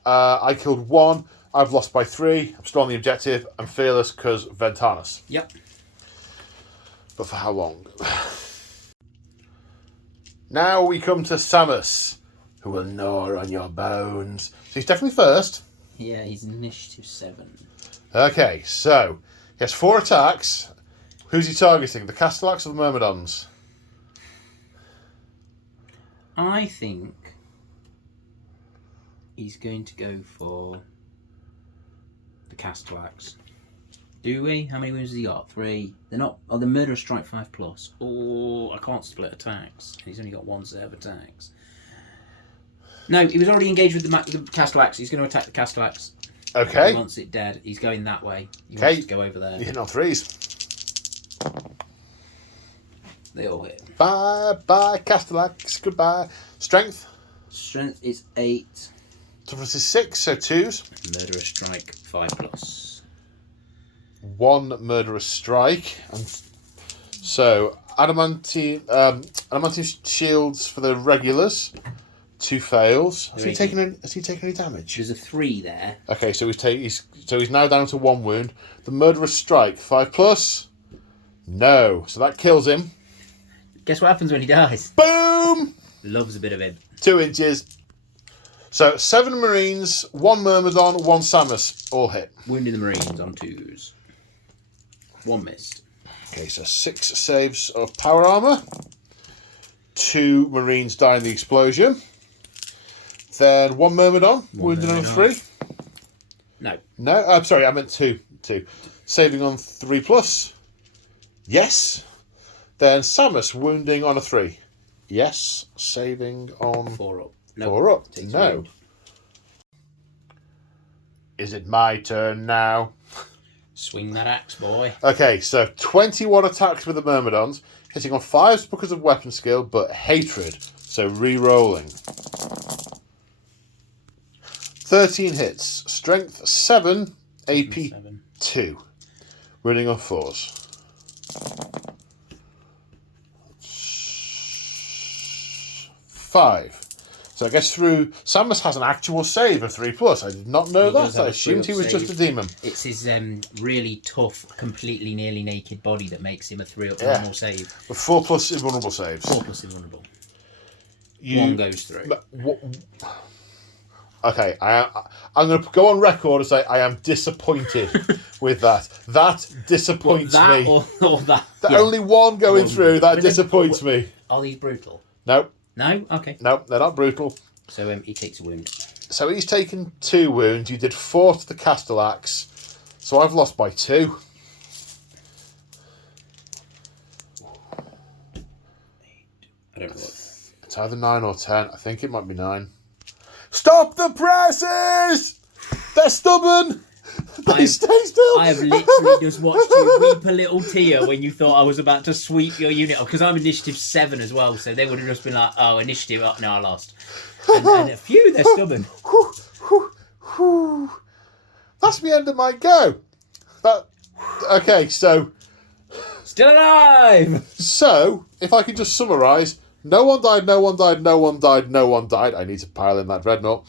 I killed 1. I've lost by 3. I'm still on the objective. I'm fearless because Ventanus. Yep. But for how long? Now we come to Samus, who will gnaw on your bones. So he's definitely first. Yeah, he's initiative 7. Okay, so he has 4 attacks. Who's he targeting? The Castellax or the Myrmidons? I think he's going to go for the Castellax. Do we? How many wounds has he got? 3. They're not... Oh, the Murderous Strike 5+. Oh, I can't split attacks. He's only got 1 set of attacks. No, he was already engaged with the Castellax. He's going to attack the Castellax. Okay. He wants it dead. He's going that way. He wants to go over there. You're hitting on 3s. They all hit. Bye, Castellax. Goodbye. Strength? Strength is 8. Toughness is 6, so 2s. Murderous Strike 5+. 1 Murderous Strike. And so, adamantine shields for the regulars. 2 fails. Has he taken any damage? There's a 3 there. Okay, so he's now down to 1 wound. The Murderous Strike 5+. No, so that kills him. Guess what happens when he dies? Boom! Loves a bit of him. 2 inches. So 7 Marines, 1 Myrmidon, 1 Samus, all hit. Wounding the Marines on 2s. 1 missed. Okay, so 6 saves of power armor. 2 Marines die in the explosion. Then 1 Myrmidon, wounded on 3. No. No, I'm sorry, I meant 2. Saving on 3+. Yes. Then Samus, wounding on a 3. Yes. Saving on 4 up. No. 4 up. Takes No. wound. Is it my turn now? Swing that axe, boy. Okay, so 21 attacks with the Myrmidons, hitting on 5s because of weapon skill, but hatred, so re-rolling. 13 hits, strength 7, AP 2, running on 4s. 5. So I guess through... Samus has an actual save of 3+. I did not know that. I assumed he was just a demon. It's his really tough, completely nearly naked body that makes him a 3+ normal save. With 4+ invulnerable saves. 4+ invulnerable. 1 goes through. Okay, I'm going to go on record and say I am disappointed with that. That disappoints me. Or that? Only 1 going through, that disappoints me. Are these brutal? No. No? Okay. No, they're not brutal. So he takes a wound. So he's taken 2 wounds. You did 4 to the Castellax. So I've lost by 2. I don't know what. It's either 9 or 10. I think it might be 9. Stop the presses! They're stubborn! They stay still! I have literally just watched you weep a little tear when you thought I was about to sweep your unit off, because I'm initiative 7 as well, so they would have just been like, oh, initiative up, no, I lost. And a few, they're stubborn. That's the end of my go. Okay, so... Still alive! So, if I can just summarise, no one died, no one died, no one died, no one died. I need to pile in that dreadnought.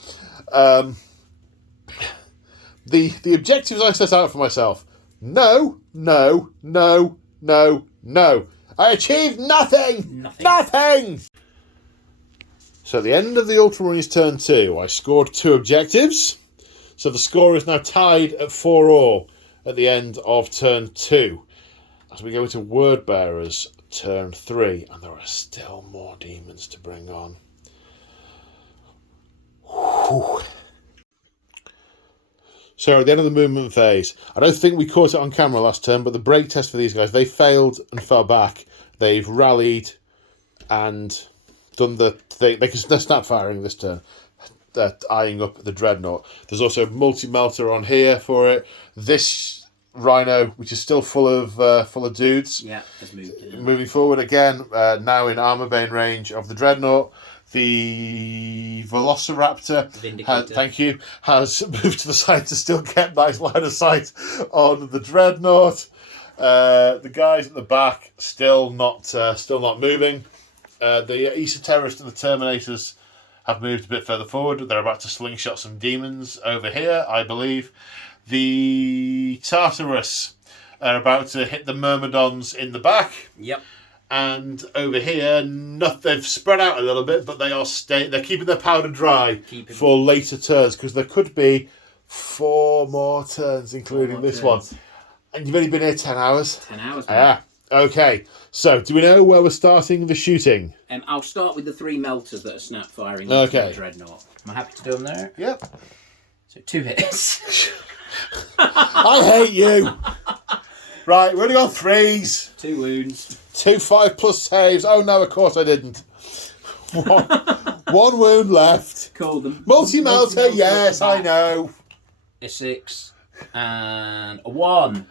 The objectives I set out for myself. No. I achieved nothing! Nothing! So at the end of the Ultramarines turn 2, I scored 2 objectives. So the score is now tied at 4-all at the end of turn 2. As we go into Word Bearers turn 3, and there are still more demons to bring on. Whew. So at the end of the movement phase, I don't think we caught it on camera last turn, but the break test for these guys, they failed and fell back. They've rallied and done the thing. They're snap firing this turn. They're eyeing up the Dreadnought. There's also multi-melter on here for it. This Rhino, which is still full of dudes. Yeah, has moved. Yeah. Moving forward again, now in Armorbane range of the Dreadnought. The Velociraptor, thank you, has moved to the side to still get nice line of sight on the Dreadnought. The guys at the back still not moving. The Esoterrorists and the Terminators have moved a bit further forward. They're about to slingshot some demons over here, I believe. The Tartarus are about to hit the Myrmidons in the back. Yep. And over here, they've spread out a little bit, but they're keeping their powder dry for later turns, because there could be 4 more turns, including this one. And you've only been here 10 hours. 10 hours. Yeah. Okay. So, do we know where we're starting the shooting? I'll start with the 3 melters that are snap firing. Okay. The Dreadnought. Am I happy to do them there? Yep. So 2 hits. I hate you. Right, we're only on 3s. 2 wounds. 2 5+ saves. Oh no, of course I didn't. 1 wound left. Call them. Multi-melter, yes, I know. A 6 and a 1.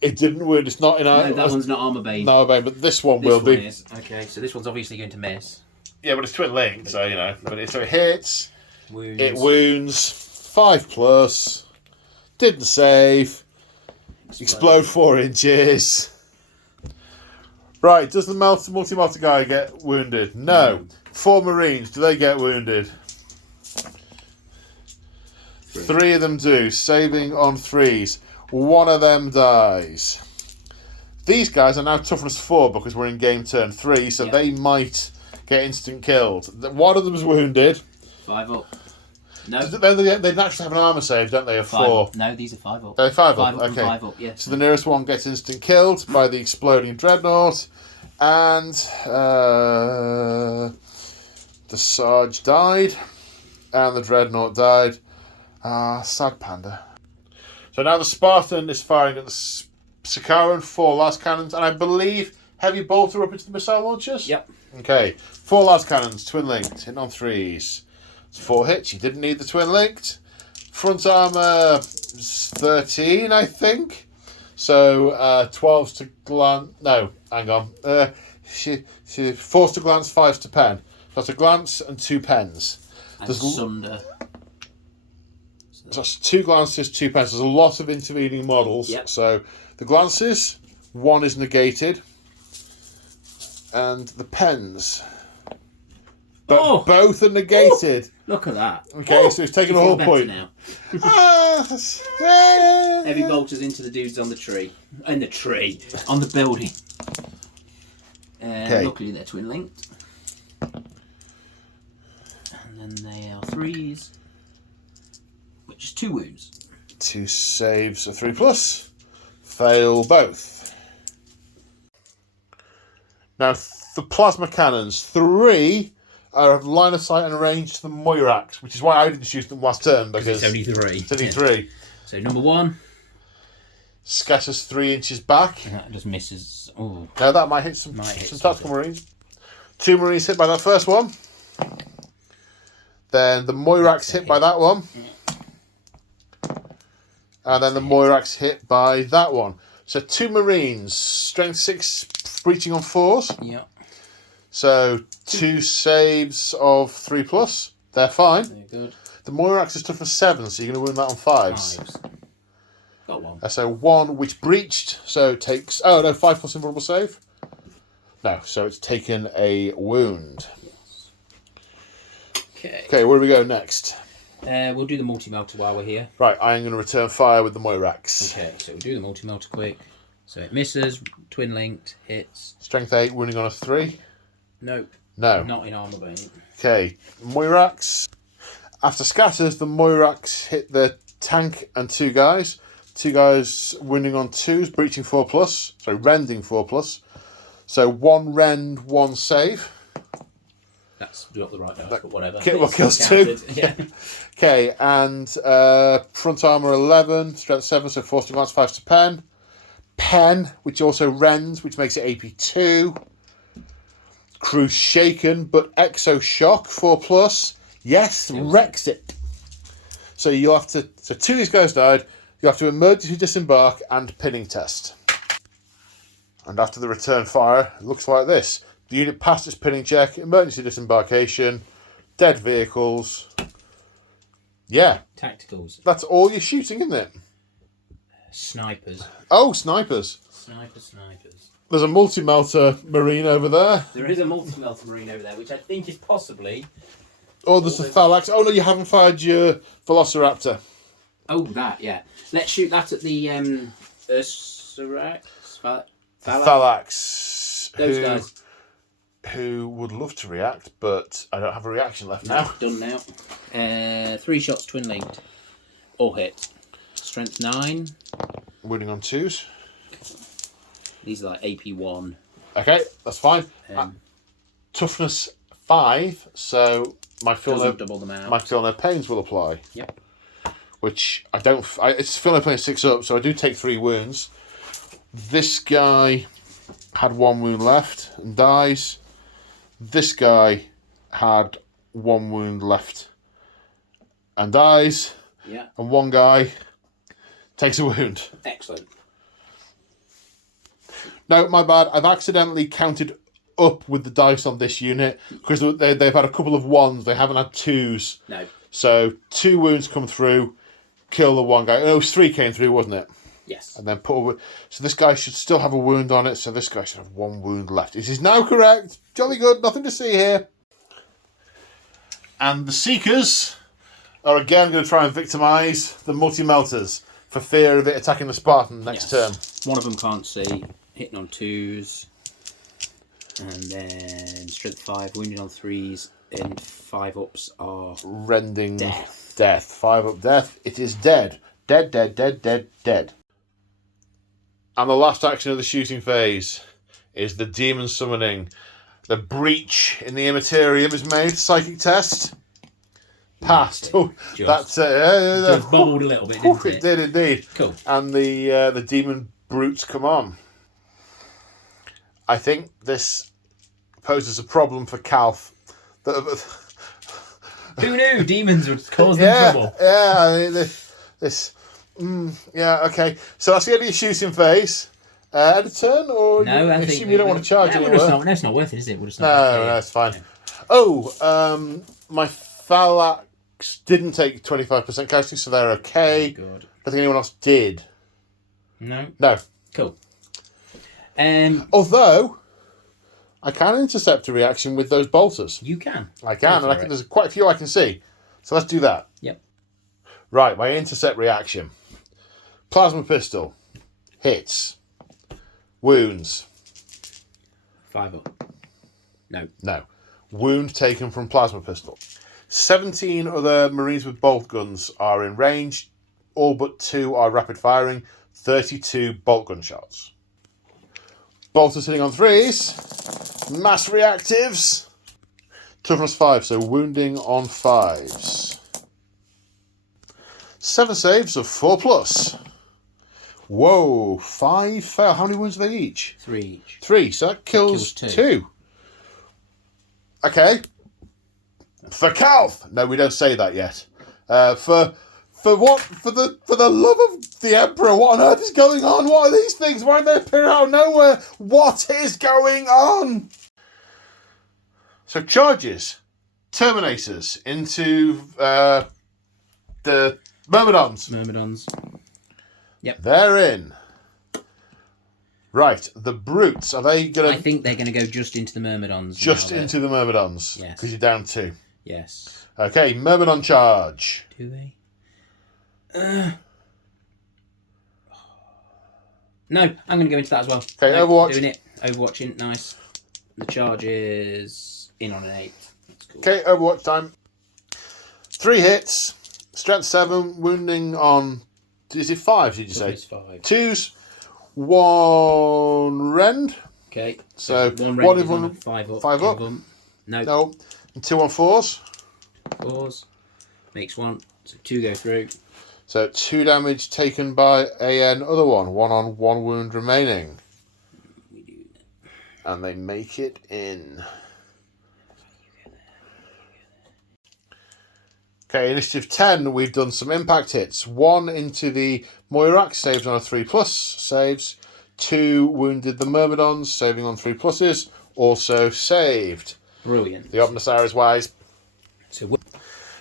It didn't wound. It's not in our. No, that one's not armor bane. No, but this one will be. Is. Okay, so this one's obviously going to miss. Yeah, but it's twin linked, so you know. But it hits. Wounds. It wounds. 5+. Didn't save. Explode 4 inches. Right, does the multi-melter guy get wounded? No. 4 Marines, do they get wounded? 3 of them do, saving on 3s. 1 of them dies. These guys are now toughness 4 because we're in game turn 3, so they might get instant killed. 1 of them's wounded. 5 up. No. They naturally have an armour save, don't they, of 4? No, these are 5 up. They're 5 up, okay. 5 up, yes. So the nearest one gets instant killed by the exploding Dreadnought. And the Sarge died. And the Dreadnought died. Sad panda. So now the Spartan is firing at the Sakaran 4 last cannons. And I believe heavy bolter up into the missile launchers? Yep. Okay. 4 last cannons, twin linked, hitting on 3s. 4 hits. You didn't need the twin linked. Front armour 13, I think. So 12s to glance. No, hang on. She 4s to glance, 5s to pen. That's a glance and 2 pens. And sunder. So that's 2 glances, 2 pens. There's a lot of intervening models. Yep. So the glances, 1 is negated, and the pens. But both are negated. Look at that. Okay, so it's taken a whole point. Now. Heavy bolters into the dudes on the tree. On the building. Luckily they're twin linked. And then they are 3s. Which is 2 wounds. 2 saves, a 3+. Fail both. Now the plasma cannons. 3 have line of sight and range to the Moirax, which is why I didn't shoot them last turn, because it's only 3. It's only 3. So number 1. Scatters 3 inches back. And that just misses. Oh. Now that might hit some tactical Marines. 2 Marines hit by that first one. Then the Moirax hit by that one. And then the Moirax hit by that one. So 2 Marines, strength 6, breaching on 4s. Yeah. So 2 saves of 3+. They're fine. They're good. The Moirax is tough for 7, so you're going to win that on 5s. Got 1. So 1 which breached, so it takes... Oh no, 5+ invulnerable save? No, so it's taken a wound. Yes. Okay. Okay, where do we go next? We'll do the multi-melter while we're here. Right, I'm going to return fire with the Moirax. Okay, so we'll do the multi-melter quick. So it misses, twin linked, hits. Strength 8, wounding on a 3. Nope. No. Not in armor bane. Okay, Moirax. After scatters, the Moirax hit the tank and 2 guys. 2 guys wounding on 2s, breaching 4+. Sorry, rending 4+. So 1 rend, 1 save. That's not the right dice, but whatever. Well, kills 2. Yeah. Okay, and front armour 11, strength 7, so force to glance 5 to pen. Pen, which also rends, which makes it AP 2. Crew shaken, but exo shock 4+. Yes, wrecks it. So you'll have to. So 2 of these guys died. You have to emergency disembark and pinning test. And after the return fire, it looks like this. The unit passed its pinning check, emergency disembarkation, dead vehicles. Yeah. Tacticals. That's all you're shooting, isn't it? Snipers. Oh, snipers. Snipers. There's a multi-melter Marine over there. There is a multi-melter Marine over there, which I think is possibly... Oh, there's the Thalax. Oh, no, you haven't fired your Velociraptor. Oh, that, yeah. Let's shoot that at the Thalax. Those guys. Who would love to react, but I don't have a reaction left now. Done now. 3 shots, twin linked. All hit. Strength 9. Wounding on 2s. These are like AP 1. Okay, that's fine. Toughness 5, so my feel no pains will apply. Yep. Which I don't. It's feel no pains 6 up, so I do take 3 wounds. This guy had 1 wound left and dies. This guy had 1 wound left and dies. Yeah. And 1 guy takes a wound. Excellent. No, my bad. I've accidentally counted up with the dice on this unit because they've had a couple of 1s. They haven't had 2s. No. So 2 wounds come through, kill the 1 guy. Oh, it was 3 came through, wasn't it? Yes. And then put a wound. So this guy should still have a wound on it. So this guy should have 1 wound left. This is now correct. Jolly good. Nothing to see here. And the Seekers are again going to try and victimise the multi-melters for fear of it attacking the Spartan next turn. One of them can't see. Hitting on 2s. And then strength 5, wounded on 3s, and 5 ups are... Rending death. 5 up death. It is dead. Dead, dead, dead, dead, dead. And the last action of the shooting phase is the demon summoning. The breach in the Immaterium is made. Psychic test. Passed. Oh, that's just bubbled a little bit, didn't it? It did indeed. Cool. And the demon brutes come on. I think this poses a problem for Calf. Who knew demons would cause them trouble? Yeah, I mean, yeah, okay. So that's the end of your shooting phase. End of turn, or no? I assume you don't want to charge anywhere? It's not worth it, is it? We'll just no, it's fine. Yeah. Oh, my Thalax didn't take 25% casualty, so they're okay. Oh, good. I think anyone else did. No. Cool. Although I can intercept a reaction with those bolters. You can. I can, and I think there's quite a few I can see. So let's do that. Yep. Right, my intercept reaction. Plasma pistol. Hits. Wounds. 5 up. No. Wound taken from plasma pistol. 17 other Marines with bolt guns are in range. All but 2 are rapid firing. 32 bolt gun shots. Bolters hitting on 3s. Mass reactives. Toughness 5, so wounding on 5s. 7 saves of 4+. Whoa, 5 fail. How many wounds are they each? 3 each. 3, so that kills 2. Okay. For Calth. No, we don't say that yet. For what? For the love of the Emperor, what on earth is going on? What are these things? Why are they appearing out of nowhere? What is going on? So charges, Terminators into the Myrmidons. Myrmidons. Yep. They're in. Right, the Brutes, are they going to... I think they're going to go just into the Myrmidons. Just into the Myrmidons? Yes. Because you're down 2. Yes. Okay, Myrmidon charge. Do they? No, I'm going to go into that as well. Okay, no, Overwatch. Doing it. Overwatching, nice. The charge is in on an 8. That's cool. Okay, Overwatch time. 3 hits. Strength 7, wounding on... Is it 5, did you say? It's 5. 2s. 1 rend. Okay. So, 1 one rend in is 5 up. 5 up. No. No. And 2 on 4s. 4s. Makes 1. So 2 go through. So 2 damage taken by another one. 1 on 1 wound remaining. We do that. And they make it in. Okay, initiative 10, we've done some impact hits. 1 into the Moirax, saves on a 3+ saves. 2 wounded the Myrmidons, saving on 3+, also saved. Brilliant. The Omnisaurus wise. So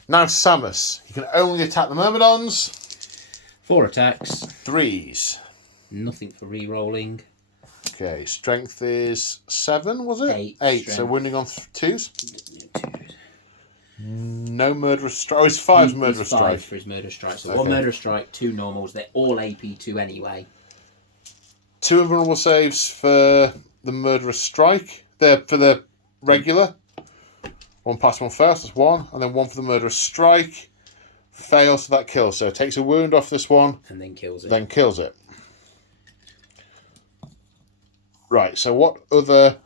Now Samus. You can only attack the Myrmidons. 4 attacks. 3s. Nothing for re-rolling. Okay, strength is 7, was it? 8. So wounding on 2s. No murderous strike. Oh, it's 5 murderous strike. 5 strike. for his murderous strike. So Okay. 1 murderous strike, 2 normals. They're all AP2 anyway. 2 invulnerable saves for the murderous strike. They're for the regular. 1 pass, 1 fail, so that's 1. And then 1 for the murderous strike. Fails, so that kills. So it takes a wound off this one. And then kills it. Then kills it. Right, so what other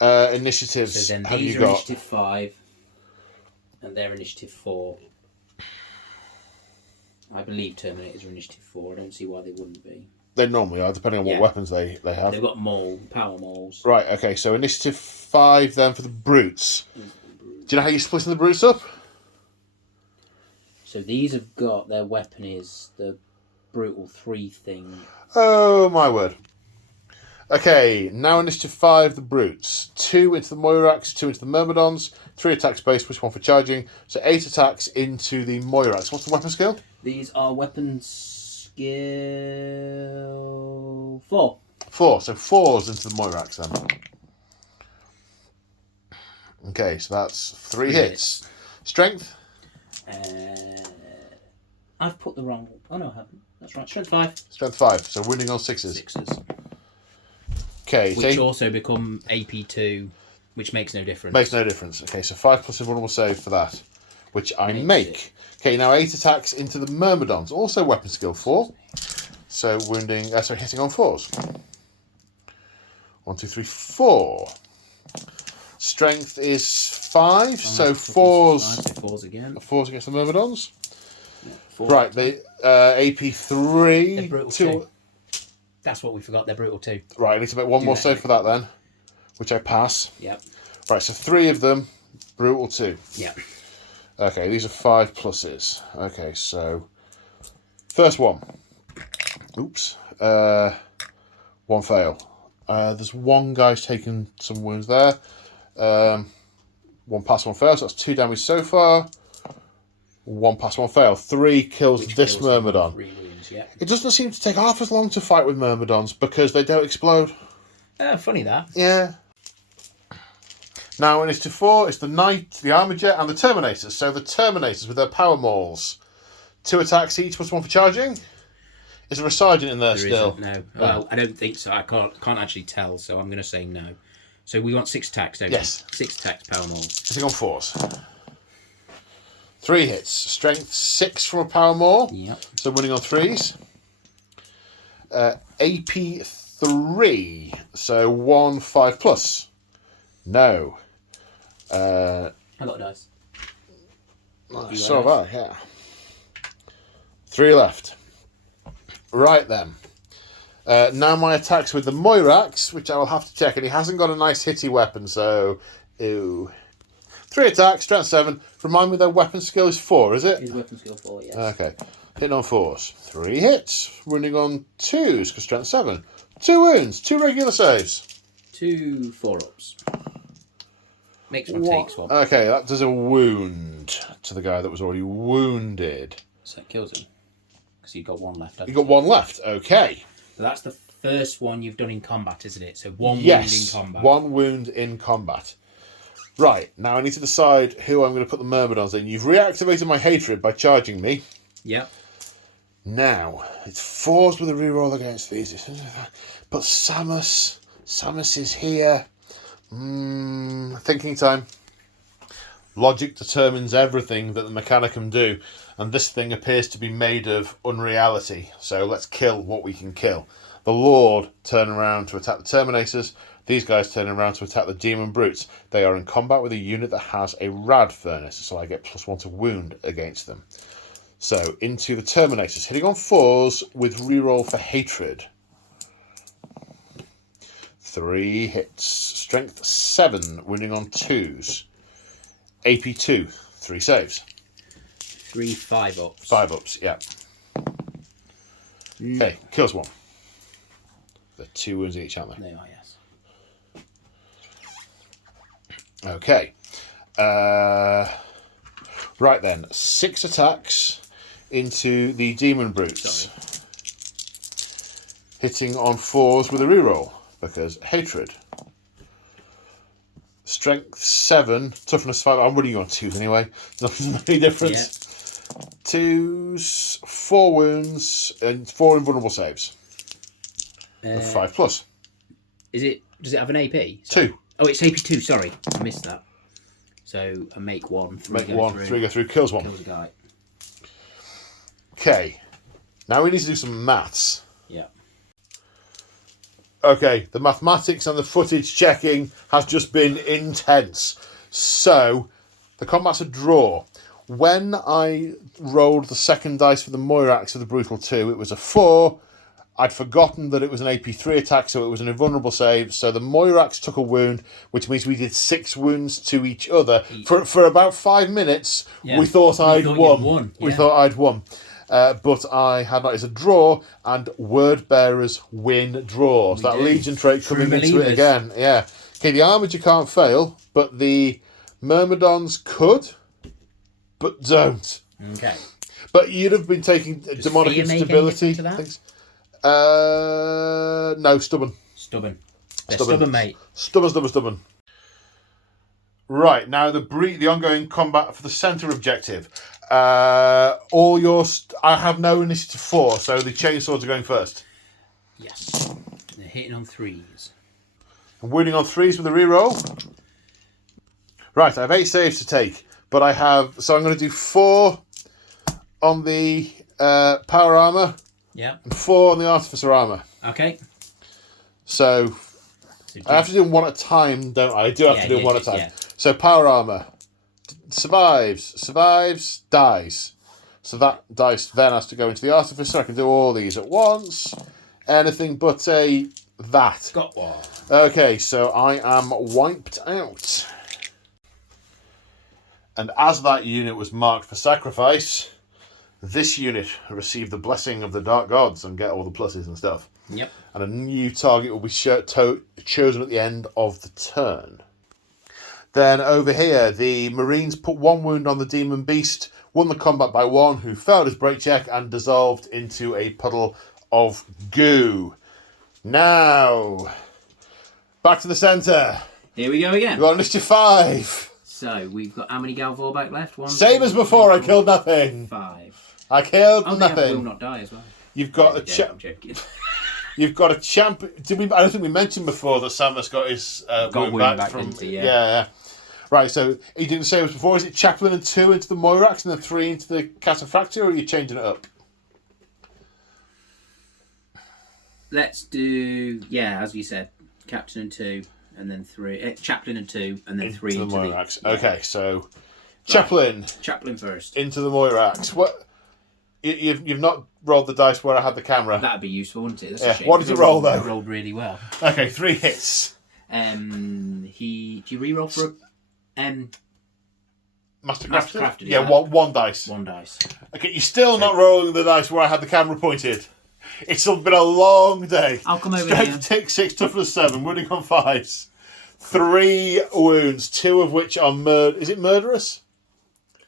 initiatives So then have these you are got? initiative 5. And they're initiative 4. I believe Terminators are initiative 4. I don't see why they wouldn't be. They normally are, depending on what Yeah. weapons they have. They've got power mauls. Right, okay, so initiative 5 then for the Brutes. Do you know how you're splitting the Brutes up? So these have got, their weapon is the Brutal 3 thing. Oh, my word. Okay, now initiative 5, the Brutes. 2 into the Moirax, 2 into the Myrmidons, 3 attacks base, which 1 for charging. So 8 attacks into the Moirax. What's the weapon skill? These are weapon skill 4. 4, so 4s into the Moirax then. Okay, so that's 3 hits. Strength? I've put the wrong... Oh no, I haven't. That's right, strength 5. Strength 5, so wounding on 6s. 6s. Okay, Which so also become AP2, which makes no difference. makes no difference. Okay, so 5+ invulnerable save for that, which I Makes make. it. Okay, now 8 attacks into the Myrmidons, also weapon skill 4. So wounding, hitting on 4s. 1, 2, 3, 4. Strength is 5, so 4s. 4s again. 4s against the Myrmidons. Yeah, 4. Right, the AP3. They're brutal 2. That's what we forgot, they're brutal 2. Right, I need to make 1 more that save for that then, which I pass. Yep. Right, so 3 of them, brutal 2. Yep. Okay, these are 5+. Okay, so first one. Oops. 1 fail. There's 1 guy's taken some wounds there. 1 pass, 1 fail, so that's 2 damage so far. 1 pass, 1 fail. 3 kills Which this kills Myrmidon. 3 wounds, yep. It doesn't seem to take half as long to fight with Myrmidons because they don't explode. Funny that. Yeah. Now, initiative 4, it's the Knight, the Armiger, and the Terminators. So the Terminators with their power mauls. 2 attacks each, +1 for charging. Is there a sergeant in there still? Isn't, no. Well, I don't think so. I can't actually tell, so I'm going to say no. So we want 6 attacks, don't Yes. we? 6 attacks, power maul. Hitting on 4s. 3 hits. Strength 6 from a power maul. Yep. So winning on 3s. AP3. So 1 5+. No. I got a dice. So have I, yeah. 3 left. Right then. Now my attacks with the Moirax, which I will have to check, and he hasn't got a nice hitty weapon, so... Ew. 3 attacks, strength 7. Remind me their weapon skill is 4, is it? His weapon skill 4, yes. Okay. Hitting on 4s. 3 hits. Wounding on 2s, because strength 7. 2 wounds. 2 regular saves. 2 4-ups. Makes one, takes one. Okay, that does a wound to the guy that was already wounded. So it kills him. Because you've got 1 left. You got 1 left, okay. So that's the first one you've done in combat, isn't it? So 1 wound in combat. 1 wound in combat. Right, now I need to decide who I'm going to put the Myrmidons in. You've reactivated my hatred by charging me. Yep. Now, it's 4s with a reroll against these. But Samus is here. Thinking time. Logic determines everything that the Mechanicum do, and this thing appears to be made of unreality. So let's kill what we can kill. The Lord turn around to attack the Terminators. These guys turn around to attack the Demon Brutes. They are in combat with a unit that has a Rad Furnace, so I get +1 to wound against them. So, into the Terminators. Hitting on 4s with reroll for Hatred. 3 hits. Strength 7, wounding on 2s. AP 2, 3 saves. 3 5-ups. 5-ups, yeah. Okay, kills 1. They're 2 wounds each, aren't they? They are, yes. Okay. Right then, 6 attacks into the Demon Brutes. Sorry. Hitting on 4s with a reroll, because Hatred. Strength 7, toughness 5. I'm running on 2s anyway. Nothing's any different. Yeah. 2s, 4 wounds, and 4 invulnerable saves. 5+. Does it have an AP? Sorry. 2. Oh, it's AP 2, sorry. I missed that. So, I make 1. 3 Make go 1, through. 3 go through, kills 1. Kills a guy. Okay. Now we need to do some maths. Yeah. Okay, the mathematics and the footage checking has just been intense. So, the combat's a draw. When I rolled the second dice for the Moirax of the Brutal 2, it was a 4. I'd forgotten that it was an AP3 attack, so it was an invulnerable save. So the Moirax took a wound, which means we did 6 wounds to each other. For about 5 minutes, Yeah. we thought I'd won. Yeah. We thought I'd won. But I had that as a draw, and word bearers win draws. That do. Legion trait True coming into it believers. again. Yeah. Okay, the armoured you can't fail, but the Myrmidons could, but don't. Okay. But you'd have been taking demonic fear make instability anything to that? things. No, stubborn. Stubborn. They're stubborn, mate. Stubborn. Right, now the ongoing combat for the centre objective. I have no initiative 4, so the chainswords are going first. Yes. They're hitting on 3s. I'm wounding on 3s with a reroll. Right, I have 8 saves to take, but I'm going to do 4 on the power armour. Yeah. And 4 on the artificer armour. Okay. So I have to do them one at a time, don't I? I do have to do them one at a time. Yeah. So power armour. Survives, dies. So that dice then has to go into the artificer. I can do all these at once. Anything but that. Got one. Okay, so I am wiped out. And as that unit was marked for sacrifice, this unit received the blessing of the Dark Gods and get all the pluses and stuff. Yep. And a new target will be chosen at the end of the turn. Then over here, the Marines put 1 wound on the Demon Beast, won the combat by 1, who failed his break check and dissolved into a puddle of goo. Now, back to the centre. Here we go again. We've got initiative 5. So, we've got how many Galvor back left? 1, Same 2, as before, 3, I killed nothing. 5. I killed Oh, nothing. they will not die as well. You've got I'm joking. You've got a champ. I don't think we mentioned before that Samus got his wound back from. Yeah. Right, so you didn't say it was before. Is it Chaplain and 2 into the Moirax and then 3 into the Cataphractia, or are you changing it up? Let's do, as you said, Captain and 2, and then 3. Chaplain and 2, and then 3 into into the Moirax. Yeah. Okay, so Chaplain. Chaplain first. Into the Moirax. What? You've not rolled the dice where I had the camera. That'd be useful, wouldn't it? That's Yeah. a shame. What did you roll though? It rolled really well. Okay, 3 hits. Do you reroll for a Mastercrafted? Mastercrafted, Yeah, yeah. one dice. 1 dice? Okay, you're still not rolling the dice where I had the camera pointed. It's been a long day. I'll come over Strength here. tick 6, toughness 7, wounding on 5s. 3 wounds, 2 of which are Is it murderous?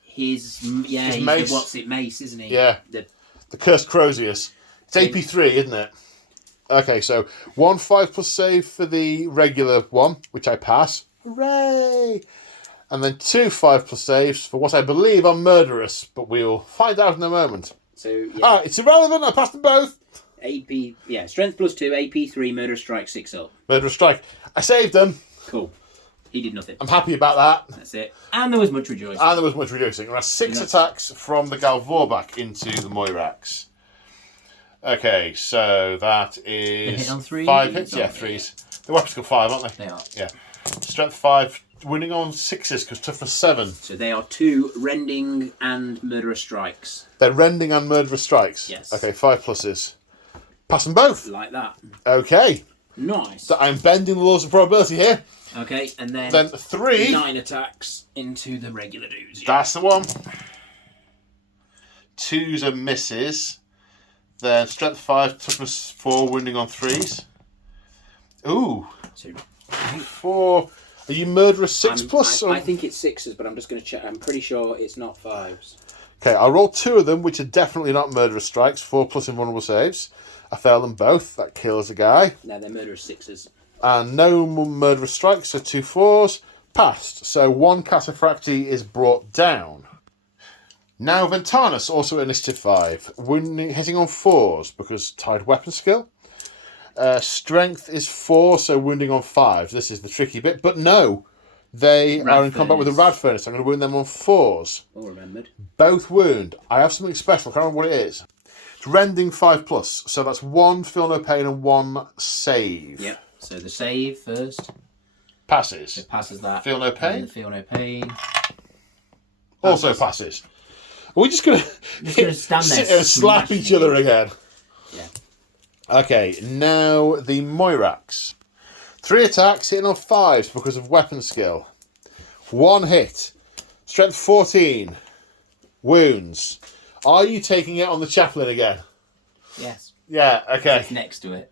His mace. Mace, isn't he? Yeah. The Cursed Crozius. It's AP3, isn't it? Okay, so 1 5 plus save for the regular one, which I pass. Hooray! And then 2 5 plus saves for what I believe are murderous, but we'll find out in a moment. So yeah. It's irrelevant. I passed them both. AP, strength plus 2, AP 3, murder strike 6 up. Murderous strike. I saved them. Cool. He did nothing. I'm happy about that. That's it. And there was much rejoicing. And there was much reducing. And that's 6 attacks from the Galvorbak into the Moirax. Okay, so that is They hit on 3? 5 hits. Yeah, 3s. The weapons got 5, aren't they? They are. Yeah. Strength 5, winning on 6s because toughness 7. So they are 2 rending and murderous strikes. They're rending and murderous strikes. Yes. Okay, 5 pluses. Pass them both. Like that. Okay. Nice. So I'm bending the laws of probability here. Okay, and then 3. 9 attacks into the regular dudes. Yeah. That's the one. 2s are misses. Then strength 5, toughness 4, wounding on 3s. Ooh. So 4. Are you murderous 6 plus? I think it's 6s, but I'm just going to check. I'm pretty sure it's not 5s. Okay, I'll roll 2 of them, which are definitely not murderous strikes. 4 plus invulnerable saves. I fail them both. That kills a guy. No, they're murderous 6s. And no murderous strikes, so 2 4s. Passed. So 1 Cataphracti is brought down. Now Ventanus, also initiative 5. Hitting on 4s because tied weapon skill. Strength is 4, so wounding on 5. This is the tricky bit. But no, they are in combat with a Rad Furnace. I'm going to wound them on 4s. All remembered. Both wound. I have something special. I can't remember what it is. It's rending 5 plus. So that's 1 feel no pain and 1 save. Yep. So the save first. Passes. It passes that. Feel no pain. Feel no pain. Also passes. Are we just going to stand there sit and slap each other again? Yeah. Okay, now the Moirax. 3 attacks, hitting on 5s because of weapon skill. 1 hit. Strength 14. Wounds. Are you taking it on the chaplain again? Yes. Yeah, okay. It's next to it.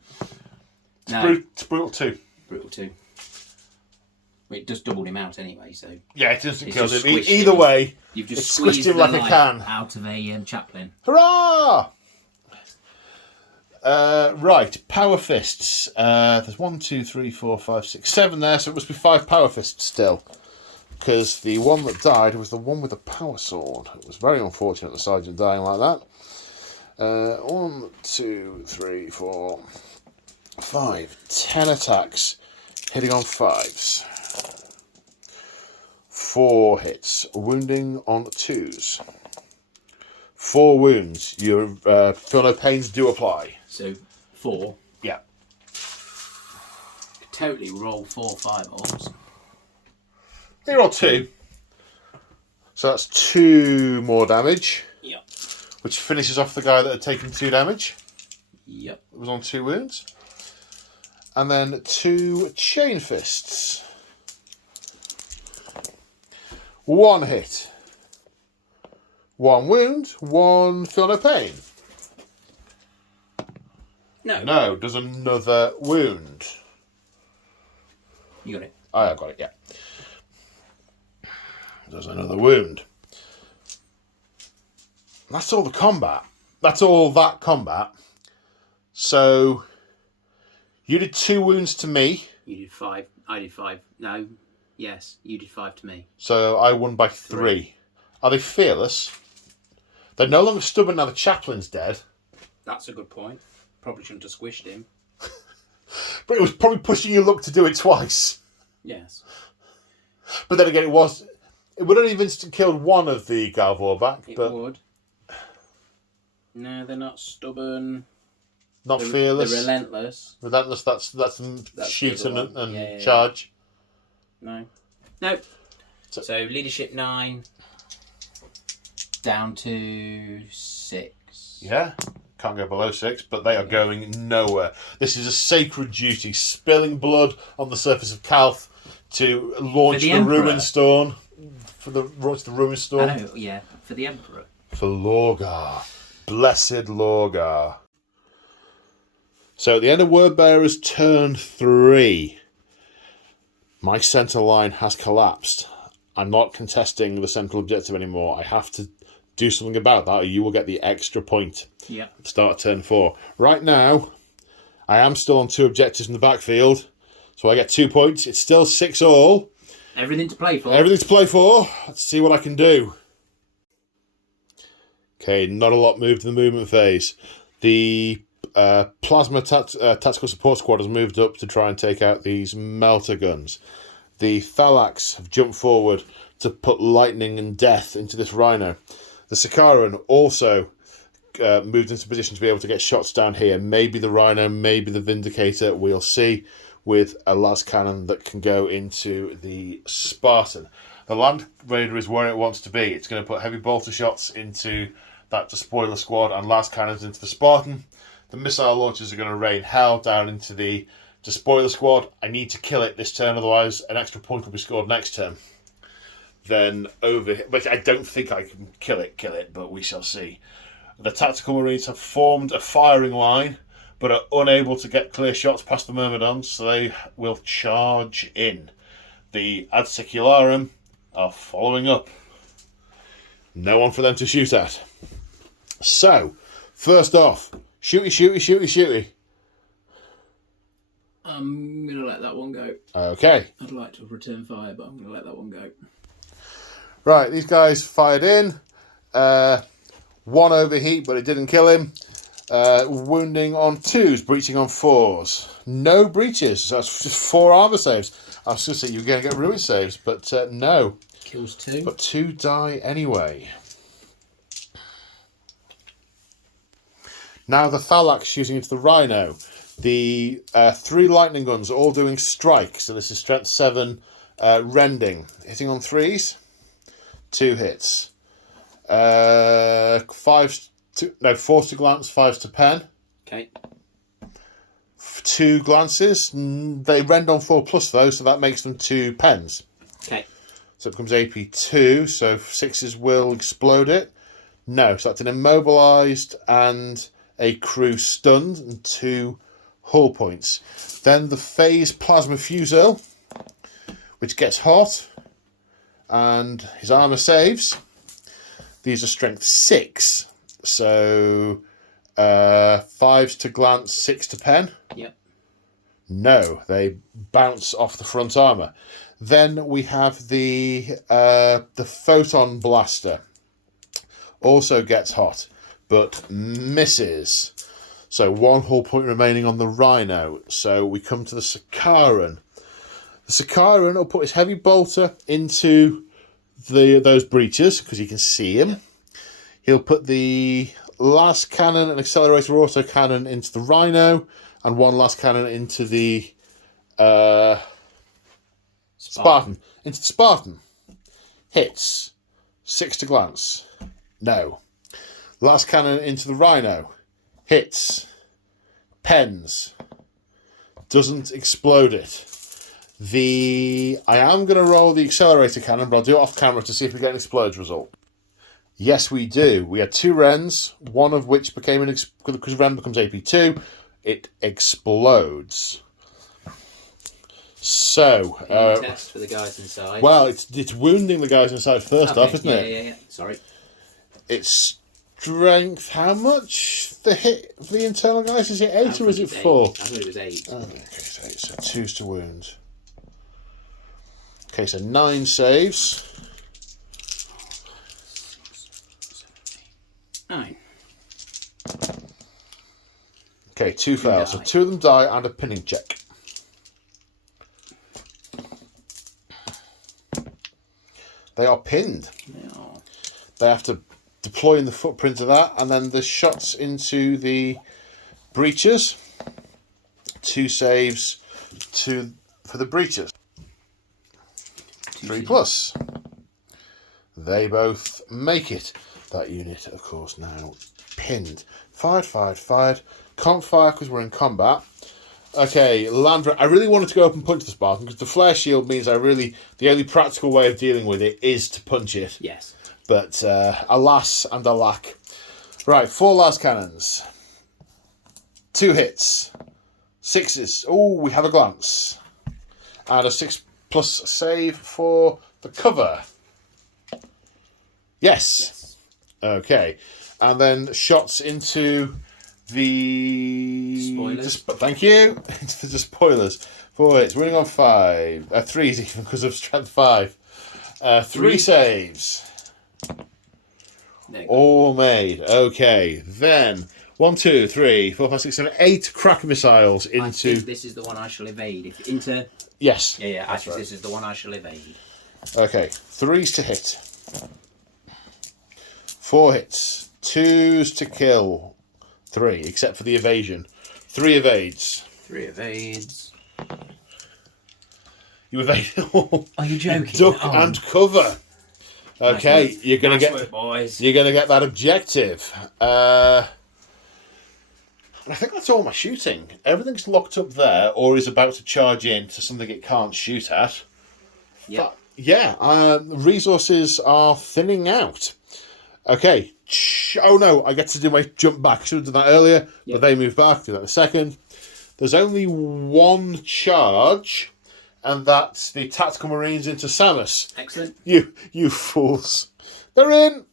It's brutal 2. Brutal 2. Well, it just doubled him out anyway, so... Yeah, it doesn't It's kill just him. squished Either him. way, You've it just squished squeezed him the like a life can. out of a chaplain. Hurrah! Right, power fists. There's 1, 2, 3, 4, 5, 6, 7 there, so it must be 5 power fists still. Because the one that died was the one with the power sword. It was very unfortunate the sergeant dying like that. 1, 2, 3, 4, 5, 10 attacks, hitting on 5s. 4 hits, wounding on 2s. 4 wounds. Your feel no pains do apply. So, 4. Yeah. Could totally roll 4 fireballs. Here are 2. So that's 2 more damage. Yep. Which finishes off the guy that had taken 2 damage. Yep. It was on 2 wounds. And then 2 chain fists. 1 hit. 1 wound. 1 feel no pain. No, does another wound. You got it. I've got it, yeah. Does another wound. That's all the combat. That's all that combat. So, you did 2 wounds to me. You did 5. I did 5. No. Yes, you did 5 to me. So, I won by 3. Are they fearless? They're no longer stubborn now the chaplain's dead. That's a good point. Probably shouldn't have squished him. But it was probably pushing your luck to do it twice. Yes. But then again, it would have instant killed one of the Galvorbak. It but would. No, they're not stubborn. Not fearless. They're relentless. Relentless. That's shoot and Yeah. charge. No. So leadership 9. Down to 6. Yeah. Can't go below 6, but they are going nowhere. This is a sacred duty, spilling blood on the surface of Calth to launch the Ruin Storm. For the Ruin Storm. I know, yeah, for the Emperor. For Lorgar. Blessed Lorgar. So at the end of Wordbearer's turn 3, my centre line has collapsed. I'm not contesting the central objective anymore. I have to do something about that, or you will get the extra point. Yeah. Start turn 4. Right now, I am still on 2 objectives in the backfield, so I get 2 points. It's still 6 all. Everything to play for. Everything to play for. Let's see what I can do. Okay, not a lot moved in the movement phase. The Plasma Tactical Support Squad has moved up to try and take out these melter guns. The Thalax have jumped forward to put lightning and death into this Rhino. The Sakaran also moved into position to be able to get shots down here. Maybe the Rhino, maybe the Vindicator, we'll see, with a las cannon that can go into the Spartan. The Land Raider is where it wants to be. It's going to put heavy bolter shots into that Despoiler squad and las cannons into the Spartan. The missile launchers are going to rain hell down into the Despoiler squad. I need to kill it this turn, otherwise an extra point will be scored next turn. Then over here, but I don't think I can kill it, but we shall see. The Tactical Marines have formed a firing line, but are unable to get clear shots past the Myrmidons, so they will charge in. The Ad Secularum are following up. No one for them to shoot at. So, first off, shooty. I'm going to let that one go. Okay. I'd like to return fire, but I'm going to let that one go. Right, these guys fired in. One overheat, but it didn't kill him. Wounding on 2s, breaching on 4s. No breaches, so that's just 4 armour saves. I was going to say you were going to get ruin saves, but no. Kills 2. But 2 die anyway. Now the Thalax shooting into the Rhino. The 3 lightning guns all doing strike, so this is strength 7 rending. Hitting on 3s, 2 hits. 4s to glance, 5s to pen. Okay. 2 glances. They rend on 4+ though, so that makes them 2 pens. Okay. So it becomes AP 2, so 6s will explode it. No, so that's an immobilised and a crew stunned and 2 hull points. Then the phase plasma fusel, which gets hot, and his armour saves. These are strength 6, so 5s to glance, 6 to pen. Yep. No, they bounce off the front armour. Then we have the photon blaster. Also gets hot, but misses. So 1 hull point remaining on the Rhino. So we come to the Sakaran. The Sakaran will put his heavy bolter into those breaches because you can see him. He'll put the last cannon and accelerator auto cannon into the Rhino, and 1 last cannon into the Spartan. Into the Spartan. Hits. 6 to glance. No. Last cannon into the Rhino. Hits. Pens. Doesn't explode it. I am going to roll the accelerator cannon, but I'll do it off camera to see if we get an explodes result. Yes, we do. We had 2 Rens, one of which became because Ren becomes AP2, it explodes. So, test for the guys inside. Well, it's wounding the guys inside first off, isn't it? Yeah. Sorry. It's strength. How much the hit for the internal guys? Is it 8 or is it 4? I thought it was 8. Oh, okay, so 8. So 2s to wound. Okay, so 9 saves. 9. Okay, 2 fails. So 2 of them die and a pinning check. They are pinned. They are. They have to deploy in the footprint of that, and then the shots into the breaches. 2 saves for the breaches. 3 plus. They both make it. That unit, of course, now pinned. Fired. Can't fire because we're in combat. Okay, I really wanted to go up and punch the Spartan because the flare shield means the only practical way of dealing with it is to punch it. Yes. But alas and alack. Right, 4 las cannons. 2 hits. 6s. Oh, we have a glance. And a 6+ save for the cover. Yes. Okay. And then shots into the spoilers. Thank you. Into the spoilers. 4 hits. Winning on 5. 3s even because of strength 5. 3 saves. All made. Okay. Then 1, 2, 3, 4, 5, 6, 7, 8 cracker missiles into. I think this is the one I shall evade. Into. Yes. Yeah. I think this is the one I shall evade. Okay. 3s to hit. 4 hits. 2s to kill. 3, except for the evasion. 3 evades. 3 evades. You evade. Are you joking? Duck and cover. Okay, nice you're gonna nice get. Work, boys. You're gonna get that objective. And I think that's all my shooting. Everything's locked up there, or is about to charge in to something it can't shoot at. Yep. Resources are thinning out. Okay. Oh no, I get to do my jump back. Should have done that earlier, but they move back. Do that in a second. There's only 1 charge, and that's the Tactical Marines into Samus. Excellent. You fools. They're in.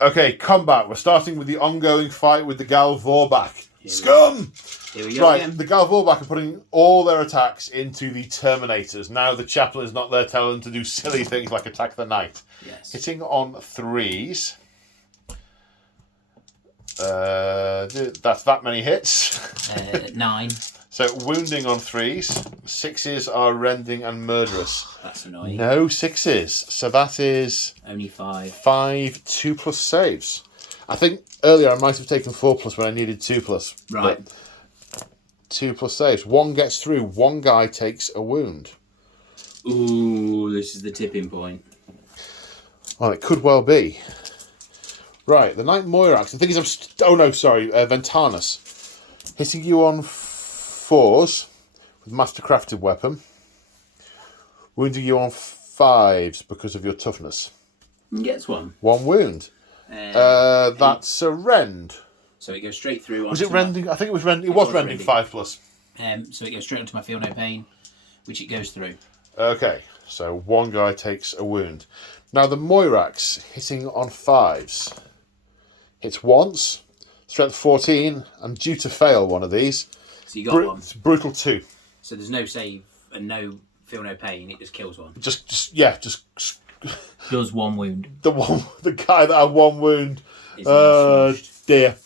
Okay, combat. We're starting with the ongoing fight with the Gal Vorbak. Scum! Here we go Right, again. the Gal Vorbak are putting all their attacks into the Terminators. Now the chaplain is not there telling them to do silly things like attack the knight. Yes. Hitting on 3s. That's that many hits. 9. So wounding on 3s. 6s are rending and murderous. That's annoying. No 6s. So that is Only 5. 5 2+ saves. I think earlier I might have taken 4+ when I needed 2+. Right. 2+ saves. 1 gets through. 1 guy takes a wound. Ooh, this is the tipping point. Well, it could well be. Right, the Knight Moirax. The thing is, Ventanus. Hitting you on 4s with Mastercrafted Weapon. Wounding you on 5s because of your toughness. Gets 1. 1 wound. That's a rend. So it goes straight through. Was it rending? I think it was rending. It was rending 5+. So it goes straight onto my Feel No Pain, which it goes through. Okay, so 1 guy takes a wound. Now the Moirax hitting on 5s. Hits once, strength 14, and due to fail one of these, so you got 1. Brutal 2. So there's no save and no Feel No Pain. It just kills 1. Just does 1 wound. The guy that had 1 wound. Dear.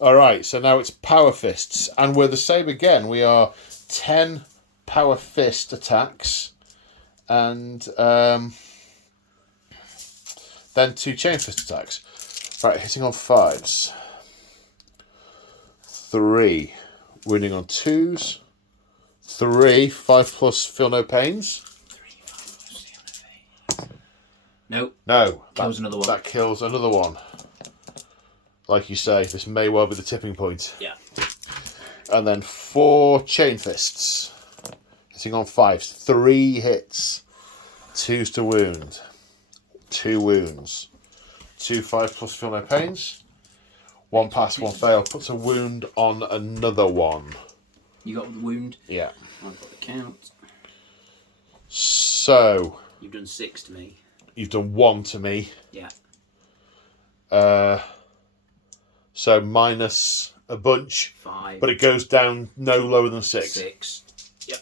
All right, so now it's Power Fists, and we're the same again. We are 10 Power Fist attacks, and then 2 Chain Fist attacks. Right, hitting on 5s. 3. Wounding on 2s. 3. 5+ Feel No Pains. 3, 5 Feel No Pains. Nope. No. Kills another one. That kills another one. Like you say, this may well be the tipping point. Yeah. And then 4 Chain Fists. Hitting on 5s. 3 hits. 2s to wound. 2 wounds. 2 5+ Feel No Pains. 1 pass, 1 fail. Puts a wound on another one. You got the wound? Yeah. I've got the count. So. You've done 6 to me. You've done 1 to me. Yeah. So minus a bunch. 5. But it goes down no lower than 6. 6. Yep.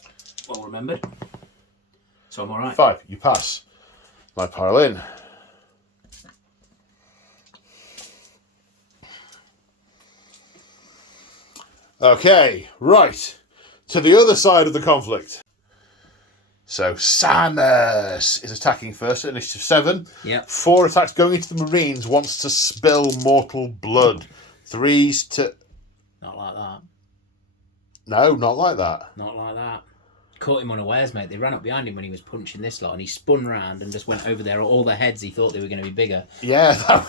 Well remembered. So I'm alright. 5. You pass. My pile in. Okay, right. To the other side of the conflict. So Samus is attacking first at initiative 7. Yep. 4 attacks going into the Marines, wants to spill mortal blood. 3s to Not like that. No, not like that. Not like that. Caught him unawares, mate. They ran up behind him when he was punching this lot, and he spun round and just went over there. All their heads, he thought they were going to be bigger. Yeah, that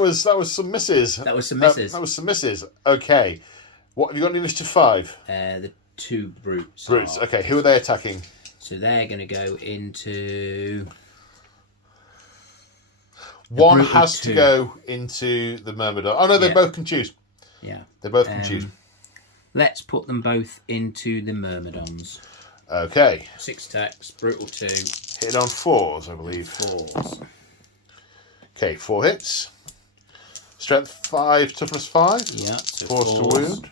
was that was some misses. That was some misses. That was some misses. Okay, what have you got in initiative 5? The 2 brutes. Brutes. Okay, who are they attacking? So they're going to go into. One has to go into the Myrmidon. Oh no, they both can choose. Yeah, they both can choose. Let's put them both into the Myrmidons. Okay. 6 attacks, brutal 2. Hit on 4s, I believe. 4s. Okay, 4 hits. Strength 5, toughness 5. Yeah, so Force to wound.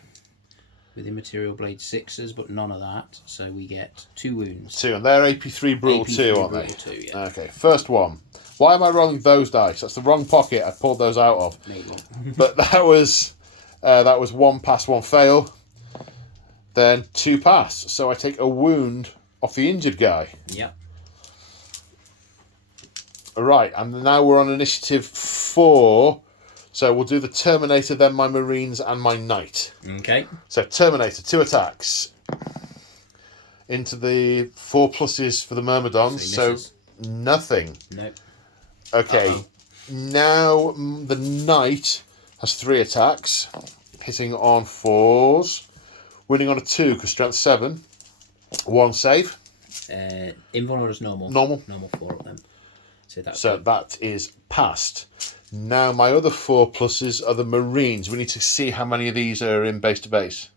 With immaterial blade 6s, but none of that. So we get 2 wounds. 2, and they're AP3 brutal 2, aren't they? 2, yeah. Okay, first one. Why am I rolling those dice? That's the wrong pocket I pulled those out of. Maybe. But that was 1 pass, 1 fail. Then 2 pass. So I take a wound off the injured guy. Yep. Right, and now we're on initiative 4. So we'll do the Terminator, then my Marines, and my Knight. Okay. So Terminator, 2 attacks. Into the 4 pluses for the Myrmidons. So nothing. Nope. Okay. Now the Knight has 3 attacks. Hitting on 4s. Winning on a 2 because strength 7. 1 save. Invuln or just normal? Normal. Normal 4 of them. So that is passed. Now my other 4 pluses are the Marines. We need to see how many of these are in base to base.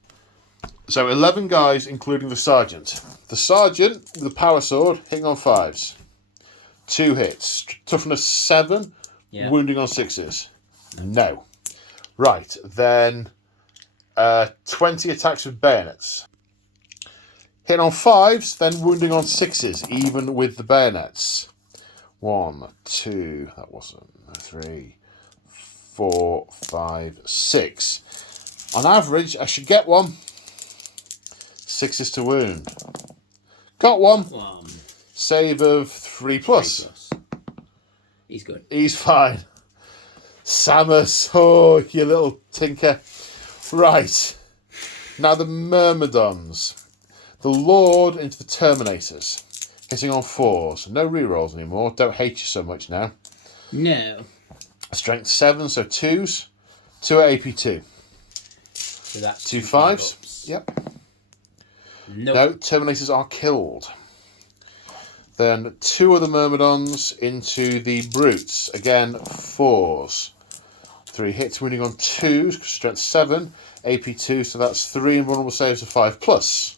So 11 guys, including the Sergeant. The Sergeant with the power sword, hitting on 5s. 2 hits. Toughness 7. Yeah. Wounding on 6s. No. Right, then 20 attacks with bayonets. Hitting on 5s, then wounding on 6s, even with the bayonets. 1, 2, that wasn't, 3, 4, 5, 6. On average, I should get 1. 6s to wound. Got 1. Save of 3 plus. He's good. He's fine. Samus, oh, you little tinker. Right. Now the Myrmidons. The Lord into the Terminators. Hitting on 4s. No rerolls anymore. Don't hate you so much now. No. Strength 7, so 2s. 2 at AP2. So that's 2 5s. Yep. Nope. No, Terminators are killed. Then 2 of the Myrmidons into the Brutes. Again, 4s. 3 hits, winning on 2s. Strength 7. AP2, so that's 3 invulnerable saves of 5 plus.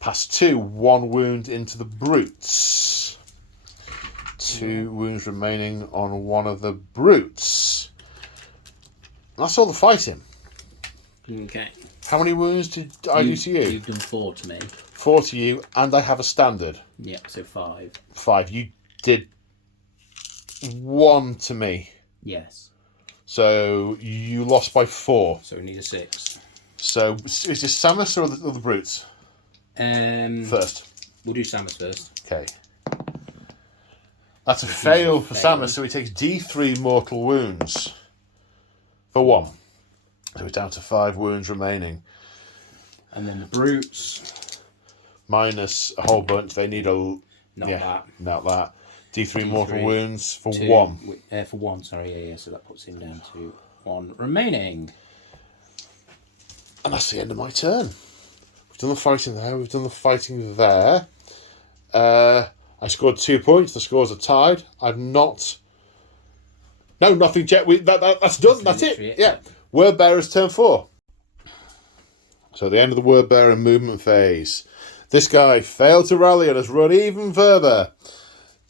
Pass 2, 1 wound into the Brutes. 2 wounds remaining on one of the Brutes. That's all the fighting. Okay. How many wounds did I do to you? You've done 4 to me. 4 to you, and I have a standard. Yeah, so 5. 5. You did 1 to me. Yes. So you lost by 4. So we need a 6. So is this Samus or the Brutes? First. We'll do Samus first. Okay. That's a fail for Samus, so he takes D3 mortal wounds. For 1. So he's down to 5 wounds remaining. And then the Brutes. Minus a whole bunch. They need a... Not that. D3 mortal wounds for 2, 1. For 1, sorry. Yeah. So that puts him down to 1 remaining. And that's the end of my turn. We've done the fighting there. We've done the fighting there. I scored 2 points. The scores are tied. I've not... No, nothing yet. That's done. That's it. Yeah. Word Bearer's turn 4. So the end of the Word Bearer movement phase. This guy failed to rally and has run even further.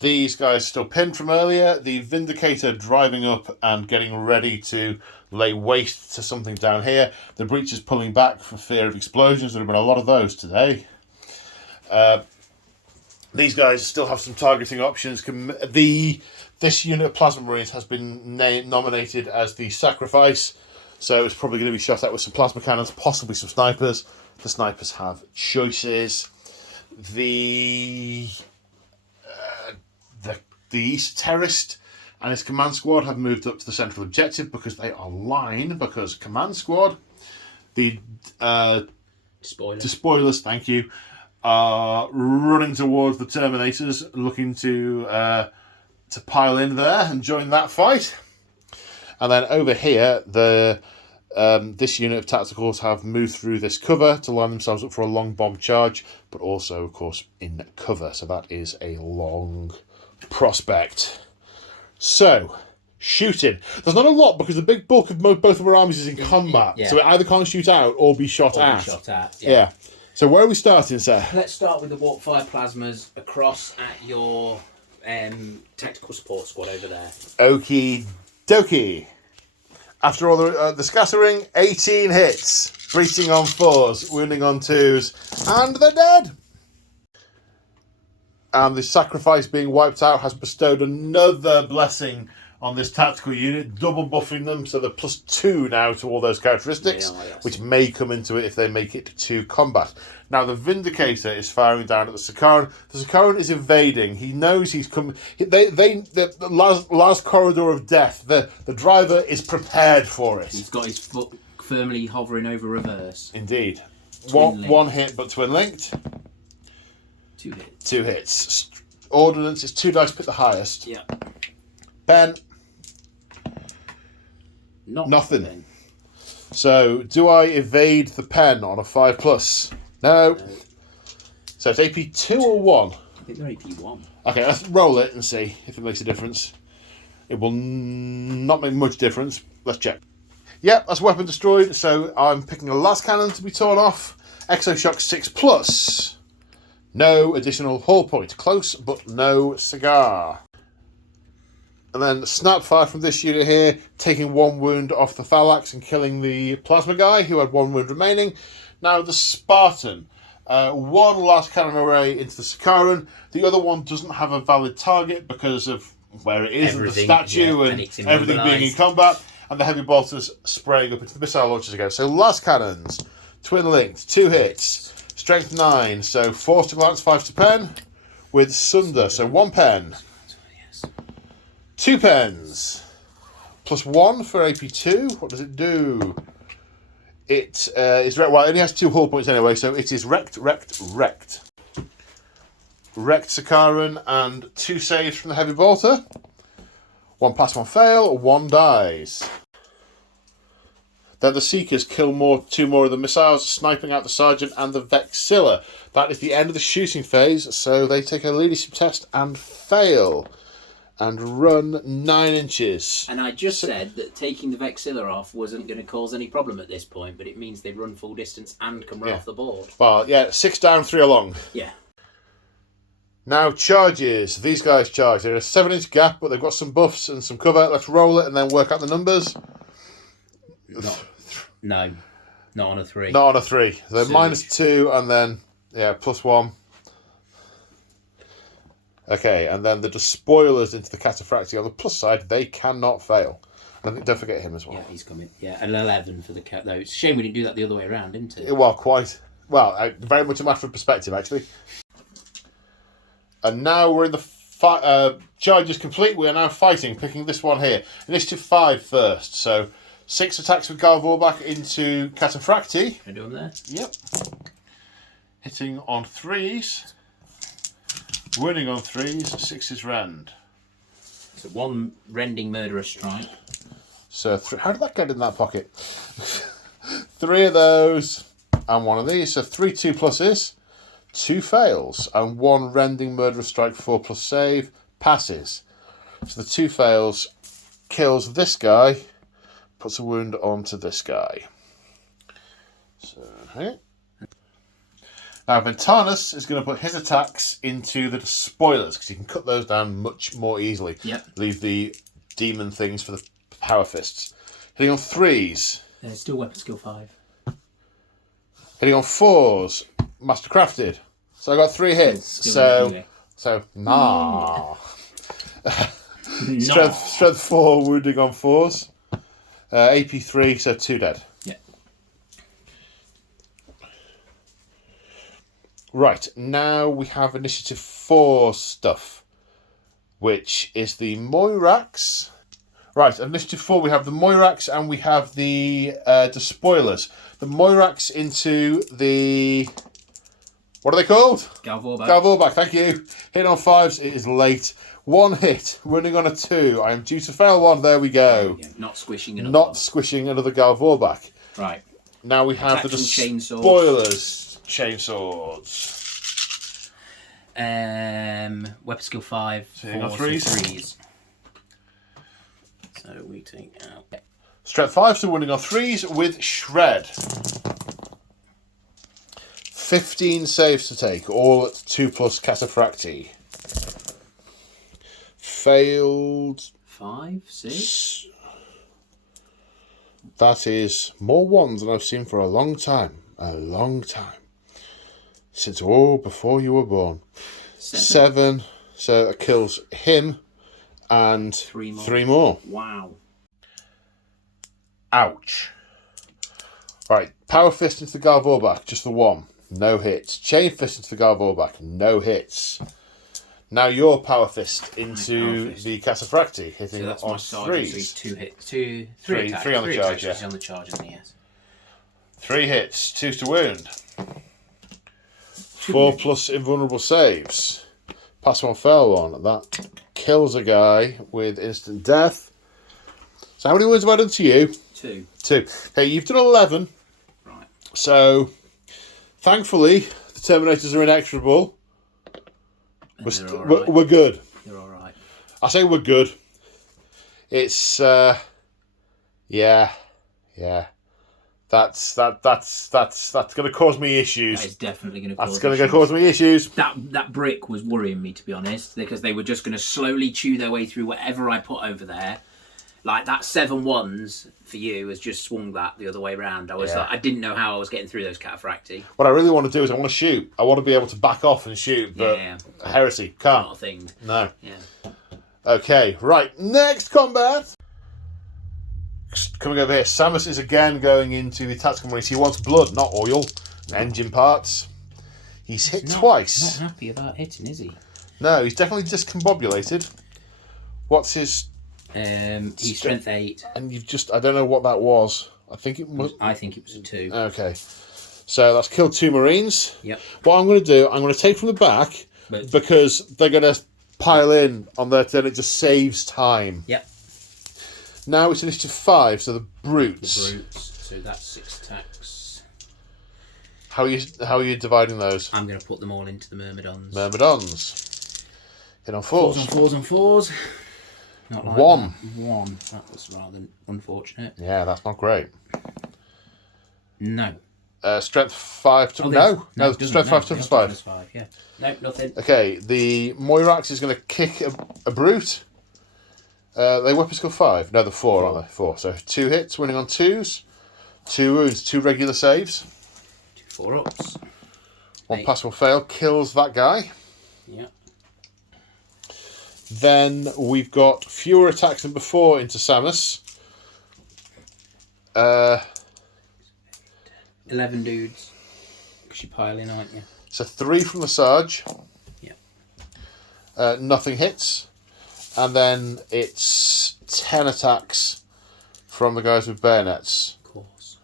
These guys still pinned from earlier. The Vindicator driving up and getting ready to lay waste to something down here. The Breach is pulling back for fear of explosions. There have been a lot of those today. These guys still have some targeting options. This unit of Plasma Marines has been nominated as the Sacrifice, so it's probably going to be shot at with some plasma cannons, possibly some snipers. The snipers have choices. The East Terrorist and his command squad have moved up to the central objective because they are line. Because command squad, the spoilers, thank you, are running towards the Terminators, looking to pile in there and join that fight. And then over here, this unit of tacticals have moved through this cover to line themselves up for a long bomb charge, but also, of course, in cover. So that is a long prospect. So, shooting. There's not a lot because the big bulk of both of our armies is in combat. Yeah. So it either can't shoot out or be shot at. Yeah. So where are we starting, sir? Let's start with the warp fire plasmas across at your tactical support squad over there. Okie dokie. After all the scattering, 18 hits. Breaching on 4s, wounding on 2s, and they're dead. And the sacrifice being wiped out has bestowed another blessing on this tactical unit, double buffing them, so they're +2 now to all those characteristics, which may come into it if they make it to combat. Now, the Vindicator is firing down at the Sakaran. The Sakaran is evading. He knows he's coming. The last corridor of death, the driver is prepared for it. He's got his foot firmly hovering over reverse. Indeed. One hit, but twin-linked. 2 hits. 2 hits. Ordnance is 2 dice, pick the highest. Yeah. Pen. Nothing. Then. So, do I evade the pen on a 5+? No. So it's AP 2 or 1? I think they're AP 1. Okay, let's roll it and see if it makes a difference. It will not make much difference. Let's check. Yep, that's weapon destroyed. So I'm picking the last cannon to be torn off. Exoshock 6+. No additional hull point. Close, but no cigar. And then Snapfire from this unit here, taking 1 wound off the Thalax and killing the plasma guy who had 1 wound remaining. Now the Spartan, 1 last cannon array into the Sakaran. The other one doesn't have a valid target because of where it is and the statue and everything being in combat. And the heavy bolters spraying up into the missile launchers again. So last cannons, twin linked, 2 hits, strength 9, so 4 to glance, 5 to pen, with Sunder, so 1 pen. 2 pens, +1 for AP2. What does it do? It is wrecked. Well, it only has 2 hull points anyway, so it is wrecked. Wrecked Sakaran and 2 saves from the heavy bolter. 1 pass, 1 fail, 1 dies. Then the Seekers kill 2 more of the missiles, sniping out the Sergeant and the Vexilla. That is the end of the shooting phase, so they take a leadership test and fail. And run 9 inches. And I just said that taking the Vexilla off wasn't going to cause any problem at this point, but it means they run full distance and can run off the board. Well, yeah, 6 down, 3 along. Yeah. Now these guys charge. They're in a 7-inch gap, but they've got some buffs and some cover. Let's roll it and then work out the numbers. No, not on a 3. Not on a 3. They're -2 and then, +1. Okay, and then the despoilers into the Cataphractii. On the plus side, they cannot fail. And don't forget him as well. Yeah, he's coming. Yeah, an 11 for the cat, though. It's a shame we didn't do that the other way around, isn't it? Well, quite. Well, very much a matter of perspective, actually. And now we're in the charge is complete. We are now fighting, picking this one here. Initiative 5 first. So 6 attacks with Gal Vorbach into Cataphractii. Can I do them there? Yep. Hitting on 3s. Winning on 3s, 6 rend. So 1 rending murderous strike. So how did that get in that pocket? 3 of those and 1 of these. So 3 2+s, 2 fails, and 1 rending murderous strike 4+ save passes. So the 2 fails kills this guy, puts a wound onto this guy. So here. Now, Ventanus is going to put his attacks into the spoilers because he can cut those down much more easily. Yep. Leave the demon things for the power fists. Hitting on 3s. Still weapon skill 5. Hitting on 4s. Mastercrafted. So I got 3 hits. So nah. Strength 4, wounding on 4s. AP 3, so 2 dead. Right, now we have initiative 4 stuff. which is the Moirax. Right, initiative 4, we have the Moirax and we have the Despoilers. The Moirax into the... What are they called? Galvorback, thank you. Hit on 5s, it is late. 1 hit, running on a 2. I am due to fail 1, there we go. Not squishing another Not squishing another Galvorback. Right. Now we have the Despoilers. Chainswords. Weapon skill 5 So you got threes. So we take out... Strength 5, so winning on 3s with Shred. 15 saves to take, all at 2+ Cataphracti. Failed... 5, 6? That is more 1s than I've seen for a long time. A long time. Since before you were born. 7. So that kills him and 3 more. Wow. Ouch. Right, Power Fist into the Galvorback, just the 1. No hits. Chain Fist into the Galvorback, no hits. Now your Power Fist into the Cataphracti, hitting so that's on my sergeant, 3s. So he's 2 hits. 3 attacks. 3 on the charge, He's on the charge, isn't he? Yes. 3 hits, 2s to wound. 4+ invulnerable saves. Pass 1, fail 1. That kills a guy with instant death. So how many wounds have I done to you? 2. Okay, you've done 11. Right. So, thankfully, the Terminators are inexorable. We're good. They're alright. I say we're good. It's, yeah. That's going to cause me issues. That is definitely going to cause That's going to cause me issues. That brick was worrying me, to be honest, because they were just going to slowly chew their way through whatever I put over there. Like that 7 1s for you has just swung that the other way around. I was like, I didn't know how I was getting through those Cataphracti. What I really want to do is I want to shoot. I want to be able to back off and shoot, but Heresy can't. Not a thing. No. Yeah. Okay, right. Next combat. Coming over here, Samus is again going into the tactical marines. He wants blood, not oil. Engine parts. He's hit twice. Not happy about hitting, is he? No, he's definitely discombobulated. What's his... he's strength 8. And you've just... I don't know what that was. I think it was a 2. Okay. So that's killed 2 marines. Yep. What I'm going to do, I'm going to take from the back because they're going to pile in on their turn. It just saves time. Yep. Now it's initiative 5, so the brutes. So that's 6 attacks. How are you dividing those? I'm going to put them all into the Myrmidons. Myrmidons. Hit on 4s. 4s on 4s. Not like 1. That. 1. That was rather unfortunate. Yeah, that's not great. No. Strength 5 to... No, strength 5 toughness 5. Yeah. No, nothing. Okay, the Moirax is going to kick a brute. They weapon skill 5. No, they're 4, aren't they? 4. So 2 hits, winning on 2s. 2 wounds, 2 regular saves. 2 4-ups. 1 pass, 1 fail. Kills that guy. Yeah. Then we've got fewer attacks than before into Samus. 11 dudes. Because you pile in, aren't you? So 3 from the Sarge. Yeah. Nothing hits. And then it's 10 attacks from the guys with bayonets. Of course.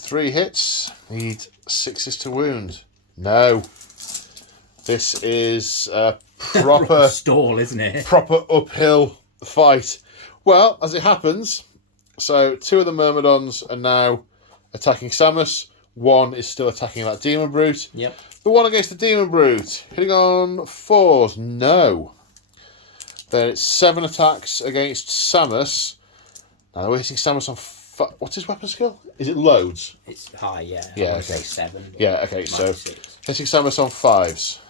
Three hits. Need 6s to wound. No. This is a proper stall, isn't it? Proper uphill fight. Well, as it happens, so 2 of the Myrmidons are now attacking Samus. 1 is still attacking that Demon Brute. Yep. The one against the Demon Brute. Hitting on 4s. No. Then it's 7 attacks against Samus. Now we're hitting Samus on... What's his weapon skill? Is it loads? It's high, yeah. Yeah, I say 7. Yeah, okay, so 6. hitting Samus on 5s.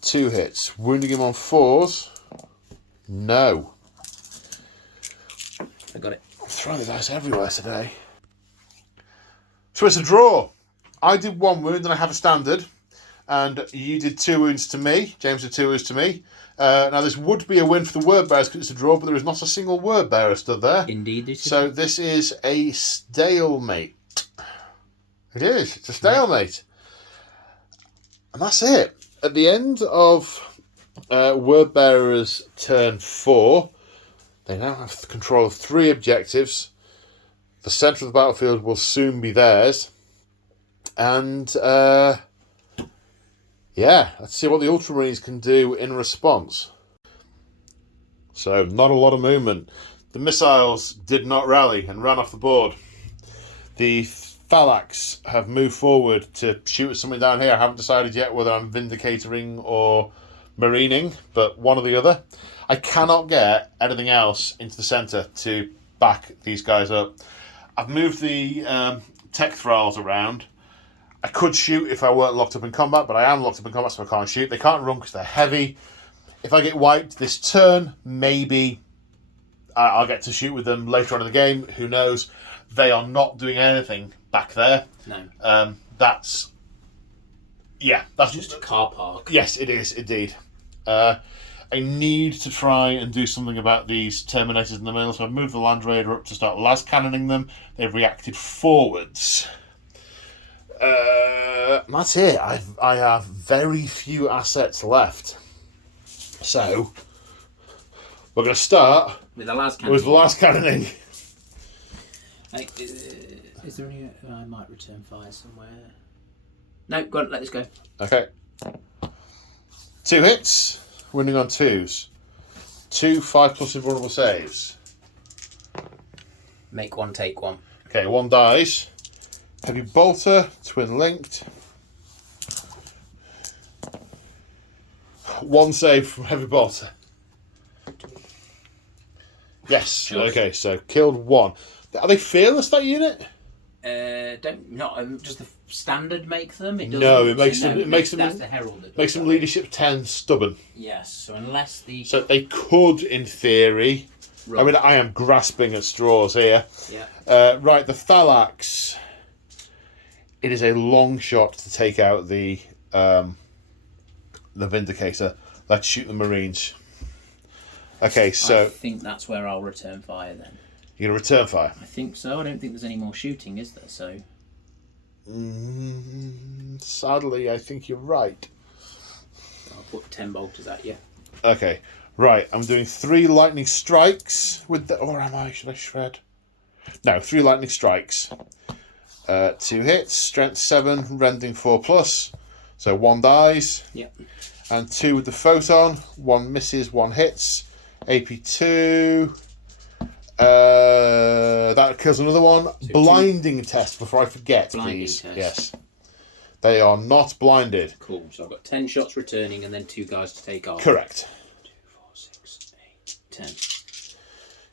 2 hits. Wounding him on 4s. No. I got it. I'm throwing the dice everywhere today. So it's a draw. I did 1 wound and I have a standard. And you did 2 wounds to me. James did 2 wounds to me. Now this would be a win for the word bearers because it's a draw, but there is not a single word bearer stood there. Indeed. So this is a stalemate. It is. It's a stalemate. And that's it. At the end of Wordbearer's turn 4, they now have control of 3 objectives. The centre of the battlefield will soon be theirs. And, let's see what the Ultramarines can do in response. So, not a lot of movement. The missiles did not rally and ran off the board. The Thalax have moved forward to shoot at something down here. I haven't decided yet whether I'm Vindicatoring or Marining, but one or the other. I cannot get anything else into the centre to back these guys up. I've moved the tech thralls around. I could shoot if I weren't locked up in combat, but I am locked up in combat, so I can't shoot. They can't run because they're heavy. If I get wiped this turn, maybe I'll get to shoot with them later on in the game. Who knows? They are not doing anything back there. No. That's just a car park. Yes, it is indeed. I need to try and do something about these Terminators in the middle, so I've moved the Land Raider up to start las cannoning them. They've reacted forwards. That's it. I have very few assets left. So, we're going to start with the las cannoning. Is there any... I might return fire somewhere. No, go on, let this go. Okay. 2 hits, winning on 2s. 2 5+ invulnerable saves. Make 1, take 1. Okay, 1 dies. Heavy bolter, twin linked. 1 save from heavy bolter. Yes. Sure. Okay, so killed 1. Are they fearless, that unit? Does the standard make them? It No, it makes them. That's the herald. Makes them leadership 10 stubborn. Yes. So unless the. So they could, in theory. Run. I mean, I am grasping at straws here. Yeah. Right, the Thalax. It is a long shot to take out the Vindicator. Let's shoot the Marines. Okay, so I think that's where I'll return fire then. You're going to return fire? I think so. I don't think there's any more shooting, is there? So. Sadly, I think you're right. I'll put 10 bolters at you. Okay, right. I'm doing 3 lightning strikes with the... Or am I? Should I shred? No, 3 lightning strikes. 2 hits, strength 7, rending 4+. So 1 dies. Yep. And 2 with the photon. 1 misses, 1 hits. AP 2. That kills another one. So blinding test before I forget, please. Test. Yes. They are not blinded. Cool. So I've got 10 shots returning and then 2 guys to take off. Correct. 2, 4, 6, 8, 10.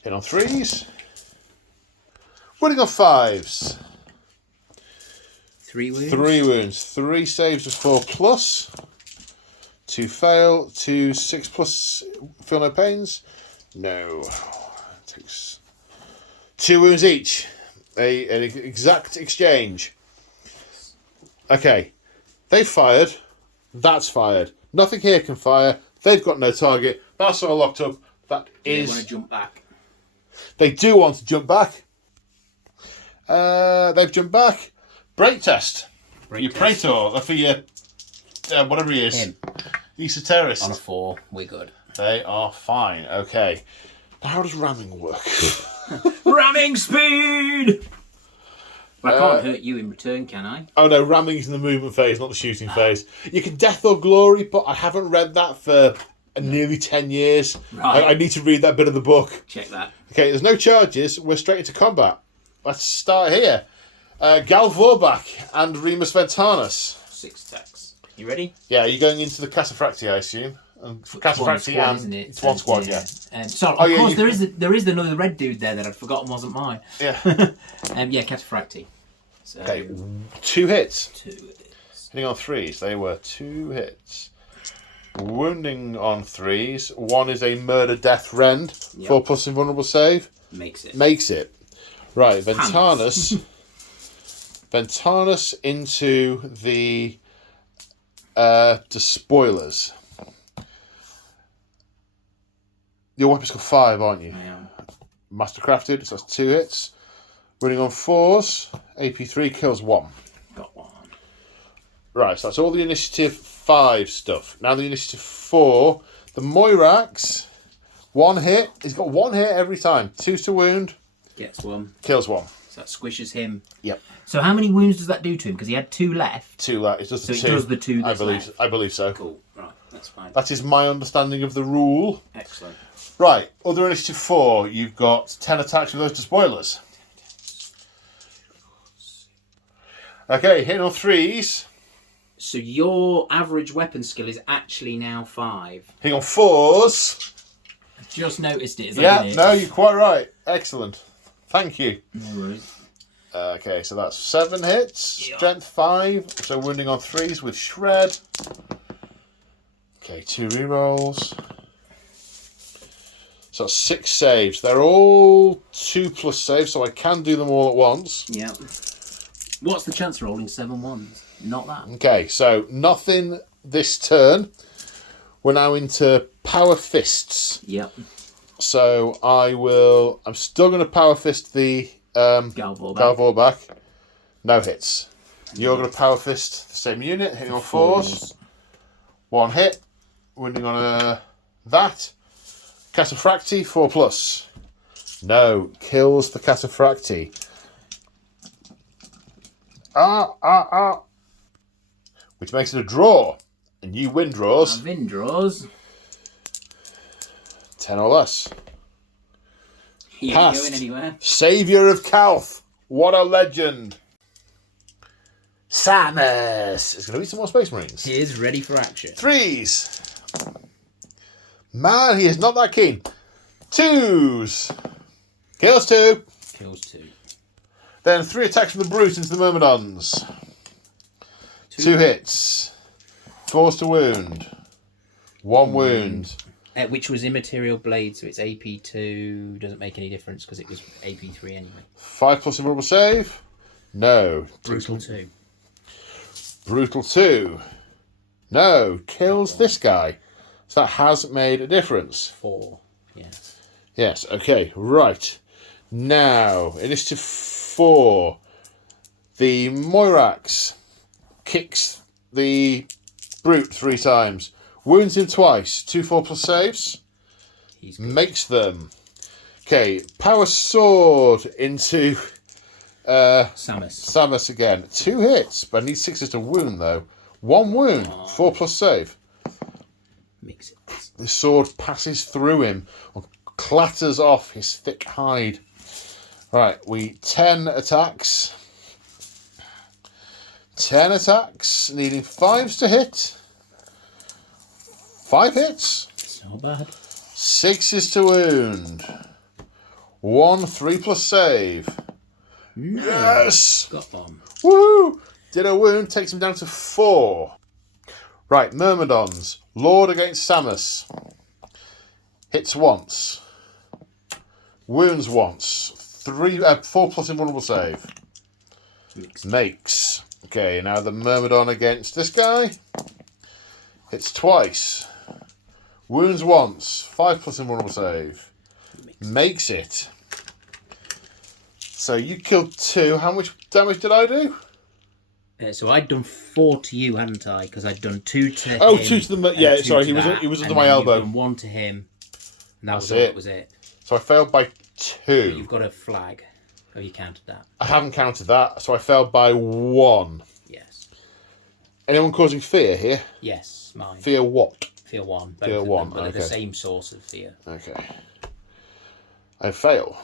Hit on 3s. Winning on 5s. 3 wounds. 3 wounds. 3 saves of 4+. 2 fail. 2 6+. Feel no pains. No. Takes 2 wounds each. An exact exchange. Okay. They fired. That's fired. Nothing here can fire. They've got no target. That's all locked up. That is. They want to jump back. They do want to jump back. They've jumped back. Break test. Your Praetor. For your. Whatever he is. Him. Esoterist. On a 4. We're good. They are fine. Okay. Now, how does ramming work? Ramming speed! I can't hurt you in return, can I? Oh no, ramming's in the movement phase, not the shooting phase. You can death or glory, but I haven't read that for nearly 10 years. Right. I need to read that bit of the book. Check that. Okay, there's no charges. We're straight into combat. Let's start here. Gal Vorbach and Remus Ventanus. 6 attacks. You ready? Yeah, you're going into the Cataphractii, I assume. Cataphractii and isn't it? It's one squad, yeah. So of course there is another red dude there that I'd forgotten wasn't mine. Yeah. Cataphractii. So, okay, 2 hits. 2 hits. Hitting on 3s. They were 2 hits. Wounding on 3s. 1 is a murder death rend. 4+ invulnerable save. Makes it. Right, Ventanus. Ventanus into the despoilers. Your weapon's got 5, aren't you? I am. Mastercrafted, so that's 2 hits. Running on 4s. AP3 kills 1. Got Right, so that's all the Initiative 5 stuff. Now the Initiative 4, the Moirax, 1 hit. He's got 1 hit every time. 2 to wound. Gets 1. Kills 1. So that squishes him. Yep. So how many wounds does that do to him? Because he had 2 left. 2 left. It does So the it 2. does the 2 that's left. I believe so. Cool. Right, that's fine. That is my understanding of the rule. Excellent. Right, other Initiative 4, you've got 10 attacks with those to spoilers. Okay, hitting on 3s. So your average weapon skill is actually now 5. Hitting on 4s. I just noticed it. No, you're quite right. Excellent. Thank you. No worries. Okay, so that's 7 hits. Strength 5. So wounding on 3s with Shred. Okay, 2 rerolls. So that's 6 saves. They're all 2+ saves, so I can do them all at once. Yeah. What's the chance of rolling 7 ones? Not that. Okay, so nothing this turn. We're now into Power Fists. Yep. So I'm still going to Power Fist the Galvor back. No hits. You're going to Power Fist the same unit, hitting on 4s. 1 hit. Wounding on that. Cataphracti, 4+. No, kills the Cataphracti. Which makes it a draw. And you win draws. Win draws. 10 or less. He ain't Passed. going anywhere. Saviour of Calth. What a legend. Samus is going to be some more Space Marines. He is ready for action. 3s. Man, he is not that keen. 2s. Kills 2. Kills 2. Then 3 attacks from the Brute into the Myrmidons. 2 hits. 4s to wound. 1 wound. Which was Immaterial Blade, so it's AP2. Doesn't make any difference because it was AP3 anyway. 5+ invulnerable save. No. Brutal 2. Brutal 2. No. Kills this guy. So that has made a difference. 4. Yes. Yes, okay, right. Now, Initiative 4. The Moirax kicks the Brute 3 times. Wounds him twice. 2 4+ saves. Makes them. Okay, Power Sword into Samus again. 2 hits, but I need 6s to wound though. 1 wound. 4+ save. Makes it. The sword passes through him and clatters off his thick hide. Right, 10 attacks. 10 attacks, needing 5s to hit. 5 hits. It's not bad. 6s to wound. 1 3+ save. No. Yes! Got one. Woohoo! Did a wound, takes him down to 4. Right, Myrmidons. Lord against Samus. Hits once. Wounds once. 4+ invulnerable save. Makes. Okay, now the Myrmidon against this guy. Hits twice. Wounds once. 5+ invulnerable save. Makes it. So you killed 2. How much damage did I do? So I'd done 4 to you, hadn't I? Because I'd done 2 to him. Oh, 2 to the... Yeah, sorry, he was and under my elbow. Done 1 to him. And that was it. So I failed by 2. But you've got a flag. Oh, you counted that. I haven't counted that, so I failed by 1. Yes. Anyone causing fear here? Yes, mine. Fear what? Fear 1. Fear 1, but they're the same source of fear. Okay. I fail.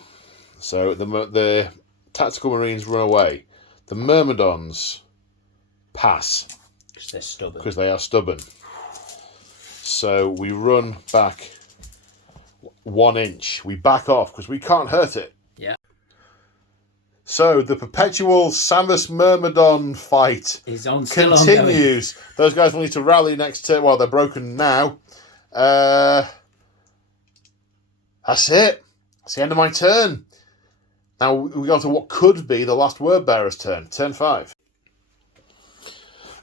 So the tactical Marines run away. The Myrmidons pass. Because they're stubborn. Because they are stubborn. So we run back 1 inch. We back off because we can't hurt it. Yeah. So the perpetual Samus Myrmidon fight continues. Those guys will need to rally next turn. Well, they're broken now. That's it. That's the end of my turn. Now we go on to what could be the last word bearer's turn. Turn 5.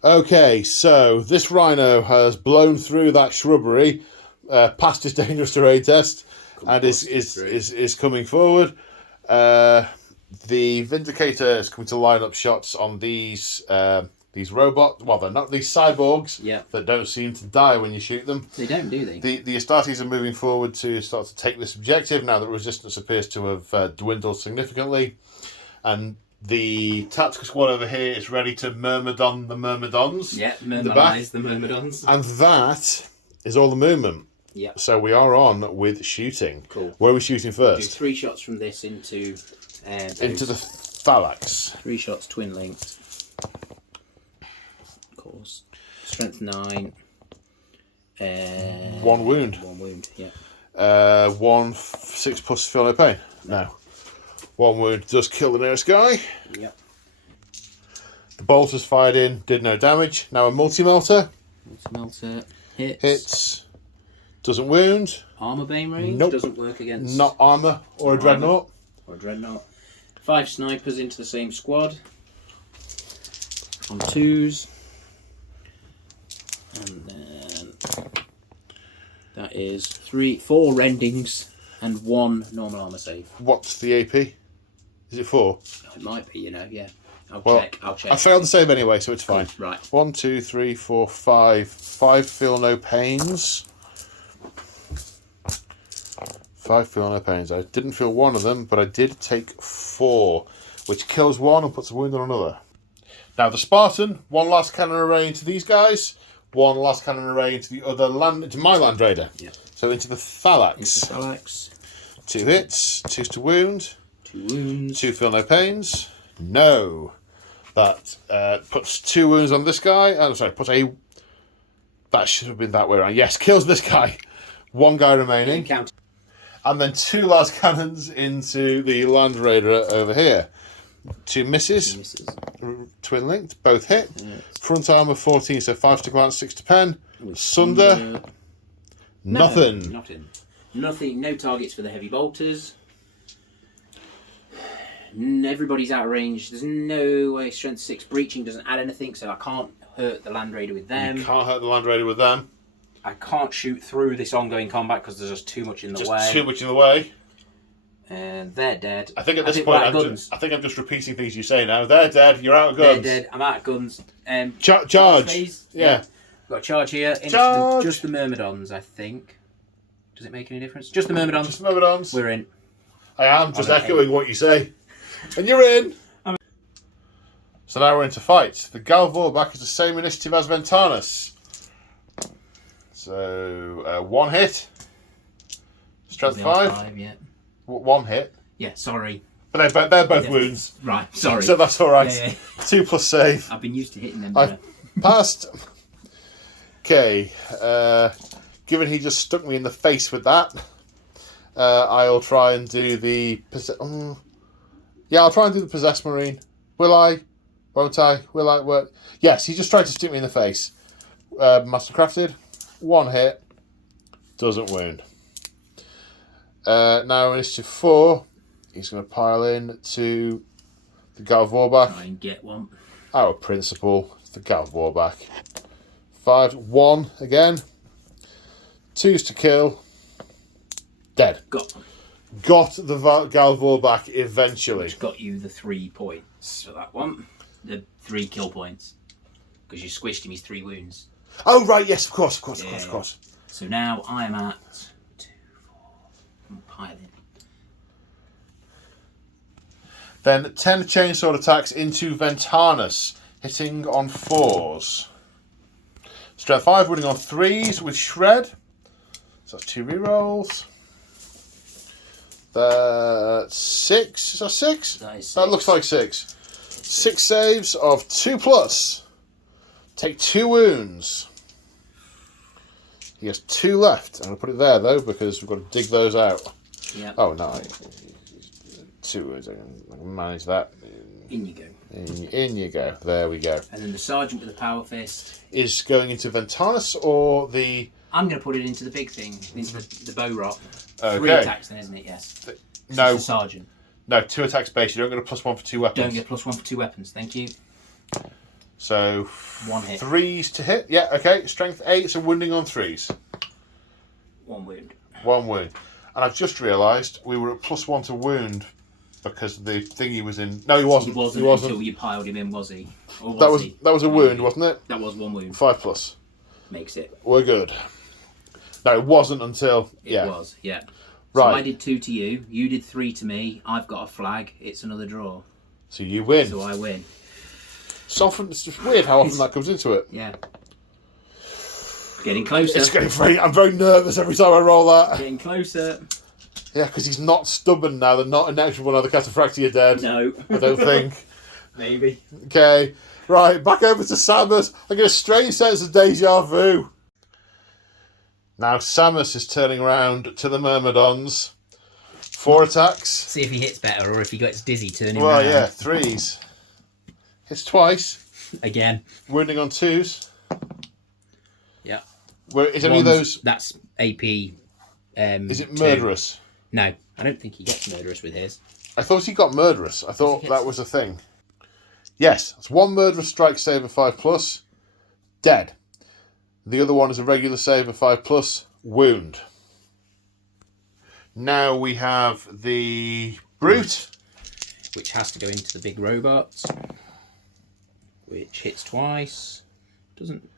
Okay, so this rhino has blown through that shrubbery, passed his dangerous terrain test, and is coming forward. The Vindicator is coming to line up shots on these these robots. Well, they're not these cyborgs. Yeah. That don't seem to die when you shoot them. They don't, do they? The Astartes are moving forward to start to take this objective now that resistance appears to have dwindled significantly, and the tactical squad over here is ready to myrmidon the myrmidons. Yeah, myrmidonize the myrmidons. And that is all the movement. Yeah. So we are on with shooting. Cool. Where are we shooting first? Do 3 shots from this into the phalanx. 3 shots twin linked. Of course. Strength 9. 1 wound. 1 wound. Yeah. 1 6 plus feel no pain. No. 1 wound does kill the nearest guy. Yep. The bolt is fired in, did no damage. Now a multi-melter. Multi-melter hits. Hits. Doesn't wound. Armor bane range Nope. doesn't work against. Not armor or a dreadnought. Or a dreadnought. 5 snipers into the same squad. On 2s. And then that is 4 rendings and 1 normal armor save. What's the AP? Is it 4? It might be, yeah. I'll check. I failed the save anyway, so it's fine. Right. 1, 2, 3, 4, 5. 5 feel no pains. 5 feel no pains. I didn't feel 1 of them, but I did take 4, which kills 1 and puts a wound on another. Now the Spartan, 1 last cannon array into these guys, 1 last cannon array into the other into my Land Raider. Yeah. So into the phalanx. Into the phalanx. 2 hits, 2's to wound. 2 wounds. 2 feel no pains. No. That puts 2 wounds on this guy. I'm sorry, puts a... That should have been that way around. Yes, kills this guy. 1 guy remaining. Count. And then 2 last cannons into the Land Raider over here. 2 misses. Twin linked, both hit. Yes. Front armor 14, so 5 to glance, 6 to pen. Sunder. Nothing. Nothing. No targets for the heavy bolters. Everybody's out of range. There's no way. Strength 6 breaching doesn't add anything, so I can't hurt the Land Raider with them. You can't hurt the Land Raider with them. I can't shoot through this ongoing combat because there's just too much in the way. Too much in the way. And they're dead. I think at this point, I'm just repeating things you say now. They're dead. You're out of guns. They're dead. I'm out of guns. Charge. Phase. Yeah. Got a charge here. Charge. Just the Myrmidons, I think. Does it make any difference? Just the Myrmidons. Just the Myrmidons. We're in. I am just echoing what you say. And you're in. So now we're into fight. The Galvorback is the same initiative as Ventanus. So 1 hit. Strength 5. Yeah. 1 hit. Yeah, sorry. But they're both wounds. Right, sorry. So that's alright. Yeah. 2 plus save. I've been used to hitting them I've better. passed. Okay. Given he just stuck me in the face with that, I'll try and do the... I'll try and do the Possessed Marine. Will I? Won't I? Will I work? Yes, he just tried to stick me in the face. Mastercrafted. 1 hit. Doesn't wound. Now initiative 4. He's going to pile in to the Galvorback. Try and get one. Our principal. The Galvorback. 5. 1 again. 2's to kill. Dead. Got one. Got the Galvorback eventually. Which got you the 3 points for that one. The 3 kill points. Because you squished him, he's 3 wounds. Oh, right, yes, of course. So now I'm at 2, 4. I'm piling. Then 10 chainsword attacks into Ventanus, hitting on 4s. Strength 5, winning on 3s with Shred. So that's 2 rerolls. That's 6. Is that 6? That is 6. That looks like 6. 6 saves of 2 plus. Take 2 wounds. He has 2 left. I'm going to put it there though because we've got to dig those out. Yeah. Oh no. 2 wounds. I can manage that. In you go. In you go. There we go. And then the Sergeant with the Power Fist. Is going into Ventanus or the... I'm going to put it into the big thing, into the bow rock. Okay. 3 attacks then, isn't it? Yes. No. It's the Sergeant. No, 2 attacks base. You don't get a +1 for 2 weapons. Don't get +1 for 2 weapons. Thank you. So 1 hit. 3s to hit. Yeah, okay. Strength 8, so wounding on 3s. 1 wound. 1 wound. And I've just realised we were at +1 to wound because the thing he was in. No, he wasn't. He wasn't until you piled him in, was he? Or was that was a wound, wasn't it? That was one wound. 5+. Makes it. We're good. No, it wasn't until. It was, yeah. Right. So I did 2 to you. You did 3 to me. I've got a flag. It's another draw. So you win. So I win. It's just weird how often that comes into it. Yeah. Getting closer. It's getting I'm very nervous every time I roll that. Getting closer. Yeah, because he's not stubborn now. They're not inexorable now. The Cataphractii are dead. No. I don't think. Maybe. Okay. Right, back over to Samus. I get a strange sense of deja vu. Now Samus is turning around to the Myrmidons. 4 attacks. See if he hits better or if he gets dizzy turning Well, around. yeah, 3s. Hits twice. Again. Wounding on 2s. Yeah. Is any of those... That's AP. Is it murderous? No, I don't think he gets murderous with his. I thought he got murderous. I thought that was a thing. Yes, it's 1 murderous strike save of 5+. Dead. The other one is a regular save of 5+. Wound. Now we have the Brute. Which has to go into the big robot. Which hits twice.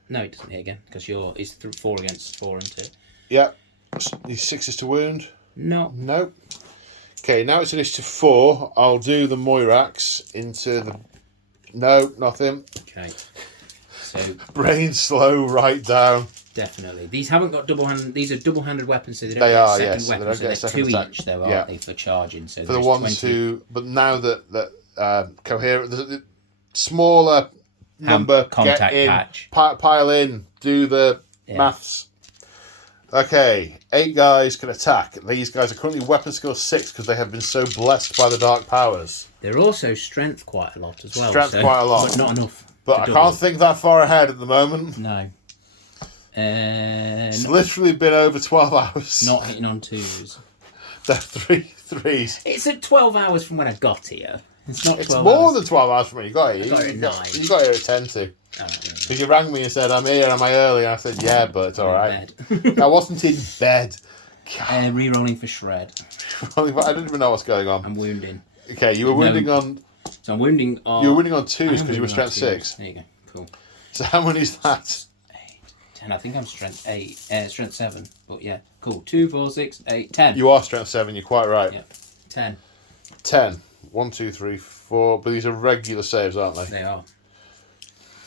No, it doesn't hit again because it's 4 against 4, isn't it? Yeah. These 6s to wound. No. Nope. Okay, now it's initiative 4. I'll do the Moirax into the... No, nothing. Okay. So Brain slow right down. definitely. These haven't got double-handed... These are double-handed weapons, so they don't They get are, a second yes. weapon. They don't So get a they're second 2 attack. each, though, Yeah. aren't they, for charging? So For the ones 20. who... But now that coherent... The smaller number contact get in, patch. Pile in, do the maths. Okay, 8 guys can attack. These guys are currently weapon skill 6 because they have been so blessed by the dark powers. They're also strength quite a lot as well. Strength quite a lot. But not enough. But I can't think that far ahead at the moment. No. It's literally been over 12 hours. Not hitting on 2s. They're 3s. It's at 12 hours from when I got here. It's not 12 It's more hours. than 12 hours from when you got here. I got here at 9. You got here at 10 to. Because you rang me and said, I'm here, am I early? And I said, yeah, but it's alright. I wasn't in bed. Re-rolling for shred. I didn't even know what's going on. I'm wounding. Okay, you were wounding on... So I'm wounding on... You were wounding on 2s because you were strength 6. There you go. Cool. So how many is that? 8, 10. I think I'm strength 8. Strength 7. But yeah. Cool. 2, 4, 6, 8, 10. You are strength 7, you're quite right. Yep. 10. 10. 1, 2, 3, 4. But these are regular saves, aren't they? They are.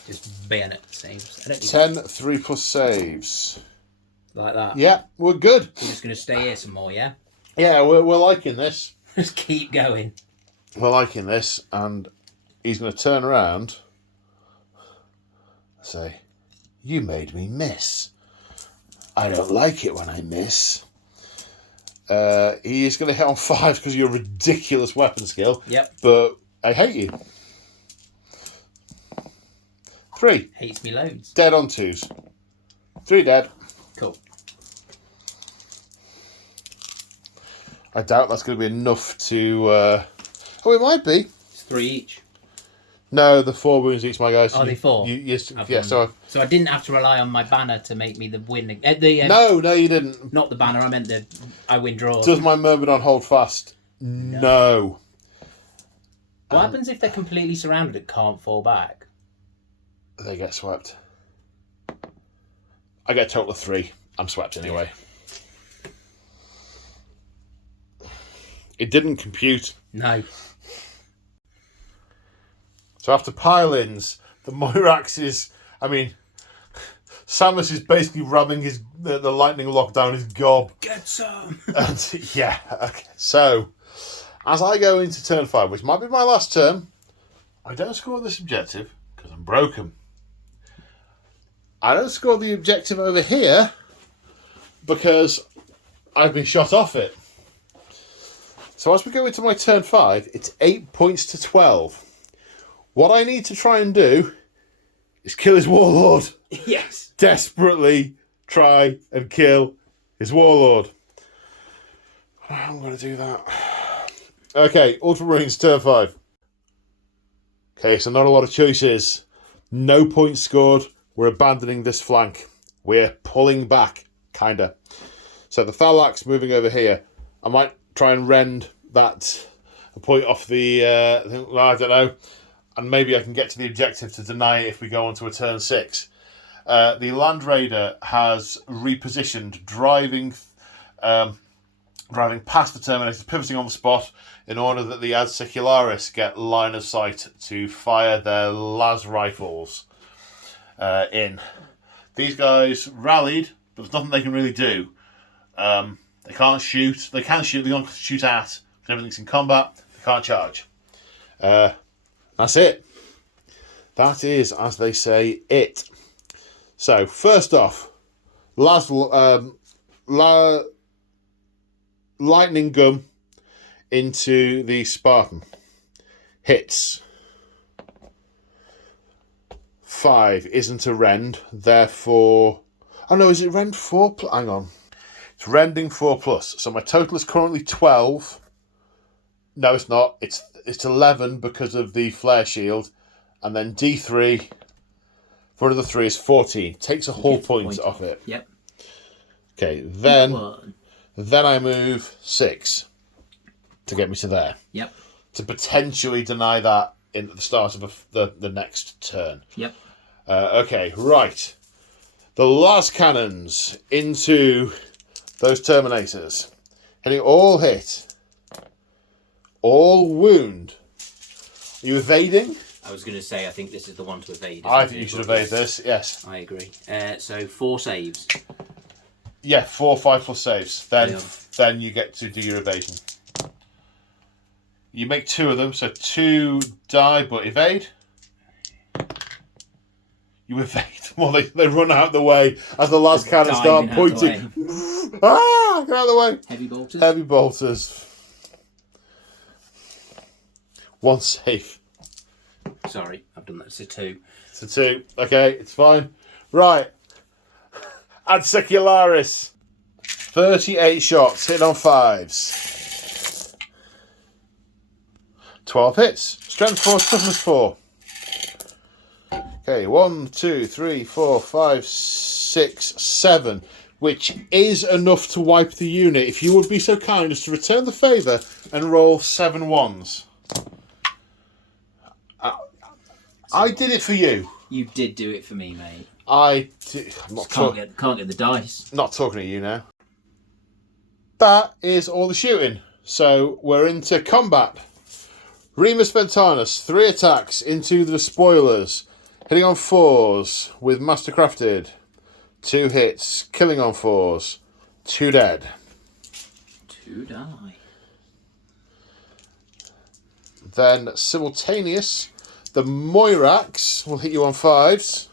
Just bayonet saves. 10 3+ saves. Like that. Yeah, we're good. We're just going to stay here some more, yeah? Yeah, we're liking this. Just keep going. We're liking this, and he's going to turn around and say, you made me miss. I don't like it when I miss. He is going to hit on 5 because of your ridiculous weapon skill. Yep. But I hate you. 3. Hates me loads. Dead on 2s. 3 dead. Cool. I doubt that's going to be enough to... Oh, it might be. It's 3 each. No, the 4 wounds each, my guys. Are they 4? Yes, Yeah, so I didn't have to rely on my banner to make me the win. No, you didn't. Not the banner, I meant I win draws. Does my Myrmidon hold fast? No. What happens if they're completely surrounded and can't fall back? They get swept. I get a total of 3. I'm swept anyway. It didn't compute. No. So after pile-ins, the Moirax is... I mean, Samus is basically rubbing the lightning lock down his gob. Get some! And, yeah, okay. So, as I go into turn 5, which might be my last turn, I don't score this objective because I'm broken. I don't score the objective over here because I've been shot off it. So as we go into my turn 5, it's 8 points to 12. What I need to try and do is kill his warlord. Yes. Desperately try and kill his warlord. I'm going to do that. Okay, Ultramarines, turn 5. Okay, so not a lot of choices. No points scored. We're abandoning this flank. We're pulling back, kinda. So the Thallax moving over here. I might try and rend that a point off the. I don't know, and maybe I can get to the objective to deny it if we go on to a turn 6. The Land Raider has repositioned, driving past the Terminator, pivoting on the spot in order that the Ad Secularis get line of sight to fire their las rifles in. These guys rallied, but there's nothing they can really do. They can't shoot. They can shoot. They can't shoot at. Everything's in combat. They can't charge. That's it. That is, as they say, it. So first off, lightning gun into the Spartan. Hits. 5 isn't a rend, therefore... Oh no, is it rend 4? Hang on. It's rending 4+. So my total is currently 12. No, it's not. It's 11 because of the flare shield. And then D3 for another 3 is 14. Takes a whole point off it. Yep. Okay, then I move 6 to get me to there. Yep. To potentially deny that at the start of the next turn. Yep. Okay, right. The last cannons into those Terminators. Hitting all hit. All wound. Are you evading? I was going to say, I think this is the one to evade. I think you should evade this, yes. I agree. So 4 saves. Yeah, 4, 5 plus saves. Then you get to do your evasion. You make 2 of them, so 2 die but evade. You evade. Well, they run out the way as the last cannon start pointing. Ah! Get out of the way. Heavy bolters. Heavy bolters. 1 save. Sorry, I've done that. It's a 2. It's a 2. Okay, it's fine. Right. Ad Secularis. 38 shots, hit on 5s. 12 hits. Strength 4, toughness 4. Okay, 1, 2, 3, 4, 5, 6, 7. Which is enough to wipe the unit. If you would be so kind as to return the favour and roll 7 1s. I did it for you. You did do it for me, mate. I'm not can't get the dice. Not talking to you now. That is all the shooting. So we're into combat. Remus Ventanus, 3 attacks into the spoilers. Hitting on 4s with Mastercrafted. 2 hits. Killing on 4s. 2 dead. 2 die. Then simultaneous, the Moirax will hit you on 5s.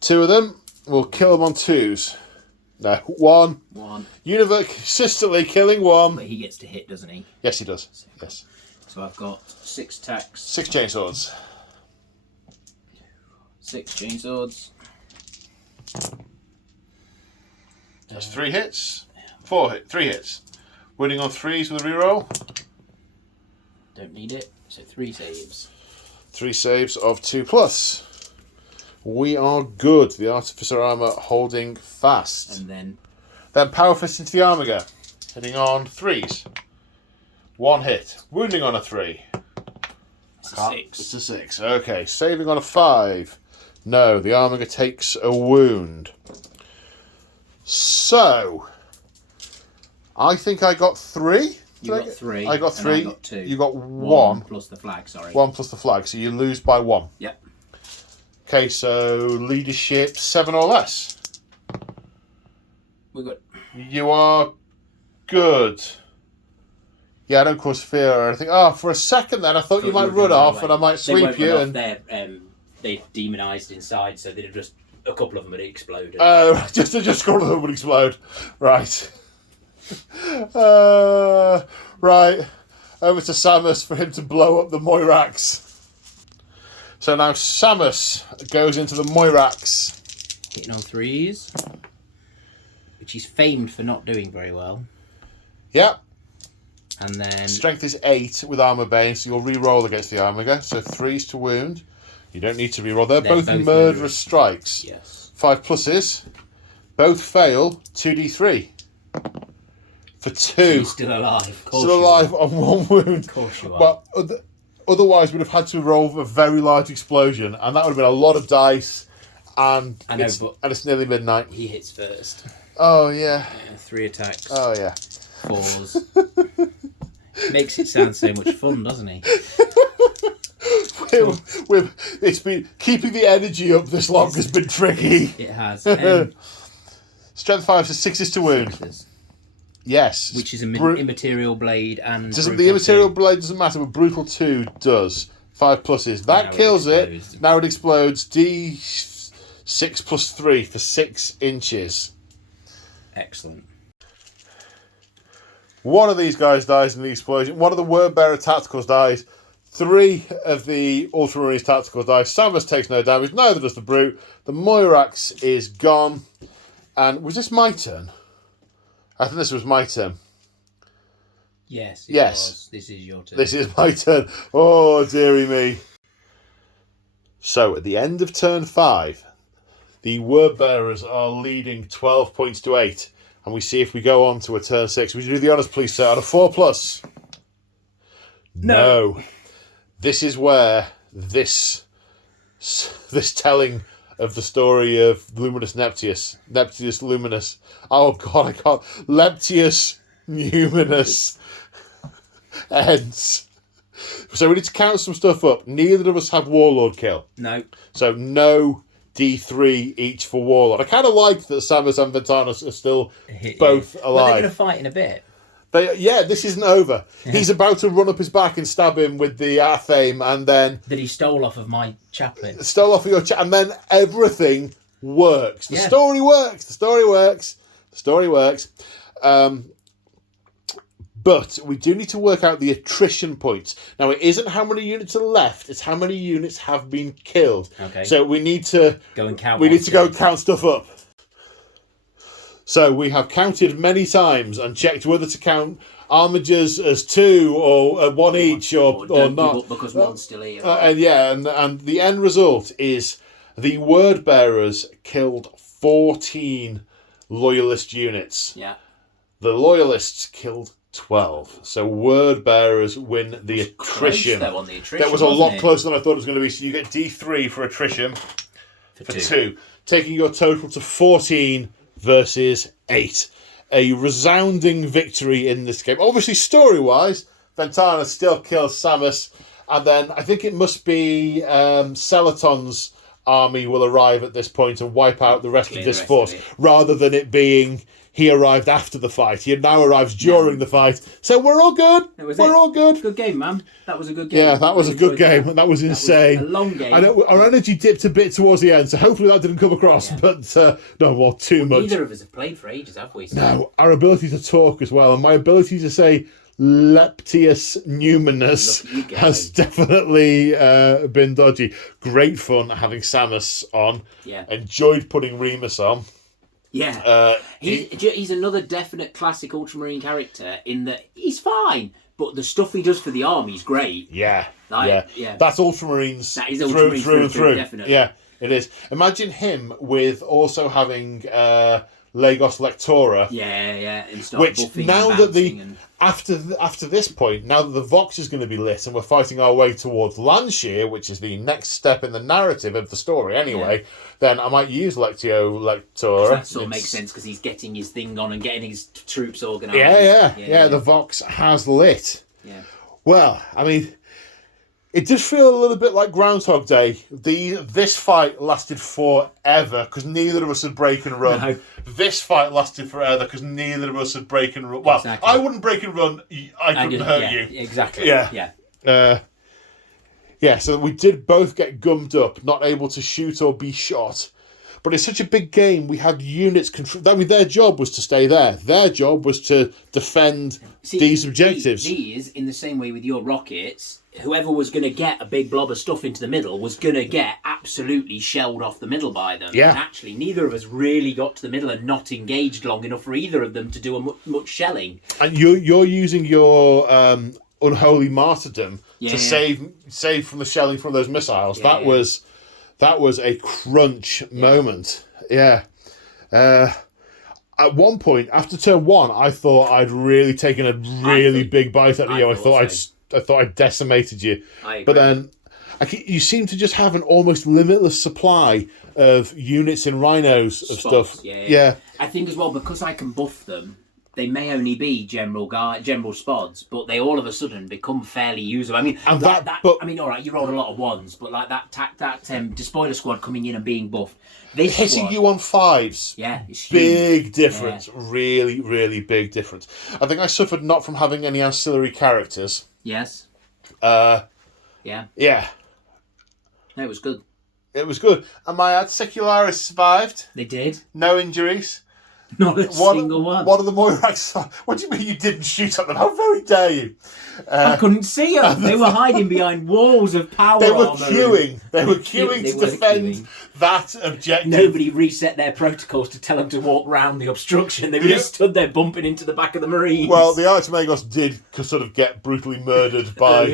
2 of them will kill them on 2s. No, 1. 1. Universe consistently killing 1. But he gets to hit, doesn't he? Yes, he does. Yes. So I've got 6 attacks. 6 chainswords. 6 chainswords. That's 3 hits. 3 hits. Winning on 3s with a reroll. Don't need it. So 3 saves. 3 saves of 2+. We are good. The Artificer armour holding fast. And then Power Fist into the Armiger. Hitting on 3s. 1 hit. Wounding on a 3. it's a 6. It's a 6. Okay. Saving on a 5. No, the Armiger takes a wound. So, I think I got 3. You got 3. I got 3. And I got 2. You got 1. Plus the flag, sorry. 1 plus the flag, so you lose by 1. Yep. Okay, so leadership 7 or less. We're good. You are good. Yeah, I don't cause fear or anything. Oh, for a second then, I thought you might run off and I might sweep you. And They're demonised inside, so they'd have just a couple of them had exploded. Just a couple of them would explode. Right. Right. Over to Samus for him to blow up the Moirax. So now Samus goes into the Moirax. Hitting on 3s. Which he's famed for not doing very well. Yep. And then Strength is 8 with armour base. So you'll re-roll against the Armiger. So 3s to wound. You don't need to re-roll. They're both murderous strikes. Yes. 5 pluses. Both fail. 2d3. for 2. He's still alive. Of course Still you alive are. on 1 wound. Of course you are. But otherwise, we'd have had to roll a very large explosion, and that would have been a lot of dice. And I know, it's nearly midnight. He hits first. Oh yeah. 3 attacks. Oh yeah. 4s. Makes it sound so much fun, doesn't he? It's been keeping the energy up this long has been tricky. It has. Strength 5, so 6 is to wound. Yes. Which is an immaterial blade and. The immaterial blade doesn't matter, but brutal 2 does. 5 pluses. That kills it. Now it explodes. D6 plus 3 for 6 inches. Excellent. One of these guys dies in the explosion. One of the Wordbearer Tacticals dies. 3 of the Ultramarines Tacticals die. Samus takes no damage. Neither does the Brute. The Moirax is gone. And was this my turn? I think this was my turn. Yes. Yes. This is your turn. This is my turn. Oh, dearie me. So, at the end of turn 5, the Wordbearers are leading 12 points to 8. And we see if we go on to a turn 6. Would you do the honours, please, sir? On a 4 plus? No. This is where this telling of the story of Luminous Neptius Luminous. Oh God, I can't. Leptius Numinous ends. So we need to count some stuff up. Neither of us have Warlord kill. No. So no D3 each for Warlord. I kind of like that Samus and Ventanus are still both alive. Well, they're going to fight in a bit. This isn't over. He's about to run up his back and stab him with the Athame, and then... That he stole off of my chaplain. Stole off of your and then everything works. The story works. The story works. The story works. But we do need to work out the attrition points. Now, it isn't how many units are left, it's how many units have been killed. Okay. So we need to... Go and count. We need to go and count stuff up. So we have counted many times and checked whether to count armigers as 2 or 1 each or not. Because one's still here. And the end result is the Wordbearers killed 14 Loyalist units. Yeah. The Loyalists killed 12. So Wordbearers win the attrition. That was a lot closer than I thought it was going to be. So you get D3 for attrition for 2, taking your total to 14 versus 8. A resounding victory in this game. Obviously, story-wise, Ventanus still kills Samus, and then I think it must be Celaton's army will arrive at this point and wipe out the rest of this force, rather than it being he arrived after the fight. He now arrives during the fight. So we're all good. We're all good. Good game, man. That was a good game. Yeah, that was a good game. That was insane. That was a long game. I know our energy dipped a bit towards the end, so hopefully that didn't come across. Yeah. But no, well, too much. Neither of us have played for ages, have we? So. No, our ability to talk as well, and my ability to say Leptius Numinous has definitely been dodgy. Great fun having Samus on. Yeah. Enjoyed putting Remus on. Yeah. He's another definite classic Ultramarine character in that he's fine, but the stuff he does for the army is great. Yeah. Yeah. That's Ultramarines. That is Ultramarines through and through. Definitely. Yeah, it is. Imagine him with also having Legos Lectora. Yeah. Which now that after this point, now that the Vox is going to be lit and we're fighting our way towards Landshire, which is the next step in the narrative of the story anyway, then I might use Lectio Lectora. That sort of makes sense because he's getting his thing on and getting his troops organised. Yeah, the Vox has lit. Yeah. Well, I mean, it did feel a little bit like Groundhog Day. This fight lasted forever because neither of us had break and run. No. This fight lasted forever because neither of us had break and run. Well, exactly. I wouldn't break and run. I couldn't hurt you. Exactly. Yeah. So we did both get gummed up, not able to shoot or be shot. But it's such a big game. We had units control. I mean, their job was to stay there. Their job was to defend these objectives. These, in the same way with your rockets, whoever was going to get a big blob of stuff into the middle was going to get absolutely shelled off the middle by them. Yeah. And actually, neither of us really got to the middle and not engaged long enough for either of them to do much shelling. And you're using your unholy martyrdom to save from the shelling from those missiles. That was a crunch moment. Yeah. at one point, after turn 1, I thought I'd really taken a really big bite out of you. I thought I'd decimated you. But then you seem to just have an almost limitless supply of units in rhinos of stuff. Yeah. I think as well, because I can buff them, they may only be general spods, but they all of a sudden become fairly usable. I mean, all right, you rolled a lot of ones, but like that despoiler squad coming in and being buffed, this hitting you on 5s, it's big huge. difference, really, really big difference. I think I suffered not from having any ancillary characters. Yes. Yeah. No, it was good. It was good, and my ad secularis survived. They did. No injuries. Not a single one. One of the Moirax. What do you mean you didn't shoot at them? How very dare you? I couldn't see them. They were hiding behind walls of power. They were queuing. They were queuing to defend that objective. Nobody reset their protocols to tell them to walk round the obstruction. They were just stood there bumping into the back of the Marines. Well, the Archimagos did sort of get brutally murdered by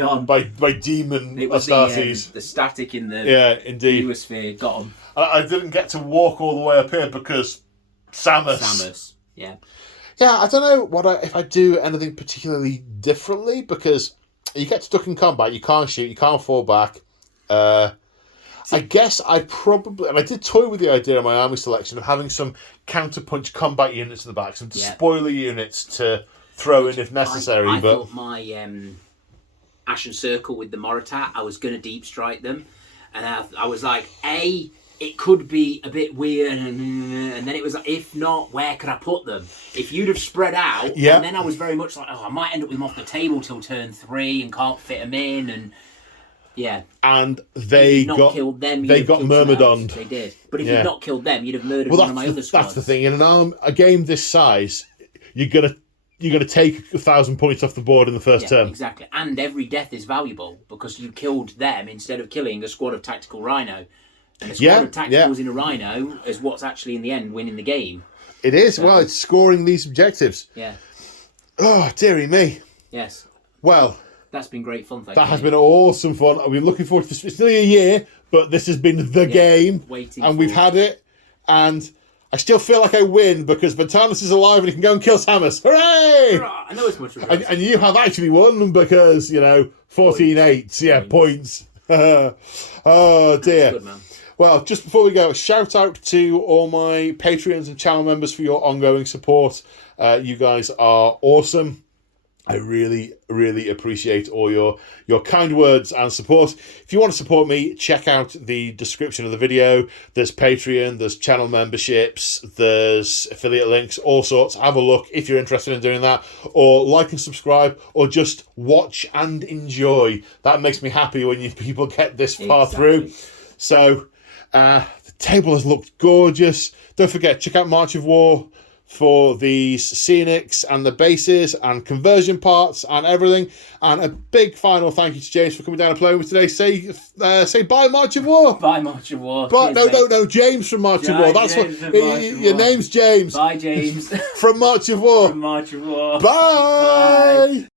demon Astartes. The static in the Neosphere got them. I didn't get to walk all the way up here because Samus. Yeah, I don't know if I do anything particularly differently, because you get stuck in combat, you can't shoot, you can't fall back. I guess I probably, and I did toy with the idea of my army selection of having some counterpunch combat units in the back, some spoiler units to throw in if necessary. I thought my Ashen Circle with the Moritat, I was going to deep strike them, and I was like, it could be a bit weird, and then it was like, if not, where could I put them? If you'd have spread out, and then I was very much like, I might end up with them off the table till turn 3 and can't fit them in, and and they got killed them. They got myrmidoned. They did, but if you'd not killed them, you'd have murdered one of my other squads. That's the thing. In a game this size, you're gonna take 1,000 points off the board in the first turn. Exactly, and every death is valuable because you killed them instead of killing a squad of tactical rhino. And a squad of tacticals in a rhino is what's actually in the end winning the game. It is. So, well, it's scoring these objectives. Yeah. Oh, dearie me. Yes. Well, that's been great fun. That has been awesome fun. I've been looking forward to this. It's nearly a year, but this has been the game. We've had it. And I still feel like I win because Ventanus is alive and he can go and kill Samus. Hooray! I know it's much and you have actually won because, 14-8. Yeah, points. Oh, dear. Good, man. Well, just before we go, a shout out to all my Patreons and channel members for your ongoing support. You guys are awesome. I really, really appreciate all your kind words and support. If you want to support me, check out the description of the video. There's Patreon, there's channel memberships, there's affiliate links, all sorts. Have a look if you're interested in doing that. Or like and subscribe, or just watch and enjoy. That makes me happy when people get this far through. So, the table has looked gorgeous. Don't forget, check out March of War for these scenics and the bases and conversion parts and everything. And a big final thank you to James for coming down and playing with me today. Say bye, March of War. Bye, March of War. But no, James from March of War. That's James what your name's James. Bye, James. From March of War. From March of War. Bye. Bye.